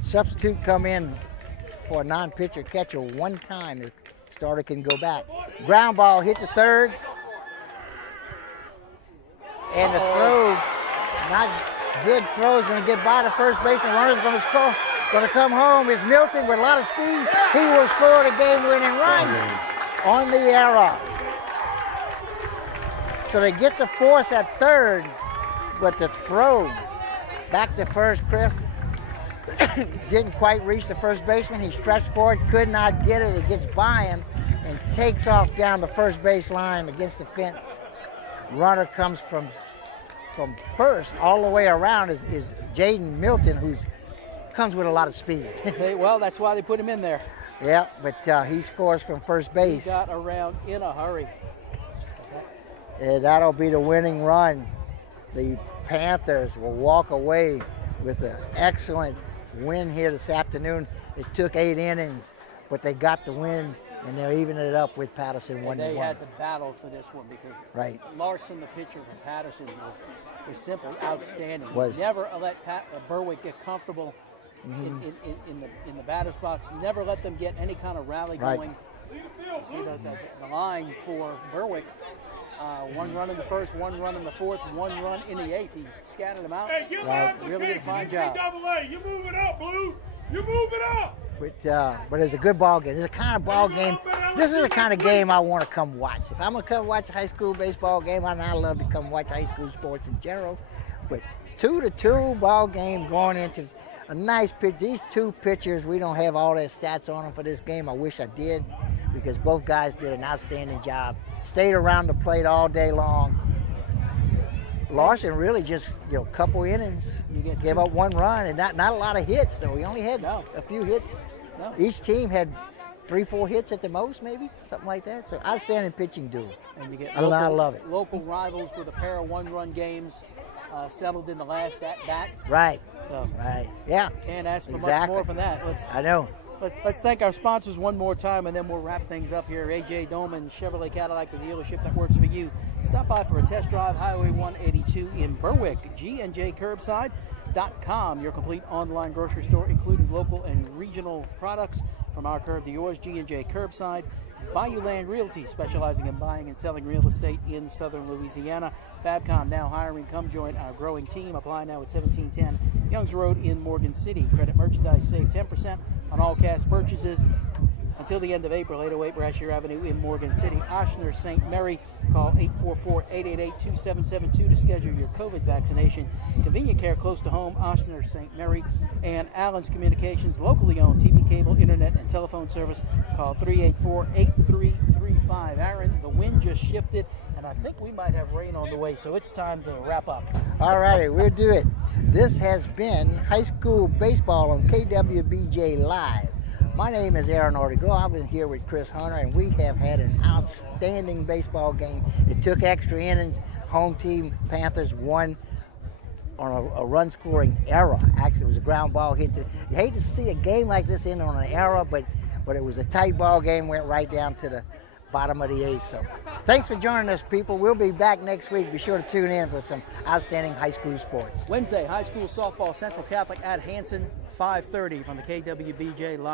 substitute come in for a non-pitcher catcher one time. The starter can go back. Ground ball hit the third. And the throw, not good throw, is going to get by the first baseman. Runner's going to score. Going to come home is Milton with a lot of speed. He will score the game-winning run on the error. So they get the force at third, but the throw back to first, Chris, didn't quite reach the first baseman. He stretched for it, could not get it. It gets by him and takes off down the first base line against the fence. Runner comes from first all the way around is Jaden Milton, who comes with a lot of speed. Well, that's why they put him in there. Yeah, but he scores from first base. He got around in a hurry. And that'll be the winning run. The Panthers will walk away with an excellent win here this afternoon. It took 8 innings, but they got the win, and they're evening it up with Patterson 1-1. They had to battle for this one because Larson, the pitcher from Patterson, was simply outstanding. Never let Berwick get comfortable in the batter's box. Never let them get any kind of rally going. You see the line for Berwick. 1 run in the first, 1 run in the fourth, 1 run in the 8th. He scattered them out. Hey, really did a fine job. You move it up, Blue. You move it up. But it's a good ball game. It's a kind of ball game. This is the kind of game I want to come watch. If I'm going to come watch a high school baseball game, I love to come watch high school sports in general. But 2-2 ball game going into a nice pitch. These two pitchers, we don't have all their stats on them for this game. I wish I did, because both guys did an outstanding job. Stayed around the plate all day long. Larson really just, a couple innings, gave up 1 run, and not a lot of hits, though. He only had a few hits. No. Each team had 3-4 hits at the most, maybe, something like that. So outstanding pitching duel. And you get I love it. Local rivals with a pair of 1-run games settled in the last at bat. Right. So right. Yeah. Can't ask for much more from that. I know. Let's thank our sponsors one more time, and then we'll wrap things up here. A.J. Doman, Chevrolet Cadillac, the dealership that works for you. Stop by for a test drive, Highway 182 in Berwick. GNJCurbside.com, your complete online grocery store, including local and regional products from our curb to yours. G&J Curbside. Bayou Land Realty, specializing in buying and selling real estate in southern Louisiana. Fabcom, now hiring. Come join our growing team. Apply now at 1710 Youngs Road in Morgan City. Credit Merchandise, save 10% on all cash purchases. until the end of April. 808 Brashear Avenue in Morgan City. Oshner St. Mary. Call 844-888-2772 to schedule your COVID vaccination. Convenient care close to home. Oshner St. Mary. And Allen's Communications, locally owned TV, cable, internet, and telephone service. Call 384-8335. Aaron, the wind just shifted, and I think we might have rain on the way, so it's time to wrap up. All righty, we'll do it. This has been high school baseball on KWBJ Live. My name is Aaron Ortego. I've been here with Chris Hunter, and we have had an outstanding baseball game. It took extra innings. Home team Panthers won on a run-scoring error. Actually, it was a ground ball hit. You hate to see a game like this end on an error, but it was a tight ball game, went right down to the bottom of the eighth. So thanks for joining us, people. We'll be back next week. Be sure to tune in for some outstanding high school sports. Wednesday, high school softball, Central Catholic at Hanson, 5:30 from the KWBJ Live.